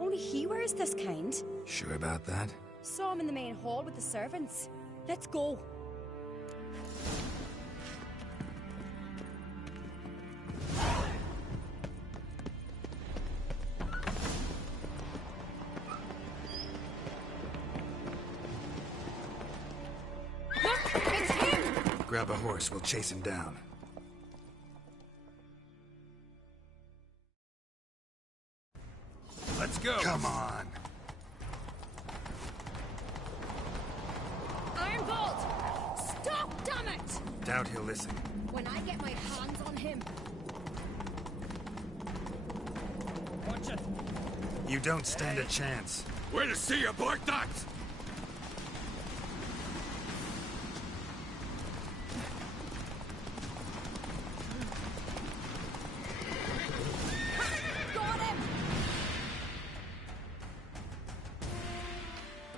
Only he wears this kind. Sure about that? Saw him in the main hall with the servants. Let's go. Look, it's him! Grab a horse, we'll chase him down. Let's go! Come on! Arnvald! Stop, damn it! Doubt he'll listen. When I get my hands on him... Watch it! You don't stand a chance. We'll see about that! Got him!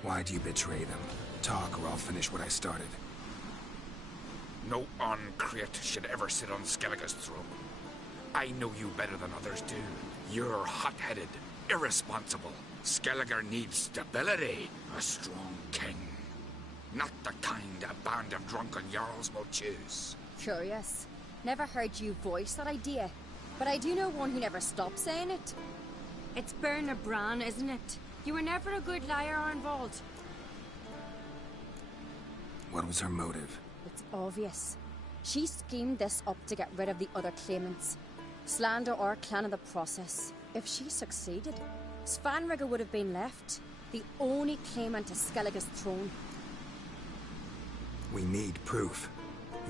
Why do you betray them? Talk or I'll finish what I started. No Oncreate should ever sit on Skellige's throne. I know you better than others do. You're hot-headed, irresponsible. Skellige needs stability, a strong king. Not the kind a band of drunken jarls will choose. Curious. Never heard you voice that idea. But I do know one who never stops saying it. It's Berna Bran, isn't it? You were never a good liar, Arnvald. What was her motive? It's obvious. She schemed this up to get rid of the other claimants. Slander our clan in the process. If she succeeded, Svanrige would have been left, the only claimant to Skellige's throne. We need proof.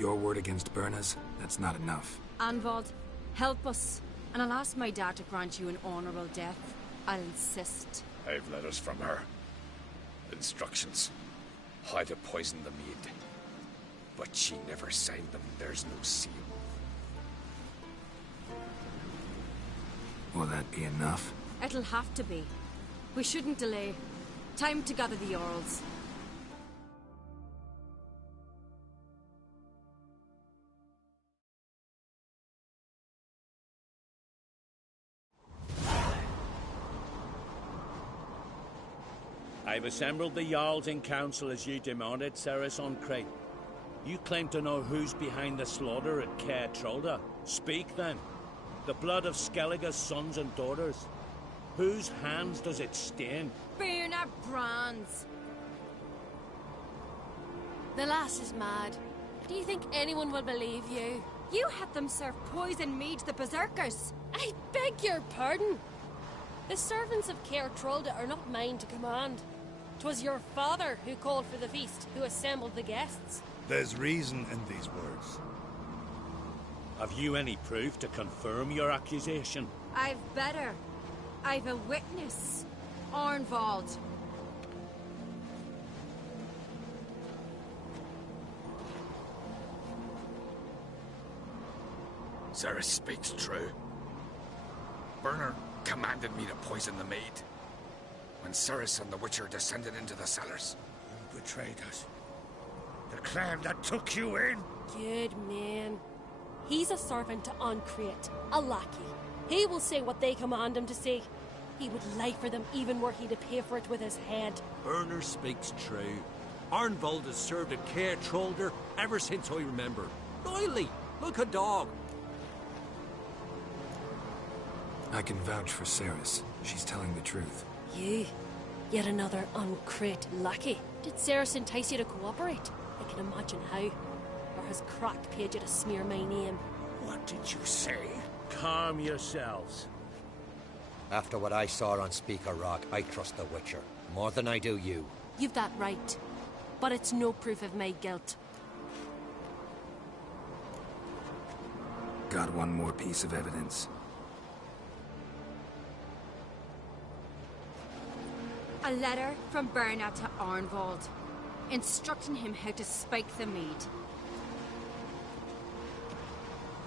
Your word against Berna's, that's not enough. Arnvald, help us, and I'll ask my dad to grant you an honourable death. I'll insist. I've letters from her. Instructions. How to poison the mead. But she never signed them. There's no seal. Will that be enough? It'll have to be. We shouldn't delay. Time to gather the Jarls. I've assembled the Jarls in council as you demanded, Ceres Oncreate. You claim to know who's behind the slaughter at Caer Trolda. Speak then. The blood of Skellige's sons and daughters. Whose hands does it stain? Berna Bran's. The lass is mad. Do you think anyone will believe you? You had them serve poison mead to the berserkers. I beg your pardon. The servants of Caer Trolda are not mine to command. 'Twas your father who called for the feast, who assembled the guests. There's reason in these words. Have you any proof to confirm your accusation? I've better. I've a witness. Arnvald. Ceres speaks true. Berner commanded me to poison the maid. When Ceres and the Witcher descended into the cellars. Who betrayed us? The clan that took you in? Good man. He's a servant to Oncreate, a lackey. He will say what they command him to say. He would lie for them even were he to pay for it with his head. Berner speaks true. Arnvald has served at Caer Trolder ever since I remember. Loyally, like a dog. I can vouch for Ceres. She's telling the truth. You? Yet another Oncreate lackey. Did Ceres entice you to cooperate? I can imagine how. Or has Crack paid you to smear my name? What did you say? Calm yourselves. After what I saw on Speaker Rock, I trust the Witcher. More than I do you. You've that right. But it's no proof of my guilt. Got one more piece of evidence. A letter from Berna to Arnvald, instructing him how to spike the mead.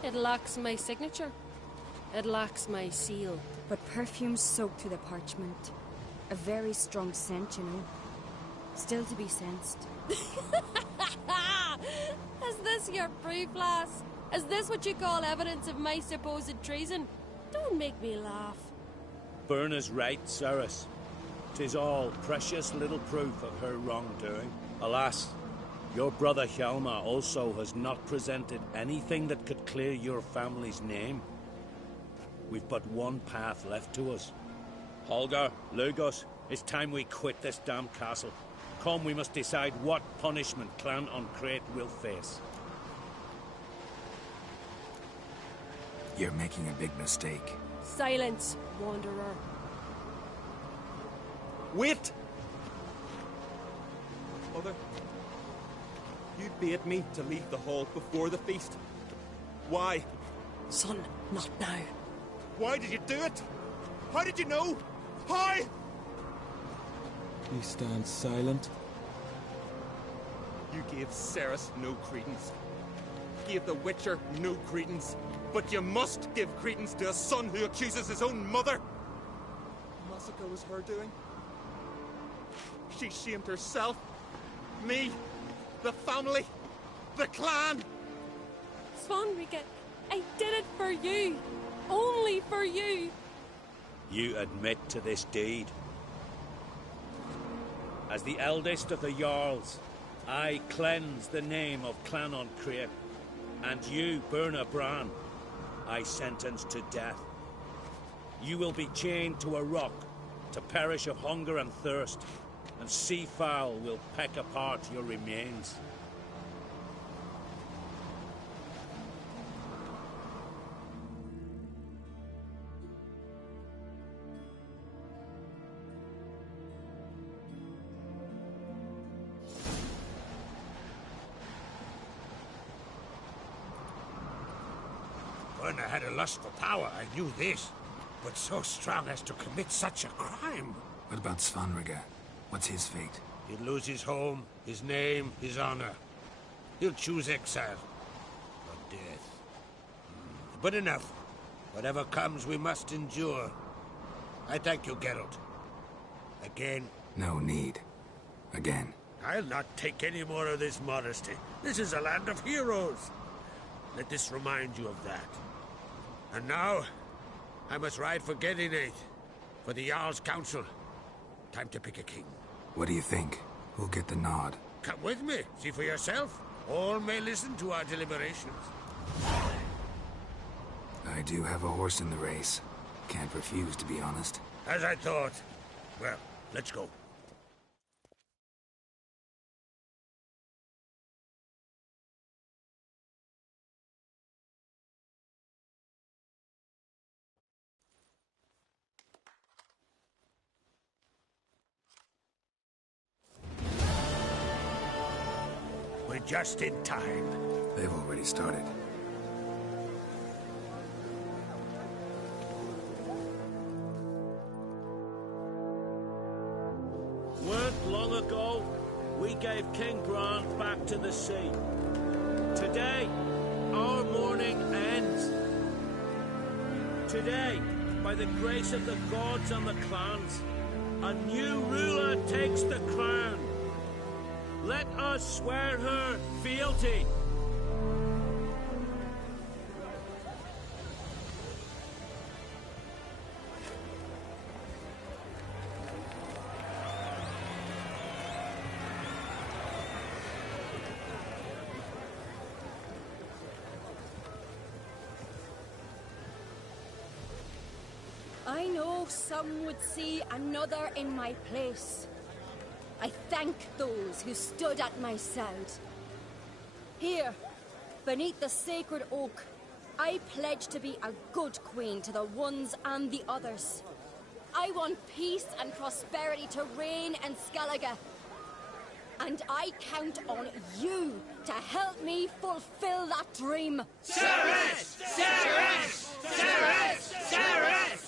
It lacks my signature. It lacks my seal. But perfume soaked through the parchment. A very strong scent, you know. Still to be sensed. Is this your proof, lass? Is this what you call evidence of my supposed treason? Don't make me laugh. Berna's right, Ceres. 'Tis all precious little proof of her wrongdoing. Alas, your brother Hjalmar also has not presented anything that could clear your family's name. We've but one path left to us. Holger, Lugos, it's time we quit this damn castle. Come, we must decide what punishment Clan Uncrate will face. You're making a big mistake. Silence, Wanderer. Wait! Mother, you bade me to leave the hall before the feast. Why? Son, not now. Why did you do it? How did you know? How? You stand silent. You gave Ceres no credence. Gave the Witcher no credence. But you must give credence to a son who accuses his own mother. Massacre was her doing. She shamed herself. Me. The family. The clan. Svanrika, I did it for you. Only for you. You admit to this deed. As the eldest of the Jarls, I cleanse the name of Clan Uncrate, and you, Berna Bran, I sentence to death. You will be chained to a rock, to perish of hunger and thirst, and sea fowl will peck apart your remains. Berna had a lust for power, I knew this. But so strong as to commit such a crime. What about Svanrika? What's his fate? He'll lose his home, his name, his honor. He'll choose exile. Or death. But enough. Whatever comes, we must endure. I thank you, Geralt. Again. No need. Again. I'll not take any more of this modesty. This is a land of heroes. Let this remind you of that. And now, I must ride for Gedinate, for the Jarl's Council. Time to pick a king. What do you think? Who'll get the nod? Come with me, see for yourself. All may listen to our deliberations. I do have a horse in the race. Can't refuse, to be honest. As I thought. Well, let's go. We're just in time. They've already started. Weren't long ago, we gave King Bran back to the sea. Today, our mourning ends. Today, by the grace of the gods and the clans, a new ruler takes the crown. Let us swear her fealty. I know some would see another in my place. I thank those who stood at my side. Here, beneath the sacred oak, I pledge to be a good queen to the ones and the others. I want peace and prosperity to reign in Skellige. And I count on you to help me fulfill that dream. Ceres! Ceres! Ceres! Ceres!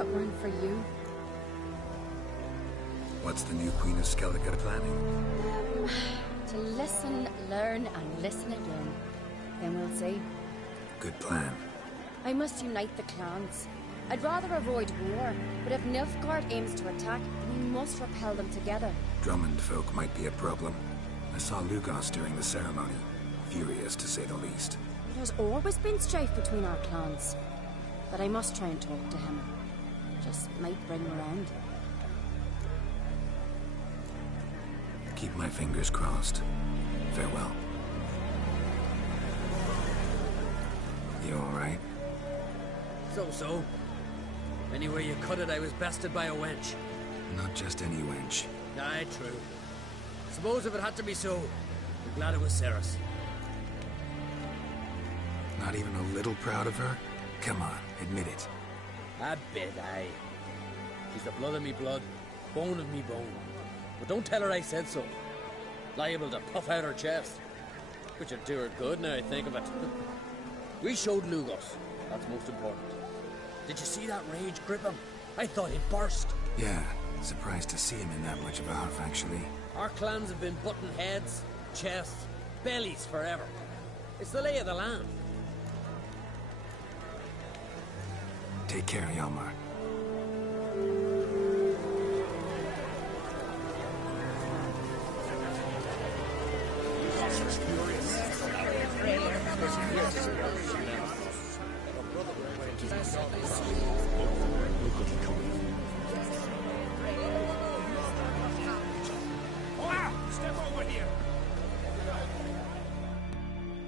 if it weren't for you. What's the new Queen of Skellige planning? To listen, learn, and listen again. Then we'll see. Good plan. I must unite the clans. I'd rather avoid war, but if Nilfgaard aims to attack, we must repel them together. Drummond folk might be a problem. I saw Lugos during the ceremony. Furious, to say the least. There's always been strife between our clans. But I must try and talk to him. Just might bring him around. Keep my fingers crossed. Farewell. You alright? So. Anyway you cut it, I was bested by a wench. Not just any wench. Aye, true. Suppose if it had to be so, I'm glad it was Ceres. Not even a little proud of her? Come on, admit it. A bit, aye. She's the blood of me blood, bone of me bone. But don't tell her I said so. Liable to puff out her chest. Which would do her good now I think of it. We showed Lugos. That's most important. Did you see that rage grip him? I thought he'd burst. Yeah, surprised to see him in that much of a huff, actually. Our clans have been butting heads, chests, bellies forever. It's the lay of the land. Take care, Hjalmar.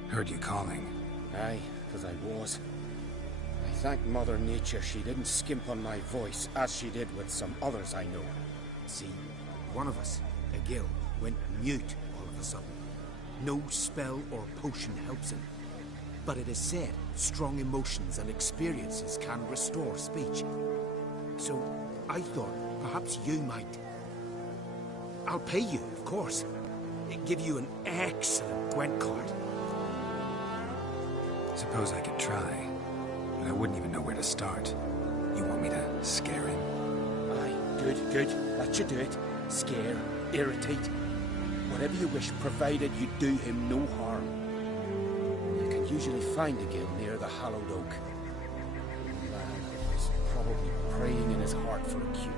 Heard you calling. Aye, because I was. I thank Mother Nature she didn't skimp on my voice, as she did with some others I know. See, one of us, a gill, went mute all of a sudden. No spell or potion helps him. But it is said, strong emotions and experiences can restore speech. So, I thought perhaps you might. I'll pay you, of course. Give you an excellent Gwent card. Suppose I could try, but I wouldn't even know where to start. You want me to scare him? Aye, good. That should do it. Scare, irritate. Whatever you wish, provided you do him no harm. You can usually find a gill near the hallowed oak. The lad is probably praying in his heart for a cure.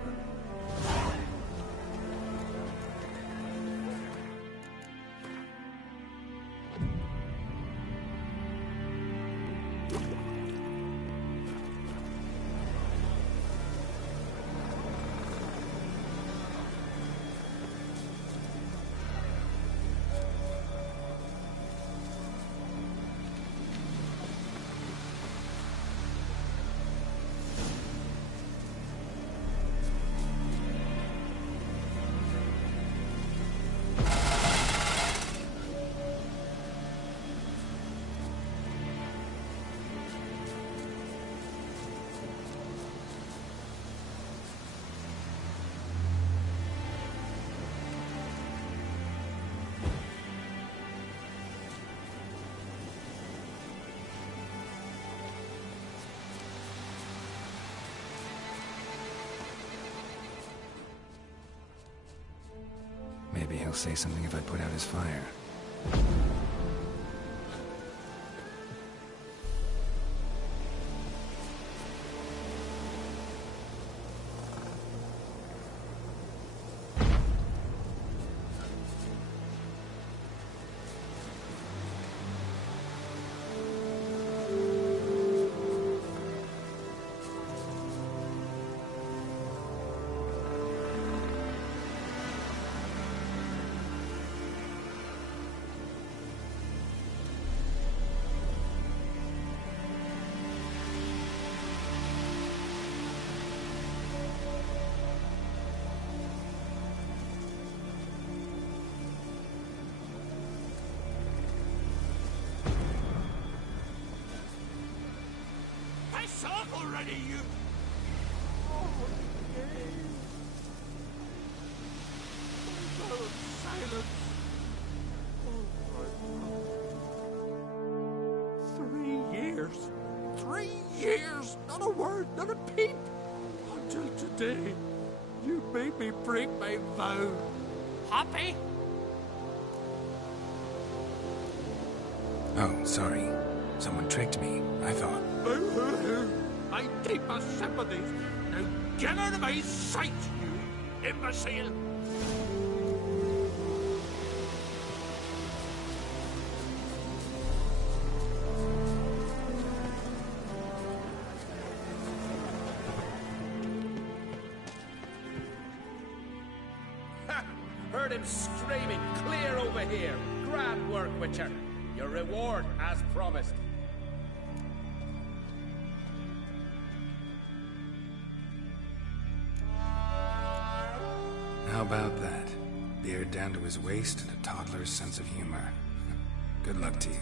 Maybe he'll say something if I put out his fire. Already, you... Silence. 3 years. 3 years. Not a word, not a peep. day, you made me break my vow. Happy? Oh, sorry. Someone tricked me, I thought. Boo-hoo-hoo! My deepest sympathies. Now get out of my sight, you imbecile! Ha! Heard him screaming clear over here. Grand work, Witcher. Your reward as promised. How about that? Beard down to his waist and a toddler's sense of humor. Good luck to you.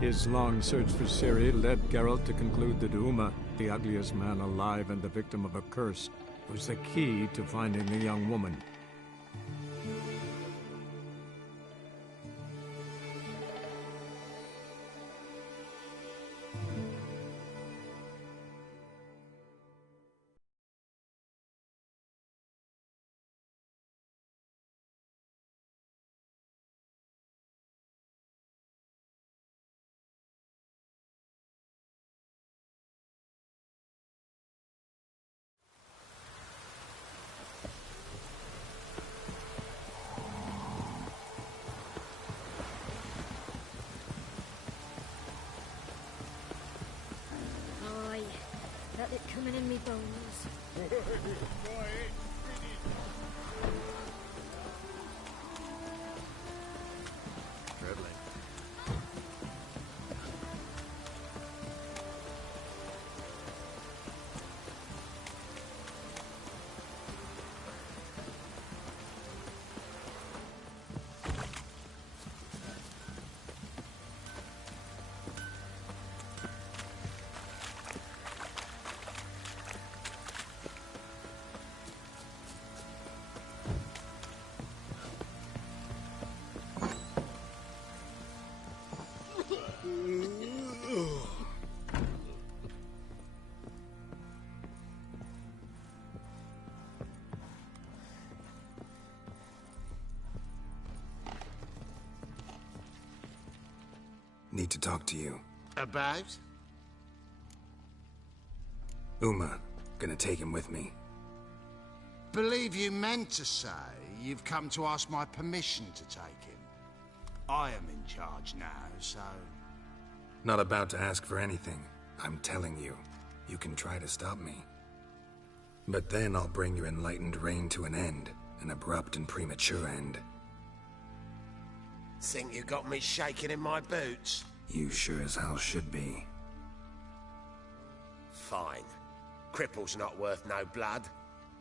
His long search for Ciri led Geralt to conclude that Uma, the ugliest man alive and the victim of a curse, was the key to finding the young woman. burning in me bones. Dribbling. Need to talk to you. About? Uma. Gonna take him with me. Believe you meant to say you've come to ask my permission to take him. I am in charge now, so... Not about to ask for anything. I'm telling you. You can try to stop me. But then I'll bring your enlightened reign to an end. An abrupt and premature end. Think you got me shaking in my boots? You sure as hell should be. Fine. Cripple's not worth no blood.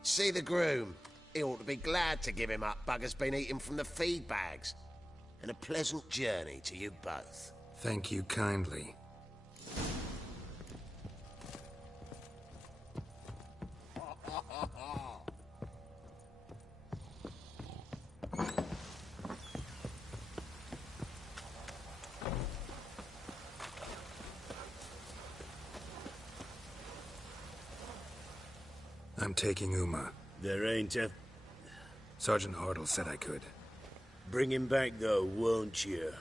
See the groom. He ought to be glad to give him up. Bugger's been eating from the feed bags. And a pleasant journey to you both. Thank you kindly. I'm taking Uma. There ain't a... Sergeant Hartle said I could. Bring him back, though, won't you?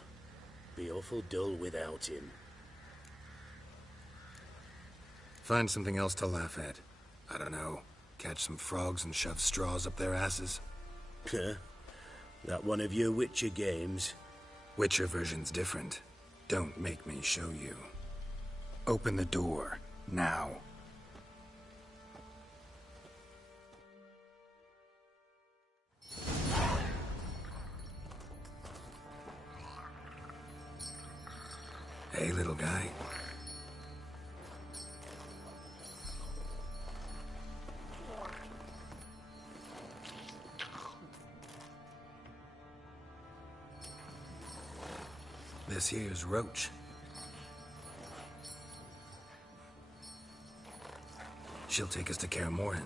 Be awful dull without him. Find something else to laugh at. I don't know. Catch some frogs and shove straws up their asses. Huh? That one of your Witcher games? Witcher version's different. Don't make me show you. Open the door. Now. Hey, little guy. This here's Roach. She'll take us to Kaer Morhen.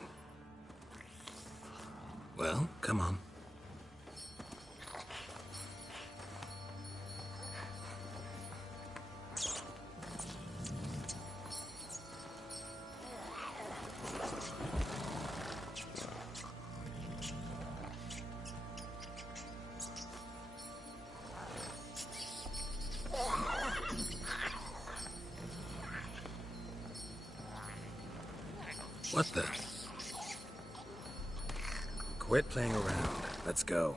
Well, come on. What the? Quit playing around. Let's go.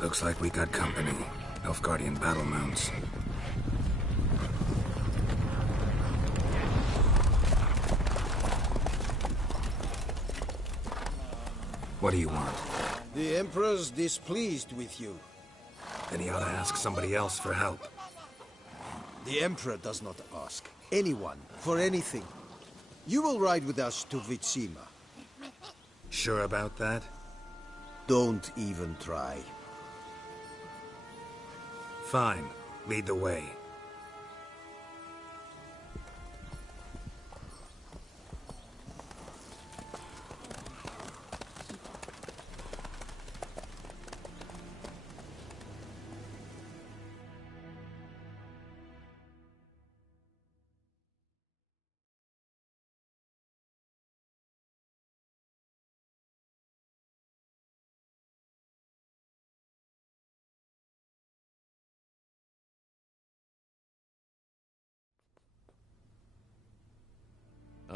Looks like we got company. Nilfgaardian battle mounts. What do you want? The Emperor's displeased with you. Then he ought to ask somebody else for help. The Emperor does not ask anyone for anything. You will ride with us to Vitsima. Sure about that? Don't even try. Fine. Lead the way.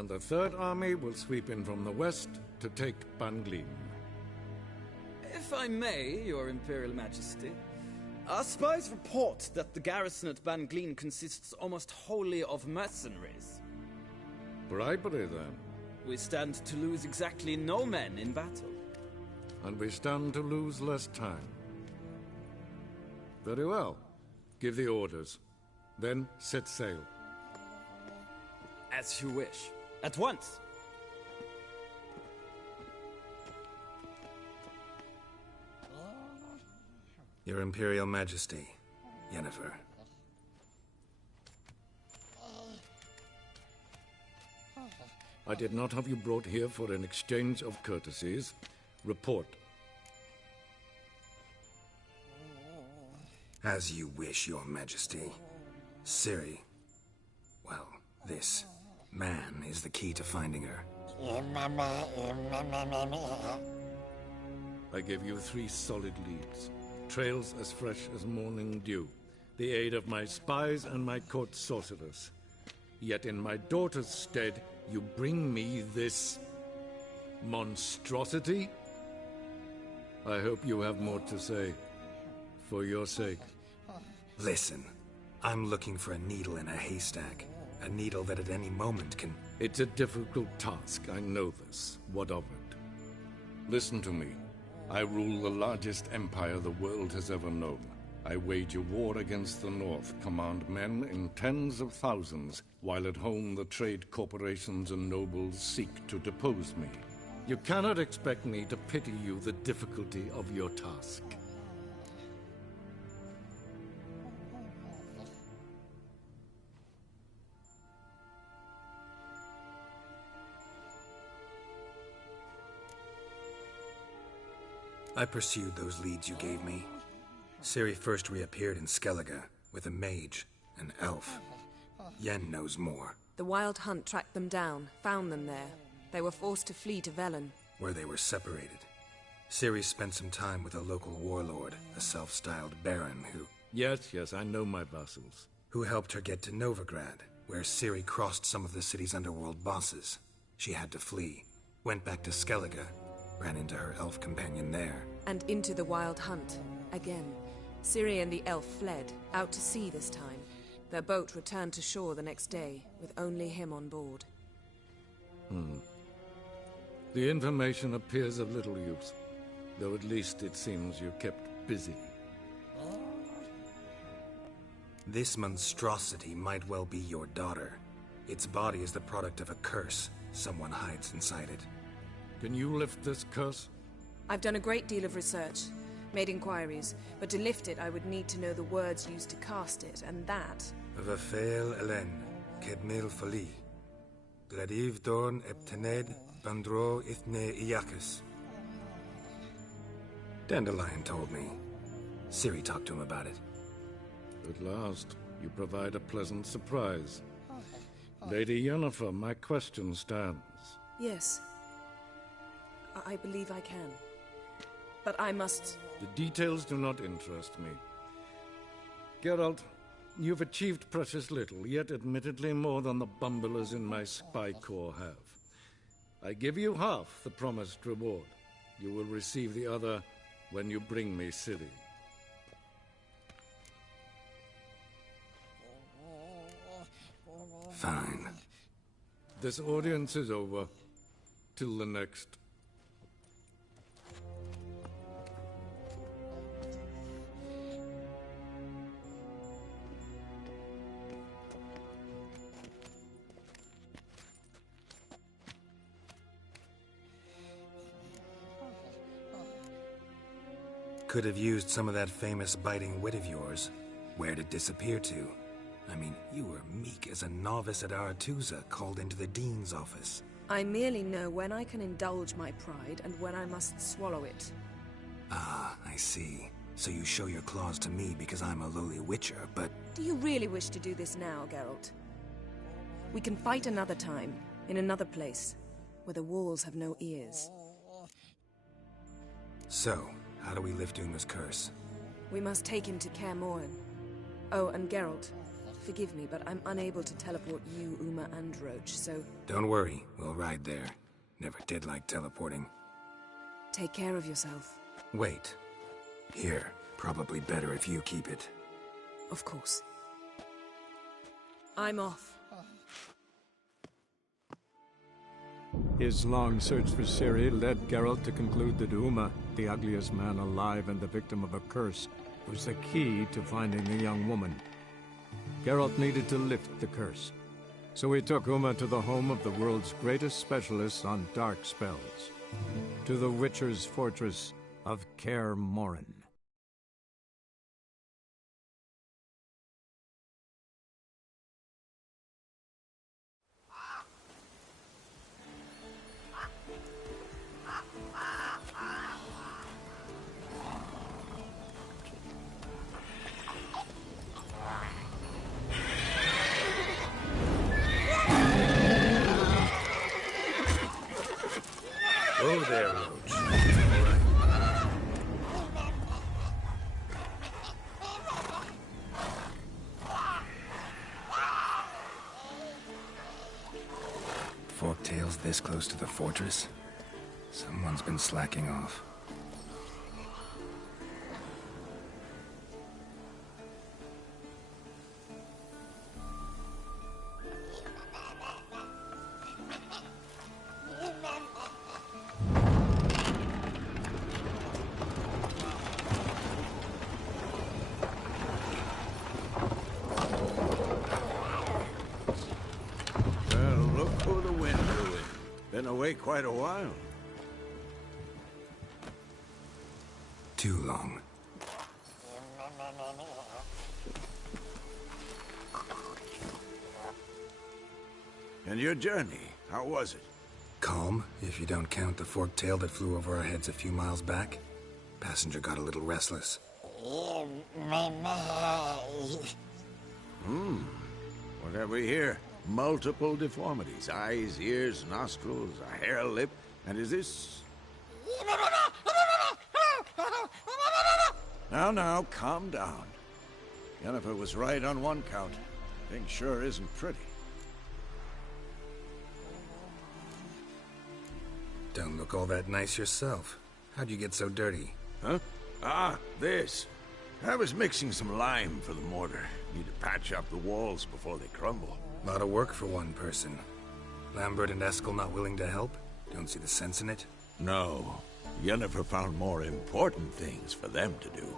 and the Third Army will sweep in from the west to take Banglin. If I may, Your Imperial Majesty, our spies report that the garrison at Banglin consists almost wholly of mercenaries. Bribery, then. We stand to lose exactly no men in battle. And we stand to lose less time. Very well. Give the orders. Then set sail. As you wish. At once! Your Imperial Majesty, Yennefer. I did not have you brought here for an exchange of courtesies. Report. As you wish, Your Majesty. Ciri. Well, this man is the key to finding her. I give you 3 solid leads. Trails as fresh as morning dew. The aid of my spies and my court sorcerers. Yet in my daughter's stead, you bring me this monstrosity? I hope you have more to say. For your sake. Listen, I'm looking for a needle in a haystack. A needle that at any moment can... It's a difficult task, I know this. What of it? Listen to me. I rule the largest empire the world has ever known. I wage a war against the North, command men in tens of thousands, while at home the trade corporations and nobles seek to depose me. You cannot expect me to pity you the difficulty of your task. I pursued those leads you gave me. Ciri first reappeared in Skellige with a mage, an elf. Yen knows more. The Wild Hunt tracked them down, found them there. They were forced to flee to Velen, Where they were separated. Ciri spent some time with a local warlord, a self-styled baron who... Yes, I know my vassals. Who helped her get to Novigrad, where Ciri crossed some of the city's underworld bosses. She had to flee, went back to Skellige, ran into her elf companion there. and into the Wild Hunt. Again, Ciri and the elf fled, out to sea this time. Their boat returned to shore the next day, with only him on board. The information appears of little use, though at least it seems you kept busy. This monstrosity might well be your daughter. Its body is the product of a curse. Someone hides inside it. Can you lift this curse? I've done a great deal of research, made inquiries, but to lift it I would need to know the words used to cast it, and that... Vafel Elen, Kedmil Fali. Gladiv Dorn Eptened, Bandro Ithne Iakis. Dandelion told me. Ciri talked to him about it. At last, you provide a pleasant surprise. Lady Yennefer, my question stands. Yes. I believe I can. But I must... The details do not interest me. Geralt, you've achieved precious little, yet admittedly more than the bumblers in my spy corps have. I give you half the promised reward. You will receive the other when you bring me Ciri. Fine. This audience is over. Till the next. Could have used some of that famous biting wit of yours. Where'd it disappear to? I mean, you were meek as a novice at Aretusa called into the Dean's office. I merely know when I can indulge my pride and when I must swallow it. Ah, I see. So you show your claws to me because I'm a lowly witcher, but... Do you really wish to do this now, Geralt? We can fight another time, in another place, where the walls have no ears. So, how do we lift Uma's curse? We must take him to Kaer Morhen. Oh, and Geralt, Forgive me, but I'm unable to teleport you, Uma, and Roach, so... Don't worry, we'll ride there. Never did like teleporting. Take care of yourself. Wait. Here, probably better if you keep it. Of course. I'm off. His long search for Ciri led Geralt to conclude that Uma, the ugliest man alive and the victim of a curse, was the key to finding the young woman. Geralt needed to lift the curse, so he took Uma to the home of the world's greatest specialist on dark spells, to the Witcher's fortress of Kaer Morhen. Go there, Roach. Forktail's this close to the fortress? Someone's been slacking off. Away quite a while. Too long. And your journey, how was it? Calm, if you don't count the forktail that flew over our heads a few miles back. Passenger got a little restless. What have we here? Multiple deformities. Eyes, ears, nostrils, a hair lip. And is this... Now, calm down. Yennefer was right on one count. Thing sure isn't pretty. Don't look all that nice yourself. How'd you get so dirty? Huh? Ah, this. I was mixing some lime for the mortar. Need to patch up the walls before they crumble. Lot of work for one person. Lambert and Eskel not willing to help? Don't see the sense in it? No. Yennefer found more important things for them to do.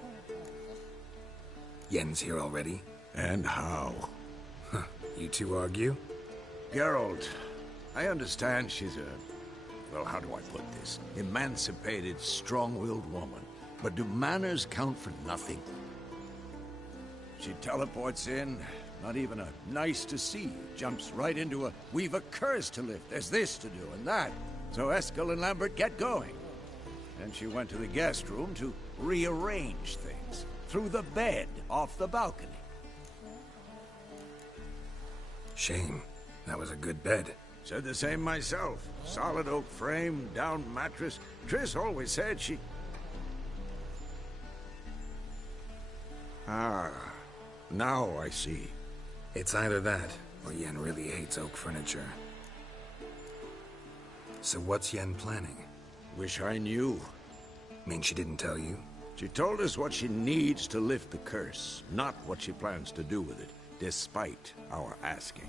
Yen's here already? And how? Huh. You two argue? Geralt, I understand she's a... well, how do I put this? Emancipated, strong-willed woman. But do manners count for nothing? She teleports in, not even a nice to see you, jumps right into a we've a curse to lift, there's this to do and that. So Eskel and Lambert get going. And she went to the guest room to rearrange things. Through the bed, off the balcony. Shame. That was a good bed. Said the same myself. Solid oak frame, down mattress. Triss always said she... Ah, now I see. It's either that, or Yen really hates oak furniture. So what's Yen planning? Wish I knew. Mean she didn't tell you? She told us what she needs to lift the curse, not what she plans to do with it, despite our asking.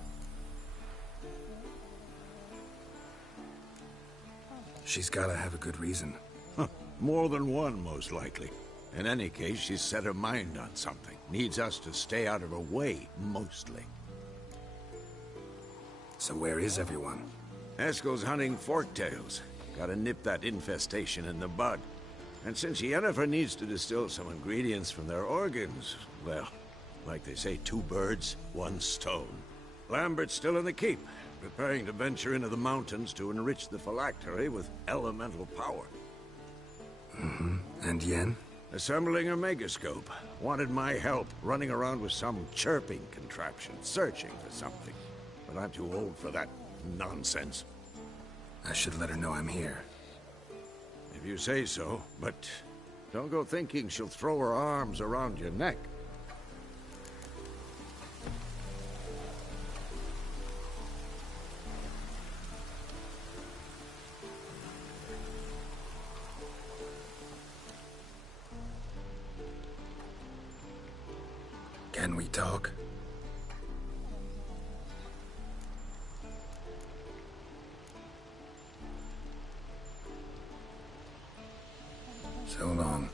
She's gotta have a good reason. Huh. More than one, most likely. In any case, she's set her mind on something. Needs us to stay out of her way, mostly. So where is everyone? Eskel's hunting forktails. Gotta nip that infestation in the bud. And since Yennefer needs to distill some ingredients from their organs, well, like they say, 2 birds, 1 stone. Lambert's still in the keep, preparing to venture into the mountains to enrich the phylactery with elemental power. Mm-hmm. And Yen? Assembling a megascope. Wanted my help running around with some chirping contraption, searching for something. But I'm too old for that nonsense. I should let her know I'm here. If you say so, but don't go thinking she'll throw her arms around your neck. Can we talk? So long.